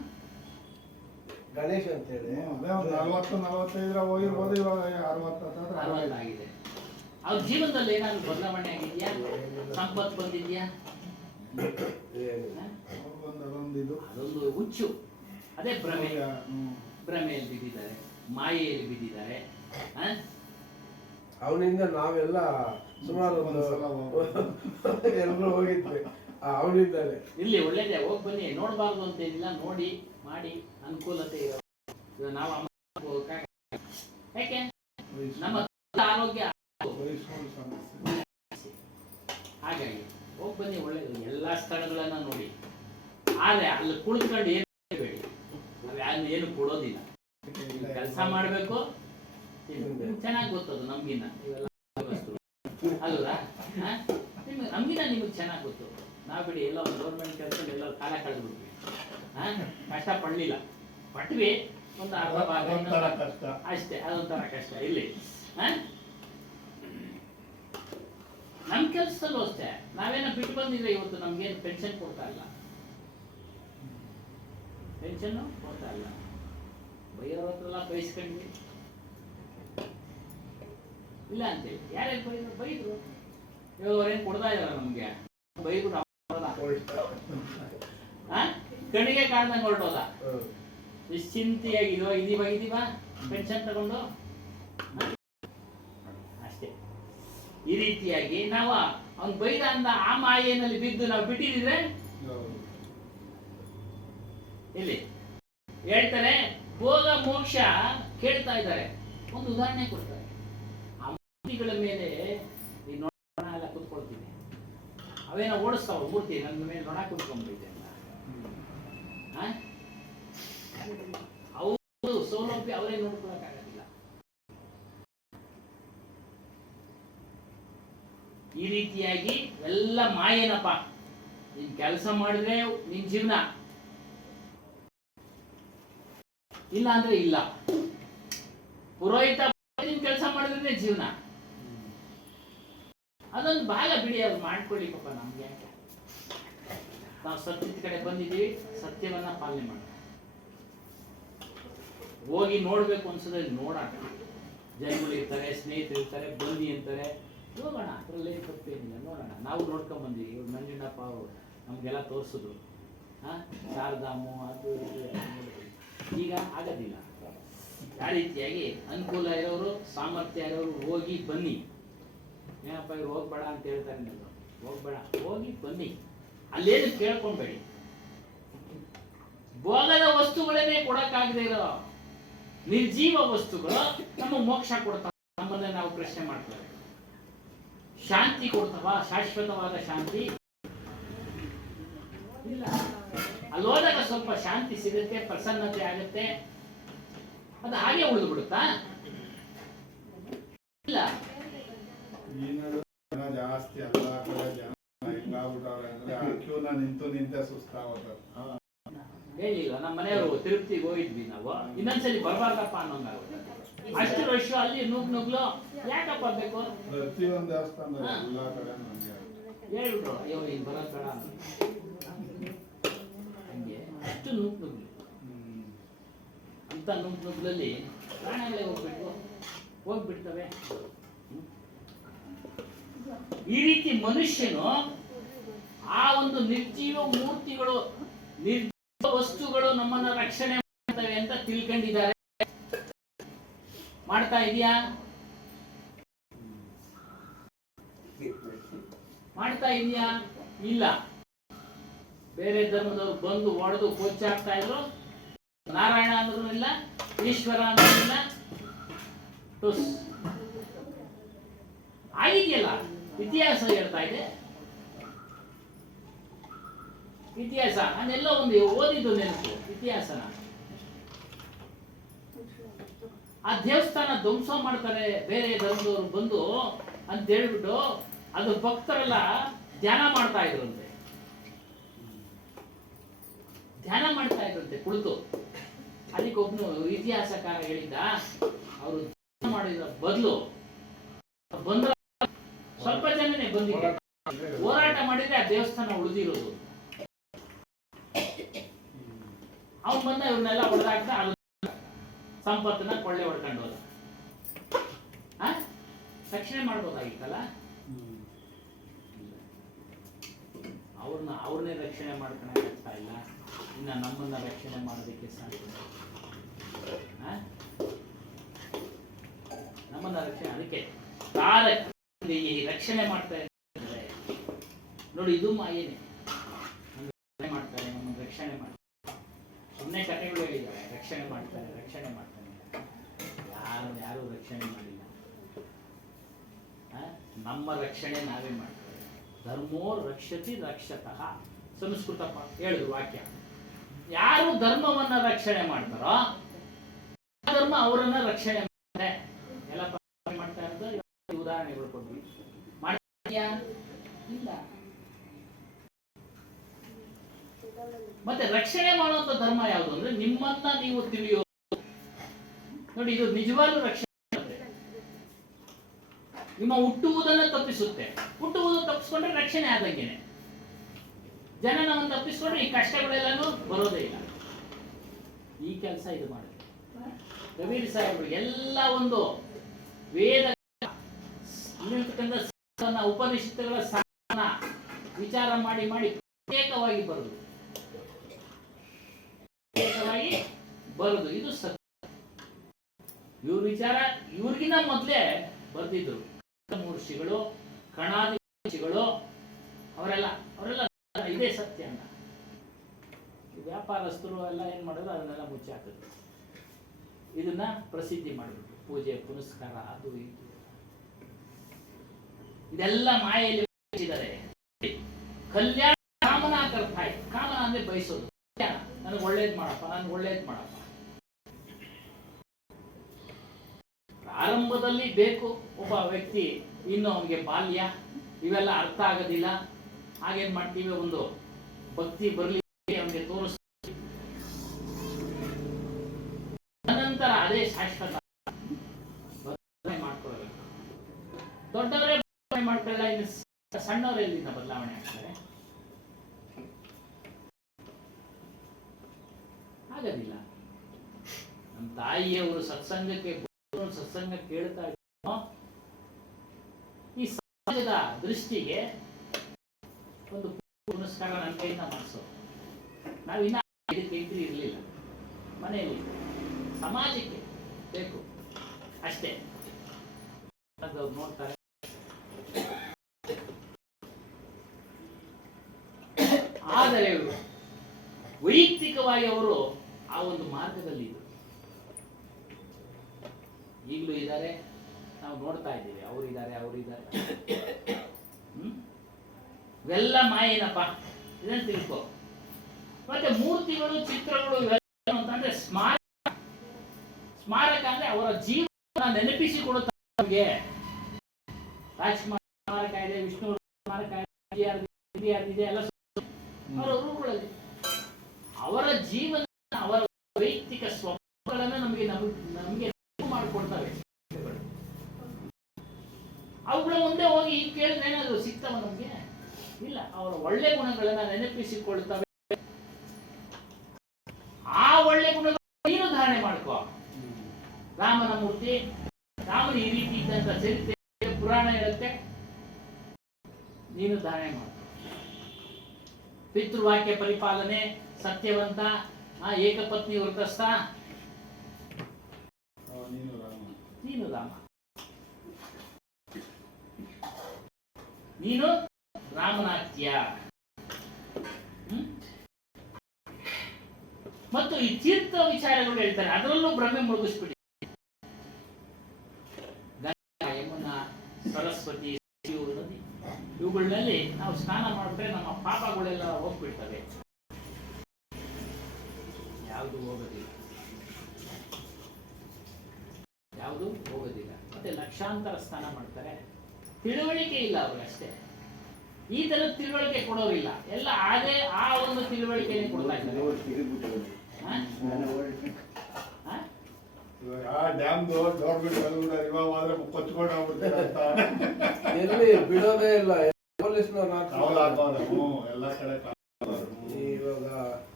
ಗಣೇಶ್ ಅಂತ ಹೇಳಿ 40-45 ಹೋಗಿರ್ಬೋದು, ಇವಾಗ 60 ಆಗಿದೆ. ಅವ್ರ ಜೀವನದಲ್ಲಿ ಏನಾದ್ರು ಬದಲಾವಣೆ ಆಗಿದ್ಯಾ? ಸಂಪತ್ತು ಬಂದಿದ್ಯಾ? ಅದೊಂದು ಹುಚ್ಚು, ಅದೇ ಭ್ರಮೆ. ಭ್ರಮೆಯಲ್ಲಿ ಬಿದ್ದಿದ್ದಾರೆ, ಮಾಯೆಯಲ್ಲಿ ಬಿದ್ದಿದ್ದಾರೆ. ಅವನಿಂದ ನಾವೆಲ್ಲ ಸುಮಾರು ಎಲ್ಲರೂ ಹೋಗಿದ್ವಿ ಅವನಿಂದಾನೆ. ಇಲ್ಲಿ ಒಳ್ಳೇದೇ, ಹೋಗಿ ಬನ್ನಿ, ನೋಡಬಾರ್ದು ಅಂತ ಏನಿಲ್ಲ, ನೋಡಿ ಮಾಡಿ ಅನುಕೂಲತೆ ಇರೋ. ನಾವು ಯಾಕೆ ನಮ್ಮ ಆರೋಗ್ಯ ಹಾಗಾಗಿ ಹೋಗಿ ಬನ್ನಿ, ಒಳ್ಳೇದು. ಎಲ್ಲಾ ಸ್ಥಳಗಳನ್ನ ನೋಡಿ, ಆದ್ರೆ ಅಲ್ಲಿ ಕುಳಿತುಕೊಂಡು ಏನು ಬೇಡಿ, ಏನು ಕೊಡೋದಿಲ್ಲ. ಕೆಲಸ ಮಾಡಬೇಕು, ಚೆನ್ನಾಗಿ ಗೊತ್ತದು ನಮ್ಗಿನ್ನ ಇವೆಲ್ಲ ವಸ್ತು ಅಲ್ವಾ? ನಮ್ಗಿನ್ನ ನಿಮಗೆ ಚೆನ್ನಾಗಿ ಗೊತ್ತು. ನಾವು ಬಿಡಿ ಎಲ್ಲ ಒಂದು ಗೌರ್ಮೆಂಟ್ ಕೆಲಸ ಎಲ್ಲ ಕಾಲ ಕಳೆದ್ಬಿಟ್ವಿ, ಕಷ್ಟ ಪಡಲಿಲ್ಲ. ಪಟ್ವಿ ಒಂದು ಅರ್ಧ ಭಾಗ ಅಷ್ಟೇ, ಅದೊಂಥರ ಕಷ್ಟ. ಇಲ್ಲಿ ನಮ್ಮ ಕೆಲಸದಲ್ಲೂ ಅಷ್ಟೇ, ನಾವೇನೋ ಬಿಟ್ಟು ಬಂದಿದ್ರೆ ಇವತ್ತು ನಮ್ಗೇನು ಪೆನ್ಷನ್ ಕೊಡ್ತಾ ಇಲ್ಲ, ಪೆನ್ಷನ್ ಕೊಡ್ತಾ ಇಲ್ಲ. ಬೈಯೋರ ಹತ್ರ ಬೈಸ್ಕೊಂಡ್ವಿ ಇಲ್ಲ ಅಂತೇಳಿ. ಯಾರ್ಯಾರು ಬೈದ್ರು? ಇವಾಗ ಅವ್ರೇನು ಕೊಡ್ತಾ ಇದಾರ ನಮ್ಗೆ? ಬೈದ್ರು ಕಣಿಗೆ ಕಾಣ್ದಂಗೆ ಹೊರಟೋದ. ನಿಶ್ಚಿಂತೆಯಾಗಿದೋ ಇದೀವ ಪೆನ್ಷನ್ ತಗೊಂಡು ಅಷ್ಟೇ. ಈ ರೀತಿಯಾಗಿ ನಾವು ಅವ್ನು ಬೈದ ಅಂದ ಆ ಮಾಯೆನಲ್ಲಿ ಬಿದ್ದು ನಾವು ಬಿಟ್ಟಿದ್ರೆ ಇಲ್ಲಿ ಹೇಳ್ತಾರೆ, ಭೋಗ ಮೋಕ್ಷ ಕೇಳ್ತಾ ಇದ್ದಾರೆ. ಒಂದು ಉದಾಹರಣೆ ಕೊಡ್ತಾರೆ. ಆ ಮೂರ್ತಿಗಳ ಮೇಲೆ ಈ ನೊಣ ಎಲ್ಲ ಕುತ್ಕೊಳ್ತಿದೆ, ಅವೇನೋ ಓಡಿಸ್ತಾವ ಮೂರ್ತಿ, ನನ್ನ ಮೇಲೆ ನೊಣ ಕುತ್ಕೊಂಡ್ಬಿಟ್ಟೆ ಅಂತ. ಅವರು ಸೌಲಭ್ಯ ಅವರೇ ನೋಡ್ಕೊಳಕ್ಕಾಗಲ್ಲ. ಈ ರೀತಿಯಾಗಿ ಎಲ್ಲ ಮಾಯೇನಪ್ಪ. ನೀನ್ ಕೆಲಸ ಮಾಡಿದ್ರೆ ನಿನ್ ಜೀವನ, ಇಲ್ಲ ಅಂದ್ರೆ ಇಲ್ಲ. ಪುರೋಹಿತ ಕೆಲಸ ಮಾಡಿದ್ರೆ ಜೀವನ. ಅದೊಂದು ಭಾಗ ಬಿಡಿ, ಅವ್ರು ಮಾಡ್ಕೊಳ್ಳಿ ಪಾಪ. ನಮ್ಗೆ ನಾವು ಸತ್ಯದ ಕಡೆ ಬಂದಿದ್ದೀವಿ, ಸತ್ಯವನ್ನ ಪಾಲನೆ ಮಾಡೋಣ. ಹೋಗಿ ನೋಡ್ಬೇಕು ಅನ್ಸೋದ್ರೆ ನೋಡೋಣ. ಜನಗಳು ಇರ್ತಾರೆ, ಸ್ನೇಹಿತರು ಇರ್ತಾರೆ, ಬನ್ನಿ ಅಂತಾರೆ, ಹೋಗೋಣ, ಅದರಲ್ಲೇ ತಪ್ಪೇನಿಲ್ಲ, ನೋಡೋಣ. ನಾವು ನೋಡ್ಕೊಂಬಂದ್ವಿ, ಇವ್ರು ನಂಜುಂಡಪ್ಪ ಅವರು ನಮಗೆಲ್ಲ ತೋರಿಸಿದ್ರು. ಶಾರದಾಮು ಅದು ಇದು ಎಲ್ಲ ನೋಡಿದ್ವಿ. ಈಗ ಆಗೋದಿಲ್ಲ. ಆ ರೀತಿಯಾಗಿ ಅನುಕೂಲ ಇರೋರು, ಸಾಮರ್ಥ್ಯ ಇರೋರು ಹೋಗಿ ಬನ್ನಿ. ಏನಪ್ಪ ಇವ್ರು ಹೋಗ್ಬೇಡ ಅಂತ ಹೇಳ್ತಾರೆ, ನೀವು ಹೋಗ್ಬೇಡ, ಹೋಗಿ ಬನ್ನಿ. ಅಲ್ಲೇನು ಕೇಳ್ಕೊಂಬೇಡಿ. ಭೋಗದ ವಸ್ತುಗಳನ್ನೇ ಕೊಡಕ್ಕಾಗದೆ ಇರೋ ನಿರ್ಜೀವ ವಸ್ತುಗಳು ನಮ್ಮ ಮೋಕ್ಷ ಕೊಡ್ತಾವ. ನಮ್ಮನ್ನೇ ನಾವು ಪ್ರಶ್ನೆ ಮಾಡ್ತೇವೆ. ಶಾಂತಿ ಕೊಡ್ತಾವ? ಶಾಶ್ವತವಾದ ಶಾಂತಿ ಇಲ್ಲ. ಅಲ್ಲಿ ಹೋದಾಗ ಸ್ವಲ್ಪ ಶಾಂತಿ ಸಿಗುತ್ತೆ, ಪ್ರಸನ್ನತೆ ಆಗುತ್ತೆ, ಅದು ಹಾಗೆ ಉಳಿದು ಬಿಡುತ್ತಾ? ಇಲ್ಲ. ಈ ನಡುವೆ ಜನ ಜಾಸ್ತಿ, ಎಲ್ಲ ಕಡೆ ಜನ ಹೆಂಗಾಗ್ಬಿಟ್ಟವ್ರೆ ಅಂದ್ರೆ ಆ ಕ್ಯೂನ ನಿಂತೆ ಸುಸ್ತಾಗ್ತಾರೆ. ಹೇಳಿಲ್ಲ, ನಮ್ಮ ಮನೆಯವರು ತಿರುಪತಿಗೆ ಹೋಗಿದ್ವಿ ನಾವು, ಇನ್ನೊಂದ್ಸಲಿ ಬರಬಾರ್ದಪ್ಪ ಅನ್ನೋಂಗಾಗುತ್ತೆ. ಅಷ್ಟು ರಶ್, ಅಲ್ಲಿ ನುಗ್ಲು ಯಾಕಪ್ಪ ಬೇಕು? ಪ್ರತಿಯೊಂದು ದೇವಸ್ಥಾನ ಎಲ್ಲ ಕಡೆ ನಮ್ಗೆ ಹೇಳ್ಬಿಟ್ರು, ಅಯ್ಯೋ ಈಗ ಬರೋದ್ ಬೇಡ ಹಂಗೆ. ಅಷ್ಟು ನುಗ್ಲು ಅಂತ ನುಗ್ಲಲ್ಲಿ ಪ್ರಾಣಗಳೇ ಹೋಗ್ಬಿಡ್ತವೆ. ಈ ರೀತಿ ಮನುಷ್ಯನು ಆ ಒಂದು ನಿರ್ಜೀವ ಮೂರ್ತಿಗಳು, ನಿರ್ಜೀವ ವಸ್ತುಗಳು ನಮ್ಮನ್ನ ರಕ್ಷಣೆ ಮಾಡ್ತವೆ ಅಂತ ತಿಳ್ಕೊಂಡಿದ್ದಾರೆ. ಮಾಡ್ತಾ ಇದೆಯಾ? ಮಾಡ್ತಾ ಇದೆಯಾ? ಇಲ್ಲ. ಬೇರೆ ಧರ್ಮದವ್ರು ಬಂದು ಹೊಡೆದು ಕೊಚ್ಚಾಕ್ತಾ ಇದ್ರು. ನಾರಾಯಣ ಅಂದ್ರೂ ಇಲ್ಲ, ಈಶ್ವರ ಅಂದ್ರೂ ಇಲ್ಲ. ಆಗಿದೆಯಲ್ಲ, ಇತಿಹಾಸ ಹೇಳ್ತಾ ಇದೆ. ಇತಿಹಾಸ ನಾನೆಲ್ಲ ಒಂದು ಓದಿದ್ದು ನೆನಪು, ಇತಿಹಾಸನ. ಆ ದೇವಸ್ಥಾನ ಧ್ವಂಸ ಮಾಡ್ತಾರೆ ಬೇರೆ ಧರ್ಮದವರು ಬಂದು ಅಂತ ಹೇಳ್ಬಿಟ್ಟು, ಅದು ಭಕ್ತರೆಲ್ಲ ಧ್ಯಾನ ಮಾಡ್ತಾ ಇದ್ರಂತೆ. ಧ್ಯಾನ ಮಾಡ್ತಾ ಇದ್ರಂತೆ ಕುಳಿತು. ಅದಕ್ಕೆ ಒಬ್ನು ಇತಿಹಾಸಕಾರ ಹೇಳಿದ್ದ, ಅವರು ಧ್ಯಾನ ಮಾಡಿದ ಬದಲು ಬಂದ್ರ ಸ್ವಲ್ಪ ಜನನೇ ಬಂದಿದೆ, ಹೋರಾಟ ಮಾಡಿದ್ರೆ ಆ ದೇವಸ್ಥಾನ ಉಳಿದಿರೋದು. ಅವನು ಬಂದ ಇವ್ರನ್ನೆಲ್ಲ ಹೊಡೆದಾಕ್ತ, ಅದು ಸಂಪತ್ತನ್ನ ಕೊಳ್ಳೆ ಹೊಡ್ಕೊಂಡು ಹೋದ. ರಕ್ಷಣೆ ಮಾಡ್ಬೋದಾಗಿತ್ತಲ್ಲ. ಅವ್ರನ್ನೇ ರಕ್ಷಣೆ ಮಾಡ್ಕೊಳಕ್ ಆಗ್ತಾ ಇಲ್ಲ, ಇನ್ನ ನಮ್ಮನ್ನ ರಕ್ಷಣೆ ಮಾಡೋದಕ್ಕೆ ಸಾಧ್ಯ. ನಮ್ಮನ್ನ ರಕ್ಷಣೆ, ಅದಕ್ಕೆ ಈ ರಕ್ಷಣೆ ಮಾಡ್ತಾ ಇದ್ದಾರೆ ನೋಡಿ. ಇದು ಮಾಯೇನೆ. ಮಾಡ್ತಾರೆ, ನಮ್ಮನ್ನು ರಕ್ಷಣೆ ಮಾಡ್ತಾರೆ. ಸುಮ್ಮನೆ ಕಥೆಗಳು ಹೇಳಿದ್ದಾರೆ, ರಕ್ಷಣೆ ಮಾಡ್ತಾರೆ, ರಕ್ಷಣೆ ಮಾಡ್ತಾರೆ. ಯಾರು ರಕ್ಷಣೆ ಮಾಡಿಲ್ಲ. ನಮ್ಮ ರಕ್ಷಣೆ ನಾವೇ ಮಾಡ್ತೇವೆ. ಧರ್ಮೋ ರಕ್ಷತಿ ರಕ್ಷತಃ, ಸಂಸ್ಕೃತ ಹೇಳಿದ್ರು ವಾಕ್ಯ. ಯಾರು ಧರ್ಮವನ್ನ ರಕ್ಷಣೆ ಮಾಡ್ತಾರೋ ಧರ್ಮ ಅವರನ್ನ ರಕ್ಷಣೆ ಮಾಡ್ತಾರೆ. ಎಲ್ಲ ಮಾಡ್ತಾ ಇರೋದು ಉದಾಹರಣೆಗಳು ಕೊಡ್ವಿ. ಮಾಡ್ತೀಯಾ? ಇಲ್ಲ. ಮತ್ತೆ ರಕ್ಷಣೆ ಮಾಡುವಂತ ಧರ್ಮ ಯಾವುದು ಅಂದ್ರೆ ನಿಮ್ಮನ್ನ ನೀವು ತಿಳಿಯೋದು. ನೋಡಿ, ಇದು ನಿಜವಾಗ್ಲೂ ರಕ್ಷಣೆ. ನಿಮ್ಮ ಹುಟ್ಟುವುದನ್ನ ತಪ್ಪಿಸುತ್ತೆ. ಹುಟ್ಟುವುದು ತಪ್ಪಿಸ್ಕೊಂಡ್ರೆ ರಕ್ಷಣೆ ಆದಂಗೆನೆ. ಜನನವನ್ನು ತಪ್ಪಿಸ್ಕೊಂಡ್ರೆ ಈ ಕಷ್ಟಗಳೆಲ್ಲನೂ ಬರೋದೇ ಇಲ್ಲ. ಈ ಕೆಲಸ ಇದು ಮಾಡುತ್ತೆ ಕಬೀರ್ ಸಾಹೇಬರು. ಎಲ್ಲ ಒಂದು ವೇದ ಉಪನಿಷತ್ತುಗಳ ಸಾರನ ವಿಚಾರ ಮಾಡಿ ಮಾಡಿ ಪ್ರತ್ಯೇಕವಾಗಿ ಬರುದು ಇದು ಸತ್ಯ. ಇವ್ರ ವಿಚಾರ ಇವ್ರಿಗಿನ್ನ ಮೊದಲೇ ಬರ್ದಿದ್ರು ಮಹರ್ಷಿಗಳು, ಕಣಾದಿ ಮಹರ್ಷಿಗಳು, ಅವರೆಲ್ಲ ಇದೇ ಸತ್ಯ ಅಂತ. ವ್ಯಾಪಾರಸ್ಥರು ಎಲ್ಲ ಏನ್ ಮಾಡಿದ್ರು, ಅದನ್ನೆಲ್ಲ ಮುಚ್ಚಿ ಹಾಕಿದ್ರು. ಇದನ್ನ ಪ್ರಸಿದ್ಧಿ ಮಾಡಿಬಿಟ್ರು. ಪೂಜೆ ಪುನಸ್ಕಾರ ಅದು ಇದು ಇದೆಲ್ಲ ಮಾಯೆಯಲ್ಲಿ ಇದ್ದಾರೆ. ಕಲ್ಯಾಣ ಕಾಮನ ಕರ್ತಾಯಿ. ಕಾಮನ ಅಂದ್ರೆ ಬಯಸೋದು. ನನಗೆ ಒಳ್ಳೇದ್ ಮಾಡಪ್ಪ, ನನ್ಗೆ ಒಳ್ಳೇದ್ ಮಾಡಪ್ಪ. ಪ್ರಾರಂಭದಲ್ಲಿ ಬೇಕು ಒಬ್ಬ ವ್ಯಕ್ತಿ, ಇನ್ನು ಅವನಿಗೆ ಬಾಲ್ಯ ಇವೆಲ್ಲ ಅರ್ಥ ಆಗೋದಿಲ್ಲ. ಹಾಗೇನ್ ಮಾಡ್ತೀವಿ, ಒಂದು ಭಕ್ತಿ ಬರ್ಲಿ ಅವನಿಗೆ ತೋರಿಸ್, ಅನಂತರ ಅದೇ ಶಾಶ್ವತ ಮಾಡ್ಕೊಳ್ಬೇಕು. ದೊಡ್ಡವರೇ ಮಾಡ್ಕೊಳ್ಳಲ್ಲ, ಇನ್ನು ಸಣ್ಣವರೆಲ್ಲಿಂದ ಬದಲಾವಣೆ ಆಗ್ತಾರೆ? ಆಗೋದಿಲ್ಲ. ನಮ್ಮ ತಾಯಿಯವರು ಸತ್ಸಂಗಕ್ಕೆ ಸತ್ಸಂಗ ಕೇಳ್ತಾ ಇದ್ರು, ಈ ಸಮಾಜದ ದೃಷ್ಟಿಗೆ ಒಂದು ಪುನಸ್ಕಾರ ನನ್ನ ಕೈಯಿಂದ ಮಾಡಿಸೋ. ನಾವಿನ್ನ ಇದಕ್ಕೆ ಎಂಟ್ರಿ ಇರಲಿಲ್ಲ, ಮನೆಯಲ್ಲಿ ಸಮಾಜಕ್ಕೆ ಬೇಕು ಅಷ್ಟೇ. ಅವ್ರು ನೋಡ್ತಾರೆ. ಆದರೆ ವೈಯಕ್ತಿಕವಾಗಿ ಅವರು ಆ ಒಂದು ಮಾರ್ಗದಲ್ಲಿ ಇದ್ರು. ಈಗಲೂ ಇದ್ದಾರೆ, ನಾವು ನೋಡ್ತಾ ಇದ್ದೀವಿ. ಅವರಿದ್ದಾರೆ. ಇವೆಲ್ಲ ಮಾಯೇನಪ್ಪ, ಇದನ್ನ ತಿಳ್ಕೊ. ಮತ್ತೆ ಮೂರ್ತಿಗಳು, ಚಿತ್ರಗಳು ಇವೆಲ್ಲ ಅಂತಂದ್ರೆ ಸ್ಮಾರಕ ಅಂದ್ರೆ ಅವರ ಜೀವನ ನೆನಪಿಸಿಕೊಡುತ್ತಾರೆ. ರಾಜ್ಕುಮಾರ್ ಸ್ಮಾರಕ ಇದೆ, ವಿಷ್ಣು ಸ್ಮಾರಕ ಇದೆ, ಎಲ್ಲ ಅವರ ರೂಪಗಳಲ್ಲಿ ಅವರ ಜೀವನ, ಅವರ ವೈಯಕ್ತಿಕ ಸ್ವಭಾವಗಳನ್ನು ನಮಗೆ ಮಾಡಿಕೊಡ್ತವೆ. ಅವುಗಳ ಮುಂದೆ ಹೋಗಿ ಈಗ ಕೇಳಿದ್ರೆ ಏನಾದ್ರು ಸಿಗ್ತವ ನಮ್ಗೆ? ಇಲ್ಲ. ಅವರ ಒಳ್ಳೆ ಗುಣಗಳನ್ನ ನೆನಪಿಸಿಕೊಳ್ತವೆ. ಆ ಒಳ್ಳೆ ಗುಣಗಳನ್ನು ನೀನು ಧಾರಣೆ ಮಾಡ್ಕೋ. ರಾಮನ ಮೂರ್ತಿ, ರಾಮನ ಈ ರೀತಿ ಇದ್ದಂತ ಚರಿತ್ರೆ ಪುರಾಣ ಹೇಳುತ್ತೆ, ನೀನು ಧಾರಣೆ ಮಾಡ್ಕೋ. ಪಿತೃವಾಕ್ಯ ಪರಿಪಾಲನೆ, ಸತ್ಯವಂತ, ಏಕಪತ್ನಿ ವೃತಸ್ಥ, ನೀನು ರಾಮ, ನೀನು ರಾಮನಾಟ್ಯ. ಮತ್ತು ಈ ತೀರ್ಥ ವಿಚಾರಗಳು ಹೇಳ್ತಾರೆ, ಅದರಲ್ಲೂ ಭ್ರಮೆ ಮುಳುಗಿಸ್ಬಿಡಿ. ಗಂಗಾ, ಯಮುನಾ, ಸರಸ್ವತಿ, ನದಿ ಇವುಗಳಲ್ಲಿ ನಾವು ಸ್ನಾನ ಮಾಡಿದ್ರೆ ನಮ್ಮ ಪಾಪಗಳೆಲ್ಲ ಹೋಗ್ಬಿಡ್ತವೆ. ಯಾವುದು ಹೋಗೋದಿಲ್ಲ. ಮತ್ತೆ ಲಕ್ಷಾಂತರ ಸ್ನಾನ ಮಾಡ್ತಾರೆ, ತಿಳುವಳಿಕೆ ಇಲ್ಲ ಅವ್ರಿಗೆ ಅಷ್ಟೇ. ಈ ತರದ ತಿಳುವಳಿಕೆ ಕೊಡೋರಿಲ್ಲ, ಎಲ್ಲ ಅದೇ ಆ ಒಂದು ತಿಳುವಳಿಕೆನೇ ಕೊಡ್ತಾ ಇದ್ದಾರೆ. ಎಲ್ಲಿ ಬಿಡೋದೇ ಇಲ್ಲ, ಪೊಲೀಸ್ನವ್ರು ಎಲ್ಲ ಕಡೆ ಇವಾಗ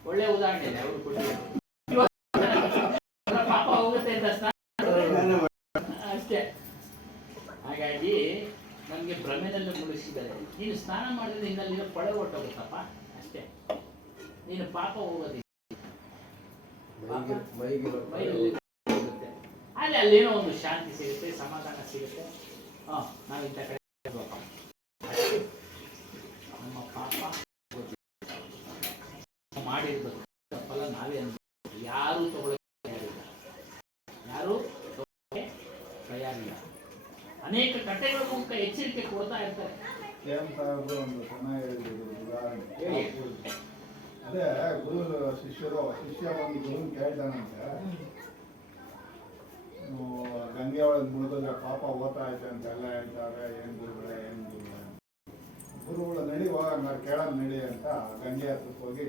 ಒಳ್ಳೆ ಉದಾಹರಣೆ ಇದೆ ಅವರು ಕೊಟ್ಟಿದ್ದಾರೆ. ಪಾಪ ಹೋಗುತ್ತೆ ಅಂತ ಅಷ್ಟೇ. ಹಾಗಾಗಿ ನಮ್ಗೆ ಭ್ರಮೆನಲ್ಲಿ ಮುಳುಗಿಸಿದ್ದಾರೆ. ನೀನು ಸ್ನಾನ ಮಾಡಿದ್ರೆ ಇನ್ನಲ್ಲಿರೋ ಪಳೆ ಹೊಟ್ಟೋಗುತ್ತಪ್ಪ ಅಷ್ಟೇ, ನೀನು ಪಾಪ ಹೋಗೋದಿಲ್ಲ. ಹೋಗುತ್ತೆ ಅಲ್ಲೇನೋ ಒಂದು ಶಾಂತಿ ಸಿಗುತ್ತೆ, ಸಮಾಧಾನ ಸಿಗುತ್ತೆ. ನಾವು ಇಂಥ ಕಡೆ ನಮ್ಮ ಪಾಪ ಮಾಡಿರ್ಬೇಕು, ಫಲ ನಾವೇ ಅನ್ಬೇಕು. ಯಾರು ತಯಾರಿಲ್ಲ. ಅನೇಕ ಕಥೆಗಳ ಮೂಲಕ ಎಚ್ಚರಿಕೆ ಕೊಡ್ತಾ ಇರ್ತಾರೆ. ಒಂದು ಚೆನ್ನಾಗಿ ಉದಾಹರಣೆ. ಅದೇ ಶಿಷ್ಯ ಒಂದು ಗುರು ಕೇಳ್ತಾನಂತೆ, ಗಂಗೆ ಒಳಗೆ ಮುಳುಗಿದ್ರೆ ಪಾಪ ಓದ್ತಾ ಐತೆ ಅಂತೆಲ್ಲ ಹೇಳ್ತಾರೆ. ಏನ್ ಗುರುಗಳೇ ಗುರುಗಳ ನಡಿ ಹೋಗಂಗ ಕೇಳೋಣ ನಡಿ ಅಂತ ಗಂಗೆ ಹತ್ರಕ್ಕೆ ಹೋಗಿ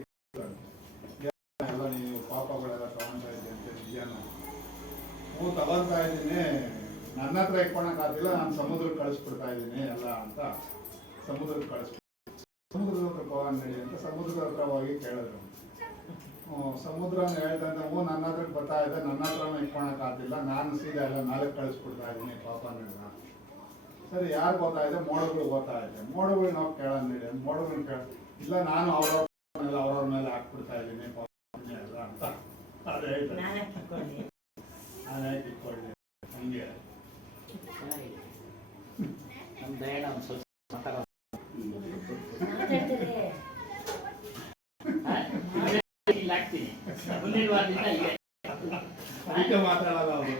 ಎಲ್ಲ ನೀವು ಪಾಪಗಳೆಲ್ಲ ತಗೊಂತಾ ಇದ್ದೆ ಅಂತ ನಿಜಾನ? ತಗೊಂತಾ ಇದ್ದೀನಿ, ನನ್ನ ಹತ್ರ ಇಟ್ಕೊಳಕ್ಕಾಗಿಲ್ಲ, ನಾನು ಸಮುದ್ರಕ್ಕೆ ಕಳಿಸ್ಬಿಡ್ತಾ ಇದ್ದೀನಿ ಎಲ್ಲ ಅಂತ ಸಮುದ್ರಕ್ಕೆ ಸಮುದ್ರದ ಹತ್ರ ಹೋಗೋಣ ನಡಿ ಅಂತ ಸಮುದ್ರದ ಹತ್ರ ಹೋಗಿ ಕೇಳಿದ್ರು. ಸಮುದ್ರನ ಹೇಳ್ದಂತೆ, ನನ್ನ ಹತ್ರಕ್ಕೆ ಬರ್ತಾ ಇದೆ, ನನ್ನ ಹತ್ರನೂ ಇಟ್ಕೊಳಕ್ಕಾಗಿಲ್ಲ, ನಾನು ಸೀದಾ ಎಲ್ಲ ನಾಲ್ಕು ಕಳಿಸ್ಬಿಡ್ತಾ ಇದ್ದೀನಿ ಪಾಪ ನನ್ನ. ಸರಿ, ಯಾರು ಗೊತ್ತಾಯಿದೆ? ಮೋಡಗಳು ಗೊತ್ತಾಯಿದೆ. ಮೋಡಗಳು ನಾವು ಕೇಳೋಣ ನಡಿ ಅಂತ ಮೋಡಗಳನ್ನ ಇಲ್ಲ, ನಾನು ಅವ್ರವ್ರ ಮೇಲೆ ಹಾಕ್ಬಿಡ್ತಾ ಇದ್ದೀನಿ ಪಾಪ ಎಲ್ಲ ಅಂತ ಅದೇ ಹೇಳ್ತಾರೆ. ನಾನೇ ಇಟ್ಕೊಳ್ಳಿ ಹಂಗೆ ನಮ್ಮ ದಯಣ ಒಂದು ಸ್ವಲ್ಪ ಮಾತಾಡೋದು ಇಲ್ಲ ಆಗ್ತೀನಿ. ಮುಂದಿನ ವಾರದಿಂದ ಇದೆ ಮಾತಾಡಲ್ಲ ಅವರು.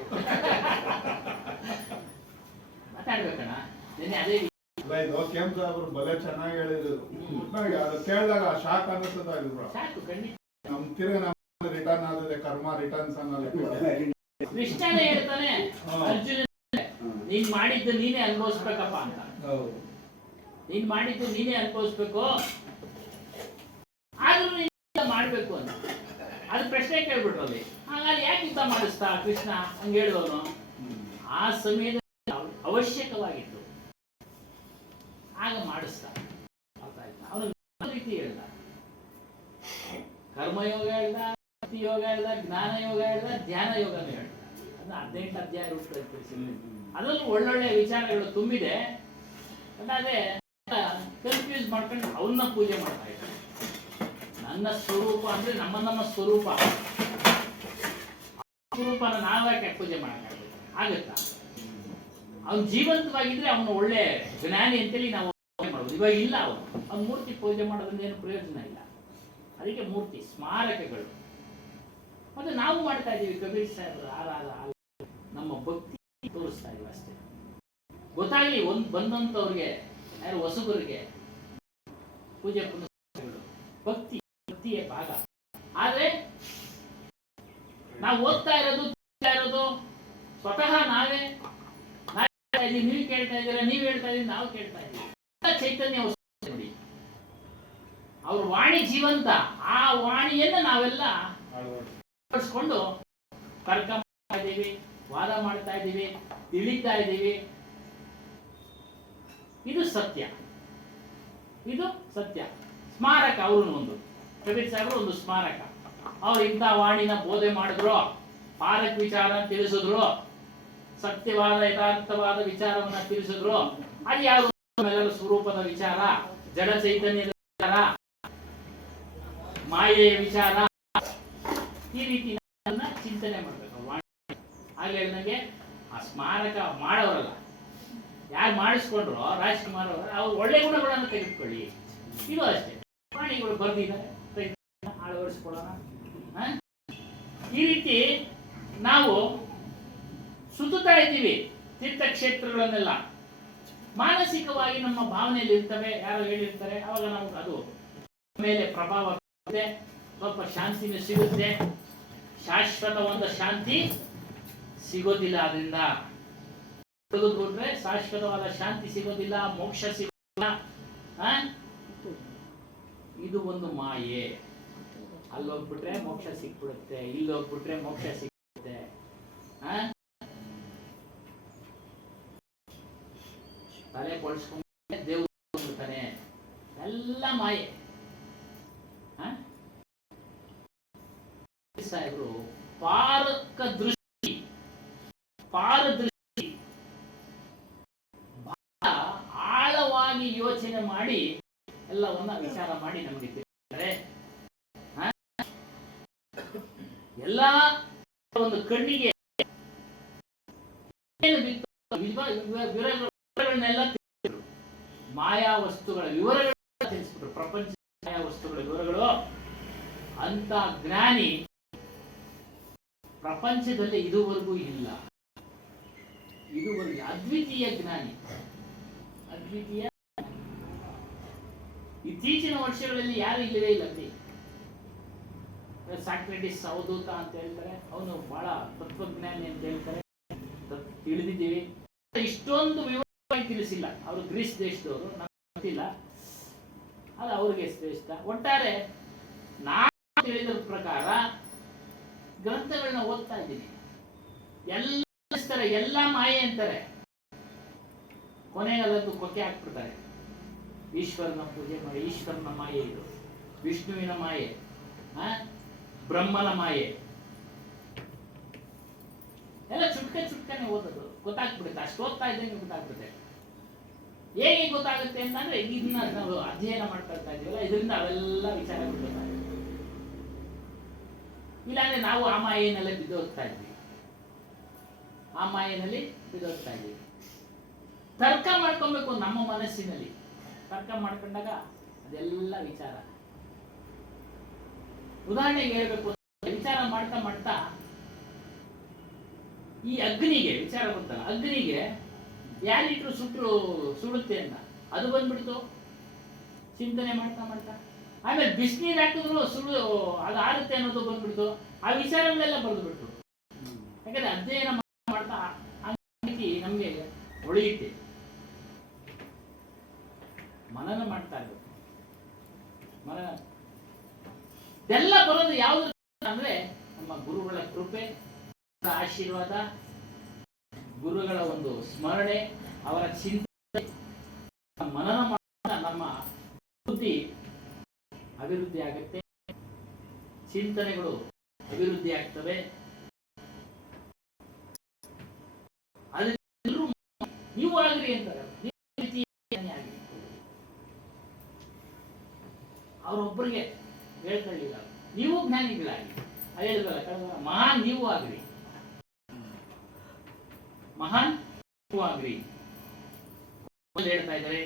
ಮಾತಾಡ್ಬೇಕಣ್ಣ. ನೆನ್ನೆ ಅದೇ ಇದು ಕೆಂಪ್ ಸಾಹೇಬ್ರು ಬಲೆ ಚೆನ್ನಾಗಿ ಹೇಳಿದ್ರು. ಅದು ಕೇಳಿದಾಗ ಶಾಕ್ ಅನ್ನಿಸ್ತದ ಇದ್ರು. ಸಾಕು ಖಂಡಿತ. ನಮ್ ತಿರ್ಗ ನಮ್ಮ ರಿಟರ್ನ್ ಆದ್ರೆ ಕರ್ಮ ರಿಟರ್ನ್ಸ್ ಅನ್ನೋದು ಕೃಷ್ಣನೇ ಹೇಳ್ತಾನೆ ಅರ್ಜುನ, ನೀನ್ ಮಾಡಿದ್ದು ನೀನೇ ಅನುಭವಿಸ್ಬೇಕಪ್ಪ ಅಂತ. ನೀನ್ ಮಾಡಿದ್ದು ನೀನೇ ಅನುಭವಿಸ್ಬೇಕು, ಆದ್ರೂ ನೀನ್ ಮಾಡ್ಬೇಕು ಅಂತ. ಅದು ಪ್ರಶ್ನೆ ಕೇಳ್ಬಿಟ್ರಲ್ಲಿ. ಹಾಗಾಗಿ ಯಾಕೆ ಯುದ್ಧ ಮಾಡಿಸ್ತಾ ಕೃಷ್ಣ ಹಂಗ ಹೇಳುವವನು? ಆ ಸಮಯದಲ್ಲಿ ಅವಶ್ಯಕವಾಗಿತ್ತು, ಆಗ ಮಾಡಿಸ್ತಾ. ಅವನು ರೀತಿ ಹೇಳ್ದ, ಕರ್ಮಯೋಗ ಹೇಳ್ದ, ಭಕ್ತಿ ಯೋಗ ಯೋಗ ಹೇಳ್ದ, ಜ್ಞಾನ ಯೋಗ ಹೇಳ್ದ, ಧ್ಯಾನ ಯೋಗನೂ ಹೇಳ್ದ. ಅದನ್ನ 18 ಅಧ್ಯಾಯ ರೂಪದಲ್ಲಿ ತಿಳಿಸಿದೆ. ಅದರಲ್ಲೂ ಒಳ್ಳೊಳ್ಳೆ ವಿಚಾರಗಳು ತುಂಬಿದೆ. ಅದೇ ಕನ್ಫ್ಯೂಸ್ ಮಾಡ್ಕೊಂಡು ಅವನ್ನ ಪೂಜೆ ಮಾಡ್ತಾ ಇದ್ದಾರೆ. ನನ್ನ ಸ್ವರೂಪ ಅಂದ್ರೆ ನಮ್ಮ ಸ್ವರೂಪ, ಸ್ವರೂಪನ ನಾವ್ಯಾಕೆ ಪೂಜೆ ಮಾಡಕ್ಕಾಗಲ್ಲ? ಆಗತ್ತಾ? ಅವ್ನು ಜೀವಂತವಾಗಿದ್ರೆ ಅವನು ಒಳ್ಳೆ ಜ್ಞಾನಿ ಅಂತೇಳಿ ನಾವು ಮಾಡೋದು. ಇವಾಗ ಇಲ್ಲ, ಅವ್ನು ಮೂರ್ತಿ ಪೂಜೆ ಮಾಡೋದ್ರಿಂದ ಏನು ಪ್ರಯೋಜನ ಇಲ್ಲ. ಅದಕ್ಕೆ ಮೂರ್ತಿ ಸ್ಮಾರಕಗಳು. ಮತ್ತೆ ನಾವು ಮಾಡ್ತಾ ಇದೀವಿ ಕಬೀರ್ ಸಾಹೇಬ್ ನಮ್ಮ ಭಕ್ತಿ ತೋರಿಸ್ತಾ ಇದೀವಿ ಅಷ್ಟೇ. ಗೊತ್ತಾಗ್ಲಿ ಬಂದಂತವ್ರಿಗೆ, ಯಾರು ಹೊಸಬರಿಗೆ ಪೂಜೆ ಪುನಸ್ಕಾರಗಳು ಭಕ್ತಿಯ ಭಾಗ. ಆದ್ರೆ ನಾವು ಓದ್ತಾ ಇರೋದು ಸ್ವತಃ ನಾವೇ. ನೀವು ಕೇಳ್ತಾ ಇದ್ದೀರಾ, ನೀವು ಹೇಳ್ತಾ ಇದ್ದೀರಿ, ನಾವು ಕೇಳ್ತಾ ಇದ್ದೀವಿ. ಚೈತನ್ಯ ನೋಡಿ, ಅವ್ರ ವಾಣಿ ಜೀವಂತ. ಆ ವಾಣಿಯನ್ನು ನಾವೆಲ್ಲ ಅಳವಡಿಸ್ಕೊಂಡು ತರ್ಕ ಮಾಡ್ತಾ ಇದ್ದೀವಿ, ವಾದ ಮಾಡ್ತಾ ಇದ್ದೀವಿ, ತಿಳಿತಾ ಇದ್ದೀವಿ. ಇದು ಸತ್ಯ, ಇದು ಸತ್ಯ. ಸ್ಮಾರಕ. ಅವರು ಒಂದು ಕಬೀರ್ ಸಾಹೇಬರು ಒಂದು ಸ್ಮಾರಕ. ಅವ್ರು ಇಂಥ ವಾಣಿನ ಬೋಧೆ ಮಾಡಿದ್ರು, ಪಾರಕ್ ವಿಚಾರ ತಿಳಿಸಿದ್ರು, ಸತ್ಯವಾದ ಯಥಾರ್ಥವಾದ ವಿಚಾರವನ್ನ ತಿಳಿಸಿದ್ರು. ಅದು ಯಾವ ಸ್ವರೂಪದ ವಿಚಾರ, ಜಡ ಚೈತನ್ಯದ ವಿಚಾರ, ಮಾಯೆಯ ವಿಚಾರ. ಈ ರೀತಿ ಚಿಂತನೆ ಮಾಡಬೇಕು. ಹಾಗೆ ಹೇಳಿದಂಗೆ ಆ ಸ್ಮಾರಕ ಮಾಡೋರಲ್ಲ, ಯಾರು ಮಾಡಿಸ್ಕೊಂಡ್ರು ರಾಜ್ಕುಮಾರ್ ಅವರು, ಅವ್ರು ಒಳ್ಳೆ ಗುಣಗಳನ್ನು ತೆಗೆದುಕೊಳ್ಳಿ. ಇದು ಅಷ್ಟೇ. ಪ್ರಾಣಿಗಳು ಬರ್ದಿದ್ದಾರೆ, ಅಳವಡಿಸ್ಕೊಳ್ಳೋಣ. ಈ ರೀತಿ ನಾವು ಸುತ್ತುತ್ತಾ ಇದ್ದೀವಿ ತೀರ್ಥಕ್ಷೇತ್ರಗಳನ್ನೆಲ್ಲ. ಮಾನಸಿಕವಾಗಿ ನಮ್ಮ ಭಾವನೆಯಲ್ಲಿ ಇರ್ತವೆ, ಯಾರೋ ಹೇಳಿರ್ತಾರೆ, ಅವಾಗ ನಾವು ಅದು ಮೇಲೆ ಪ್ರಭಾವ ಬೀರುತ್ತೆ. ಸ್ವಲ್ಪ ಶಾಂತಿನೂ ಸಿಗುತ್ತೆ. ಶಾಶ್ವತವಾದ ಶಾಂತಿ ಸಿಗೋದಿಲ್ಲ. ಅದರಿಂದ ತೆಗೆದುಕೊಂಡ್ರೆ ಶಾಶ್ವತವಾದ ಶಾಂತಿ ಸಿಗೋದಿಲ್ಲ, ಮೋಕ್ಷ ಸಿಗೋದಿಲ್ಲ. ಇದು ಒಂದು ಮಾಯೆ. ಅಲ್ಲಿ ಹೋಗ್ಬಿಟ್ರೆ ಮೋಕ್ಷ ಸಿಕ್ಬಿಡುತ್ತೆ, ಇಲ್ಲಿ ಹೋಗ್ಬಿಟ್ರೆ ಮೋಕ್ಷ ಸಿಗುತ್ತೆ. ತಲೆ ಬಳಸ್ಕೊಂಡ್ರೆ ದೇವ್ರು ತಾನೆ, ಎಲ್ಲ ಮಾಯೆ. ಸಾಹೇಬರು ಪಾರದೃಷ್ಟಿ ಬಹಳ ಆಳವಾಗಿ ಯೋಚನೆ ಮಾಡಿ ಎಲ್ಲವನ್ನ ವಿಚಾರ ಮಾಡಿ ನಮಗೆ ತಿಳಿಸಿದ್ದಾರೆ. ಎಲ್ಲ ಒಂದು ಕಣ್ಣಿಗೆ ವಿವರಗಳನ್ನೆಲ್ಲ ತಿಳಿಸಿದ್ರು. ಮಾಯಾ ವಸ್ತುಗಳ ವಿವರಗಳನ್ನ ತಿಳಿಸ್ಬಿಟ್ರು. ಪ್ರಪಂಚ ಮಾಯಾ ವಸ್ತುಗಳ ವಿವರಗಳು. ಅಂತ ಜ್ಞಾನಿ ಪ್ರಪಂಚದಲ್ಲಿ ಇದುವರೆಗೂ ಇಲ್ಲ. ಇದುವರೆಗೂ ಅದ್ವಿತೀಯ ಜ್ಞಾನಿ, ಅದ್ವಿತೀಯ. ಇತ್ತೀಚಿನ ವರ್ಷಗಳಲ್ಲಿ ಯಾರು ಇಲ್ಲವೇ ಇಲ್ಲ. ಸಾಕ್ರೆಟಿಸ್ ಅವಧೂತ ಅಂತ ಹೇಳ್ತಾರೆ, ಅವನು ಬಹಳ ತತ್ವಜ್ಞಾನಿ ಅಂತ ಹೇಳ್ತಾರೆ, ತಿಳಿದಿದ್ದೀವಿ. ಇಷ್ಟೊಂದು ವಿವರವಾಗಿ ತಿಳಿಸಿಲ್ಲ. ಅವರು ಗ್ರೀಸ್ ದೇಶದವರು, ನಮ್ಗೆ ಗೊತ್ತಿಲ್ಲ, ಅದು ಅವ್ರಿಗೆ ಶ್ರೇಷ್ಠ. ಒಟ್ಟಾರೆ ನಾನು ತಿಳಿದ ಪ್ರಕಾರ ಗ್ರಂಥಗಳನ್ನ ಓದ್ತಾ ಇದ್ದೀನಿ. ಎಲ್ಲ ಮಾಯೆ ಅಂತಾರೆ, ಕೊನೆಗಲ್ಲದ್ದು ಕೊಕ್ಕೆ ಹಾಕ್ಬಿಡ್ತಾರೆ. ಈಶ್ವರನ ಪೂಜೆ ಮಾಡಿ, ಈಶ್ವರನ ಮಾಯೆ ಇದು, ವಿಷ್ಣುವಿನ ಮಾಯೆ, ಬ್ರಹ್ಮನ ಮಾಯೆ, ಎಲ್ಲ ಚುಟ್ಕನೆ ಓದೋದು. ಗೊತ್ತಾಗ್ಬಿಡುತ್ತೆ. ಅಷ್ಟು ಓದ್ತಾ ಇದ್ದಂಗೆ ಗೊತ್ತಾಗ್ಬಿಡುತ್ತೆ. ಹೇಗೆ ಗೊತ್ತಾಗುತ್ತೆ ಅಂತಂದ್ರೆ, ಇದನ್ನ ನಾವು ಅಧ್ಯಯನ ಮಾಡ್ಕೊಳ್ತಾ ಇದೀವಲ್ಲ, ಇದರಿಂದ ಅವೆಲ್ಲ ವಿಚಾರಗಳು ಗೊತ್ತಾಗುತ್ತೆ. ಇಲ್ಲಾಂದ್ರೆ ನಾವು ಆ ಮಾಯೆನಲ್ಲೇ ಬಿದ್ದೋಗ್ತಾ ಇದ್ವಿ. ತರ್ಕ ಮಾಡ್ಕೊಬೇಕು ನಮ್ಮ ಮನಸ್ಸಿನಲ್ಲಿ. ತರ್ಕ ಮಾಡ್ಕೊಂಡಾಗ ಅದೆಲ್ಲ ವಿಚಾರ. ಉದಾಹರಣೆಗೆ ಹೇಳ್ಬೇಕು, ವಿಚಾರ ಮಾಡ್ತಾ ಈ ಅಗ್ನಿಗೆ ವಿಚಾರ ಗೊತ್ತಲ್ಲ, ಅಗ್ನಿಗೆ ಯಾರಿಟ್ರು ಸುಡುತ್ತೆ ಅಂತ ಅದು ಬಂದ್ಬಿಡ್ತು. ಚಿಂತನೆ ಮಾಡ್ತಾ ಆಮೇಲೆ ಬಿಸಿನೀರು ಹಾಕಿದ್ರು ಅದು ಆರುತ್ತೆ ಅನ್ನೋದು ಬಂದ್ಬಿಡ್ತು. ಆ ವಿಚಾರಗಳೆಲ್ಲ ಬರೆದು ಬಿಟ್ರು. ಯಾಕಂದ್ರೆ ಅಧ್ಯಯನ ಮಾಡ್ತಾ ನಮ್ಗೆ ಉಳಿಯುತ್ತೆ. ಮನನ ಮಾಡ್ತಾ ಇರ್ಬೇಕು. ಇದೆಲ್ಲ ಬರೋದು ಯಾವ್ದು ಅಂದ್ರೆ ನಮ್ಮ ಗುರುಗಳ ಕೃಪೆ, ಆಶೀರ್ವಾದ, ಗುರುಗಳ ಒಂದು ಸ್ಮರಣೆ, ಅವರ ಚಿಂತನೆ, ಮನನ ಮಾಡ್ತಾ ನಮ್ಮ ಬುದ್ಧಿ ಅಭಿವೃದ್ಧಿ ಆಗುತ್ತೆ. ಚಿಂತನೆಗಳು ಅಭಿವೃದ್ಧಿ ಆಗ್ತವೆ. ಅದಕ್ಕೆ ಎಲ್ರೂ ನೀವು ಆಗ್ರಿ ಅಂತಾರೆ. ನೀವು ರೀತಿ ಆಗಿ ಅವರೊಬ್ಬರಿಗೆ ಹೇಳ್ಕೊಳ್ಳಿಲ್ಲ, ನೀವು ಜ್ಞಾನಿಗಳಾಗಿ ಹೇಳಿದ್ರಲ್ಲ ಕಳೆದ ಮಹಾನ್ ನೀವು ಆಗ್ರಿ, ಮಹಾನ್ ನೀವು ಆಗ್ರಿ ಹೇಳ್ತಾ ಇದ್ದಾರೆ.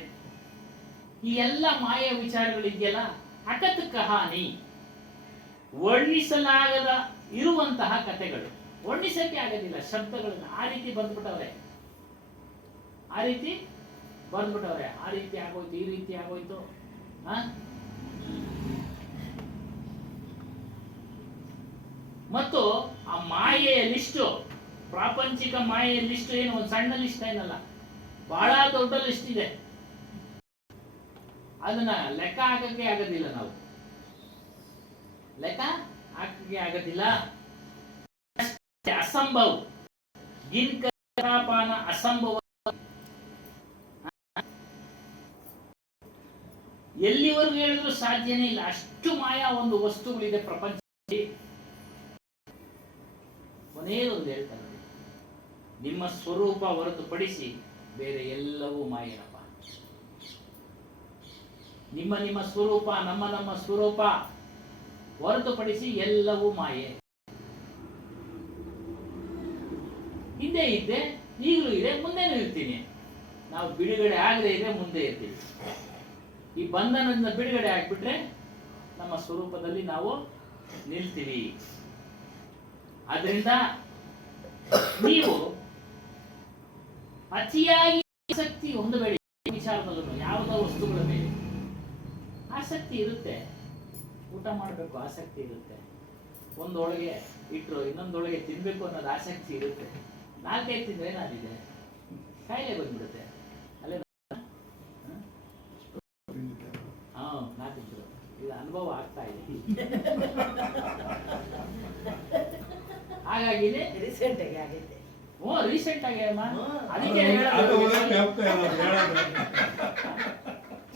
ಈ ಎಲ್ಲ ಮಾಯ ವಿಚಾರಗಳಿದೆಯಲ್ಲ, ಅಕತ್ ಕಹಾನಿ, ವರ್ಣಿಸಲಾಗದ ಇರುವಂತಹ ಕಥೆಗಳು, ವರ್ಣಿಸಕ್ಕೆ ಆಗೋದಿಲ್ಲ ಶಬ್ದಗಳನ್ನ. ಆ ರೀತಿ ಬಂದ್ಬಿಟ್ಟವ್ರೆ, ಆ ರೀತಿ ಬಂದ್ಬಿಟ್ಟವ್ರೆ. ಆ ರೀತಿ ಆಗೋಯ್ತು, ಈ ರೀತಿ ಆಗೋಯ್ತು. ಮತ್ತು ಆ ಮಾಯೆಯ ಲಿಸ್ಟು, ಪ್ರಾಪಂಚಿಕ ಮಾಯೆಯ ಲಿಸ್ಟ್ ಏನು ಒಂದು ಸಣ್ಣ ಲಿಸ್ಟ್ ಏನಲ್ಲ, ಬಹಳ ದೊಡ್ಡ ಲಿಸ್ಟ್ ಇದೆ. ಅದನ್ನ ಲೆಕ್ಕ ಹಾಕಕ್ಕೆ ಆಗೋದಿಲ್ಲ, ನಾವು ಲೆಕ್ಕ ಹಾಕಕ್ಕೆ ಆಗೋದಿಲ್ಲ. ಅಸಂಭವ ಗಿನ್ಕರಾಪಾನ ಅಸಂಭವ. ಎಲ್ಲಿವರೆಗೂ ಹೇಳಿದ್ರು ಸಾಧ್ಯನೇ ಇಲ್ಲ, ಅಷ್ಟು ಮಾಯಾ ಒಂದು ವಸ್ತುಗಳಿದೆ ಪ್ರಪಂಚದಲ್ಲಿ. ಕೊನೆಯದೊಂದು ಹೇಳ್ತಾರೆ, ನಿಮ್ಮ ಸ್ವರೂಪ ಹೊರತುಪಡಿಸಿ ಬೇರೆ ಎಲ್ಲವೂ ಮಾಯೇನಪ್ಪ. ನಿಮ್ಮ ನಿಮ್ಮ ಸ್ವರೂಪ, ನಮ್ಮ ನಮ್ಮ ಸ್ವರೂಪ ಹೊರತುಪಡಿಸಿ ಎಲ್ಲವೂ ಮಾಯೆ. ಹಿಂದೆ ಇದ್ದೆ, ಈಗಲೂ ಇದೆ, ಮುಂದೆನೂ ಇರ್ತೀನಿ. ನಾವು ಬಿಡುಗಡೆ ಆಗದೆ ಇದೆ, ಮುಂದೆ ಇರ್ತೀವಿ. ಈ ಬಂಧನದಿಂದ ಬಿಡುಗಡೆ ಆಗ್ಬಿಟ್ರೆ ನಮ್ಮ ಸ್ವರೂಪದಲ್ಲಿ ನಾವು ನಿಲ್ತೀವಿ. ಆದ್ರಿಂದ ನೀವು ಅತಿಯಾಗಿ ಆಸಕ್ತಿ ಹೊಂದಬೇಡಿ. ವಿಚಾರದಲ್ಲೂ ಯಾವುದೋ ವಸ್ತುಗಳ ಮೇಲೆ ಆಸಕ್ತಿ ಇರುತ್ತೆ, ಊಟ ಮಾಡಬೇಕು ಆಸಕ್ತಿ ಇರುತ್ತೆ, ಒಂದೊಳಗೆ ಇಟ್ಟರು ಇನ್ನೊಂದೊಳಗೆ ತಿನ್ಬೇಕು ಅನ್ನೋದು ಆಸಕ್ತಿ ಇರುತ್ತೆ. 4-5 ತಿಂದ್ರೆ ಏನಾಗಿದೆ, ಕಾಯಿಲೆ ಬಂದ್ಬಿಡುತ್ತೆ. ಅಲ್ಲೇ ನಾ ತಿಂದ್ರು, ಇದು ಅನುಭವ ಆಗ್ತಾ ಇದೆ. ಹಾಗಾಗಿನೇ ರೀಸೆಂಟ್ ಆಗಿ ಆಗೈತೆ. ರೀಸೆಂಟ್ ಆಗಿ ಅಮ್ಮ, ಅದಕ್ಕೆ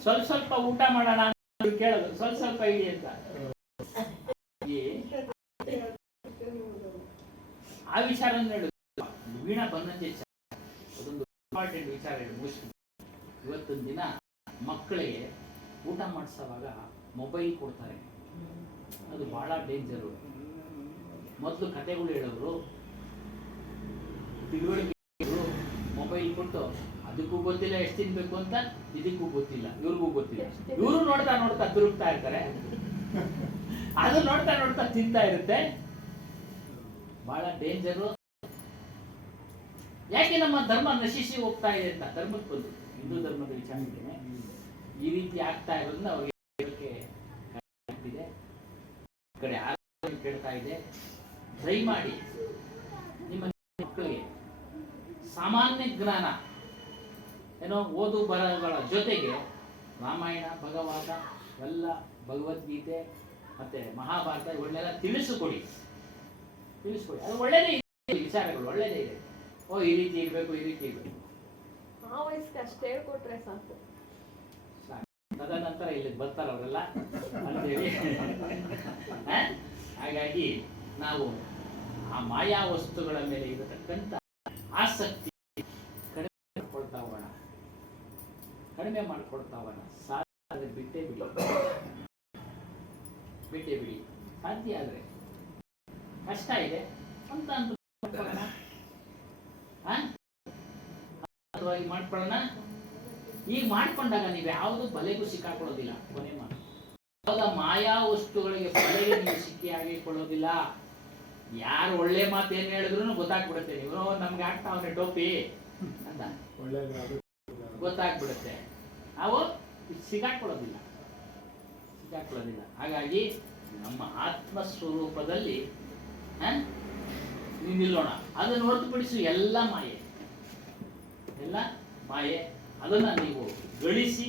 ಸ್ವಲ್ಪ ಸ್ವಲ್ಪ ಊಟ ಮಾಡೋಣ ಅಂತ ಕೇಳೋದು, ಸ್ವಲ್ಪ ಸ್ವಲ್ಪ ಇಡಿ ಅಂತ. ಆ ವಿಚಾರ ಹೇಳುದು ವೀಣಾ ಬಂದಂತೆ ಅದೊಂದು ಇಂಪಾರ್ಟೆಂಟ್ ವಿಚಾರ ಹೇಳಿ ಮುಗಿಸ್ತೀನಿ. ಇವತ್ತಿನ ದಿನ ಮಕ್ಕಳಿಗೆ ಊಟ ಮಾಡಿಸುವಾಗ ಮೊಬೈಲ್ ಕೊಡ್ತಾರೆ, ಅದು ಬಹಳ ಡೇಂಜರು. ಮೊದಲು ಕಥೆಗಳು ಹೇಳೋರು, ತಿಳುವಳಿಕೆ ಮೊಬೈಲ್ ಕೊಟ್ಟು ಅದಕ್ಕೂ ಗೊತ್ತಿಲ್ಲ ಎಷ್ಟು ತಿನ್ಬೇಕು ಅಂತ, ಇದಕ್ಕೂ ಗೊತ್ತಿಲ್ಲ, ಇವ್ರಿಗೂ ಗೊತ್ತಿಲ್ಲ. ಇವರು ನೋಡ್ತಾ ನೋಡ್ತಾ ತಿರುಗ್ತಾ ಇರ್ತಾರೆ, ಅದು ನೋಡ್ತಾ ನೋಡ್ತಾ ತಿಂತಾ ಇರುತ್ತೆ. ಬಹಳ ಡೇಂಜರು. ಯಾಕೆ ನಮ್ಮ ಧರ್ಮ ನಶಿಸಿ ಹೋಗ್ತಾ ಇದೆ ಅಂತ ಧರ್ಮಕ್ಕೆ ಬಂದು, ಹಿಂದೂ ಧರ್ಮದ ವಿಚಾರಕ್ಕೆ ಈ ರೀತಿ ಆಗ್ತಾ ಇರೋದ್ರಿಂದ ಅವ್ರಿಗೆ ಆಗ್ತಿದೆ, ಈ ಕಡೆ ಆರೋಗ್ಯ ಕೇಳ್ತಾ ಇದೆ. ದಯಮಾಡಿ ನಿಮ್ಮ ಮಕ್ಕಳಿಗೆ ಸಾಮಾನ್ಯ ಜ್ಞಾನ ಏನೋ ಓದು ಬರಹಗಳ ಜೊತೆಗೆ ರಾಮಾಯಣ, ಭಗವತ ಎಲ್ಲ, ಭಗವದ್ಗೀತೆ ಮತ್ತೆ ಮಹಾಭಾರತ ಇವನ್ನೆಲ್ಲ ತಿಳಿಸಿಕೊಡಿ. ಅದು ಒಳ್ಳೇದೇ ಇದೆ, ವಿಚಾರಗಳು ಒಳ್ಳೇದೇ ಇದೆ. ಈ ರೀತಿ ಇರಬೇಕು, ಈ ರೀತಿ ಇರಬೇಕು. ಆ ವಯಸ್ಸಿಗೆ ಅಷ್ಟು ಹೇಳ್ಕೊಟ್ರೆ ಸಾಕು. ತದನಂತರ ಇಲ್ಲಿಗೆ ಬರ್ತಾರೆ ಅವರೆಲ್ಲ ಅಂತೇಳಿ. ಹಾಗಾಗಿ ನಾವು ಆ ಮಾಯಾ ವಸ್ತುಗಳ ಮೇಲೆ ಇರತಕ್ಕಂಥ ಆಸಕ್ತಿ ಕಡಿಮೆ ಮಾಡ್ಕೊಳ್ತಾ ಹೋಗೋಣ. ಸಾಧ್ಯ ಬಿಟ್ಟೇ ಬಿಡಿ. ಸಾಧ್ಯ ಆದ್ರೆ, ಕಷ್ಟ ಇದೆ ಅಂತ ಮಾಡ್ಕೊಳ್ಳೋಣ. ಈಗ ಮಾಡ್ಕೊಂಡಾಗ ನೀವು ಯಾವುದು ಬಲೆಗೂ ಸಿಕ್ಕಾಕೊಳ್ಳೋದಿಲ್ಲ. ಕೊನೆ ಮಾತು, ಯಾವ್ದ ಮಾಯಾ ವಸ್ತುಗಳಿಗೆ ಬಲೆಗೆ ನೀವು ಸಿಕ್ಕಿ ಆಗಿಕೊಳ್ಳೋದಿಲ್ಲ. ಯಾರು ಒಳ್ಳೆ ಮಾತು ಏನ್ ಹೇಳಿದ್ರು ಗೊತ್ತಾಗ್ಬಿಡುತ್ತೆ. ನೀವು ನಮ್ಗೆ ಆಗ್ತಾವನೆ ಟೋಪಿ ಅಂತ ಗೊತ್ತಾಗ್ಬಿಡುತ್ತೆ. ನಾವು ಸಿಗಾಕೊಳ್ಳೋದಿಲ್ಲ. ಹಾಗಾಗಿ ನಮ್ಮ ಆತ್ಮಸ್ವರೂಪದಲ್ಲಿ ನಿಲ್ಲೋಣ. ಅದನ್ನು ಹೊರತುಪಡಿಸಿ ಎಲ್ಲ ಮಾಯೆ. ಅದನ್ನ ನೀವು ಗಳಿಸಿ,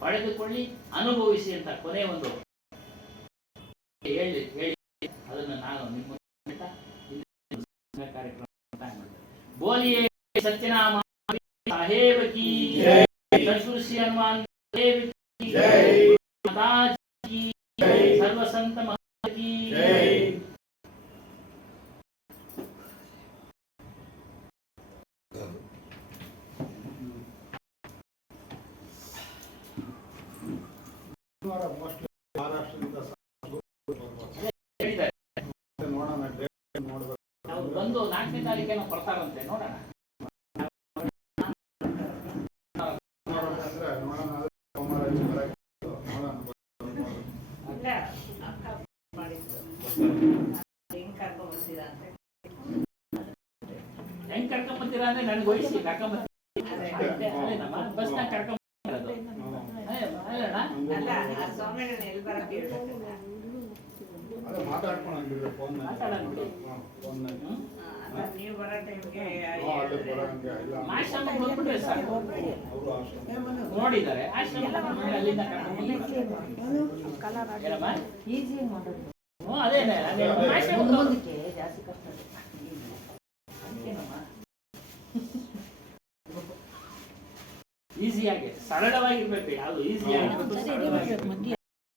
ಪಡೆದುಕೊಳ್ಳಿ, ಅನುಭವಿಸಿ ಅಂತ ಕೊನೆ ಒಂದು ಹೇಳಿ ಅದನ್ನು ನಾನು ನಿಮ್ಮ ಕಾರ್ಯಕ್ರಮ ಬೋಲಿಯೇ ಸತ್ಯನಾಮ ಸಾಹೇಬ ಕಿ ಜೈ, ಸದ್ಗುರು ಶ್ರೀ ಹನುಮಾನ್ ದೇವ್ की जय, माता की जय, सर्व संत महाराज की जय। ಭಾನುವಾರ ಮೋಸ್ಟ್ಲಿ ಮಹಾರಾಷ್ಟ್ರದಿಂದ ಹೇಳಿದ್ದಾರೆ ನೋಡೋಣ ಡೇಟ್ ನೋಡ್ಬೇಕು. ಅವ್ರು ಬಂದು 4ನೇ ತಾರೀಕೇನೋ ಬರ್ತಾರಂತೆ, ನೋಡೋಣ. ಅಂದ್ರೆ ನೋಡೋಣ ಆದ್ರೆ ಸೋಮವಾರ ಬರಕ್ಕೆ ನೋಡೋಣ. ಹೆಂಗ್ ಕರ್ಕೊಂಬತ್ತೀರಾ ಅಂದ್ರೆ ನನಗೆ ವಯಸ್ಸಿ ಕರ್ಕೊಂಬತ್ತೀರ ಬಸ್ನಾಗ ಕರ್ಕೊಂಬರೋದು ಅದೇ ಮಾತಾಡ್ಕೊಂಡು ಫೋನ್ ಮಾತಾಡೋಣ ಬಿಡಿ. ನೀವು ಬರೋ ಟೈಮ್ಗೆ ಅಲ್ಲಿ ಬರೋಂಗೆ ಇಲ್ಲ ಆಶ್ರಮಕ್ಕೆ ಬಂದ್ಬಿಟ್ರೆ ಸಾಕು. ಅವರು ಆಶ್ರಮ ನೋಡಿದ್ದಾರೆ ಆಶ್ರಮಕ್ಕೆ ಬಂದ್ಬಿಟ್ರೆ ಅಲ್ಲಿಂದ ಕರ್ಕೊಂಡ್ಬಂದ್ಬಿಡ್ತಾರೆ. ಏನಮ್ಮ? ಹ್ಞೂ ಅದೇನೆ ಆಶ್ರಮಕ್ಕೆ ಮುಂದಕ್ಕೆ ಜಾಸ್ತಿ ಕಷ್ಟ ಈಸಿಯಾಗಿ ಸರಳವಾಗಿರ್ಬೇಕು, ಯಾವುದು ಈಸಿಯಾಗಿ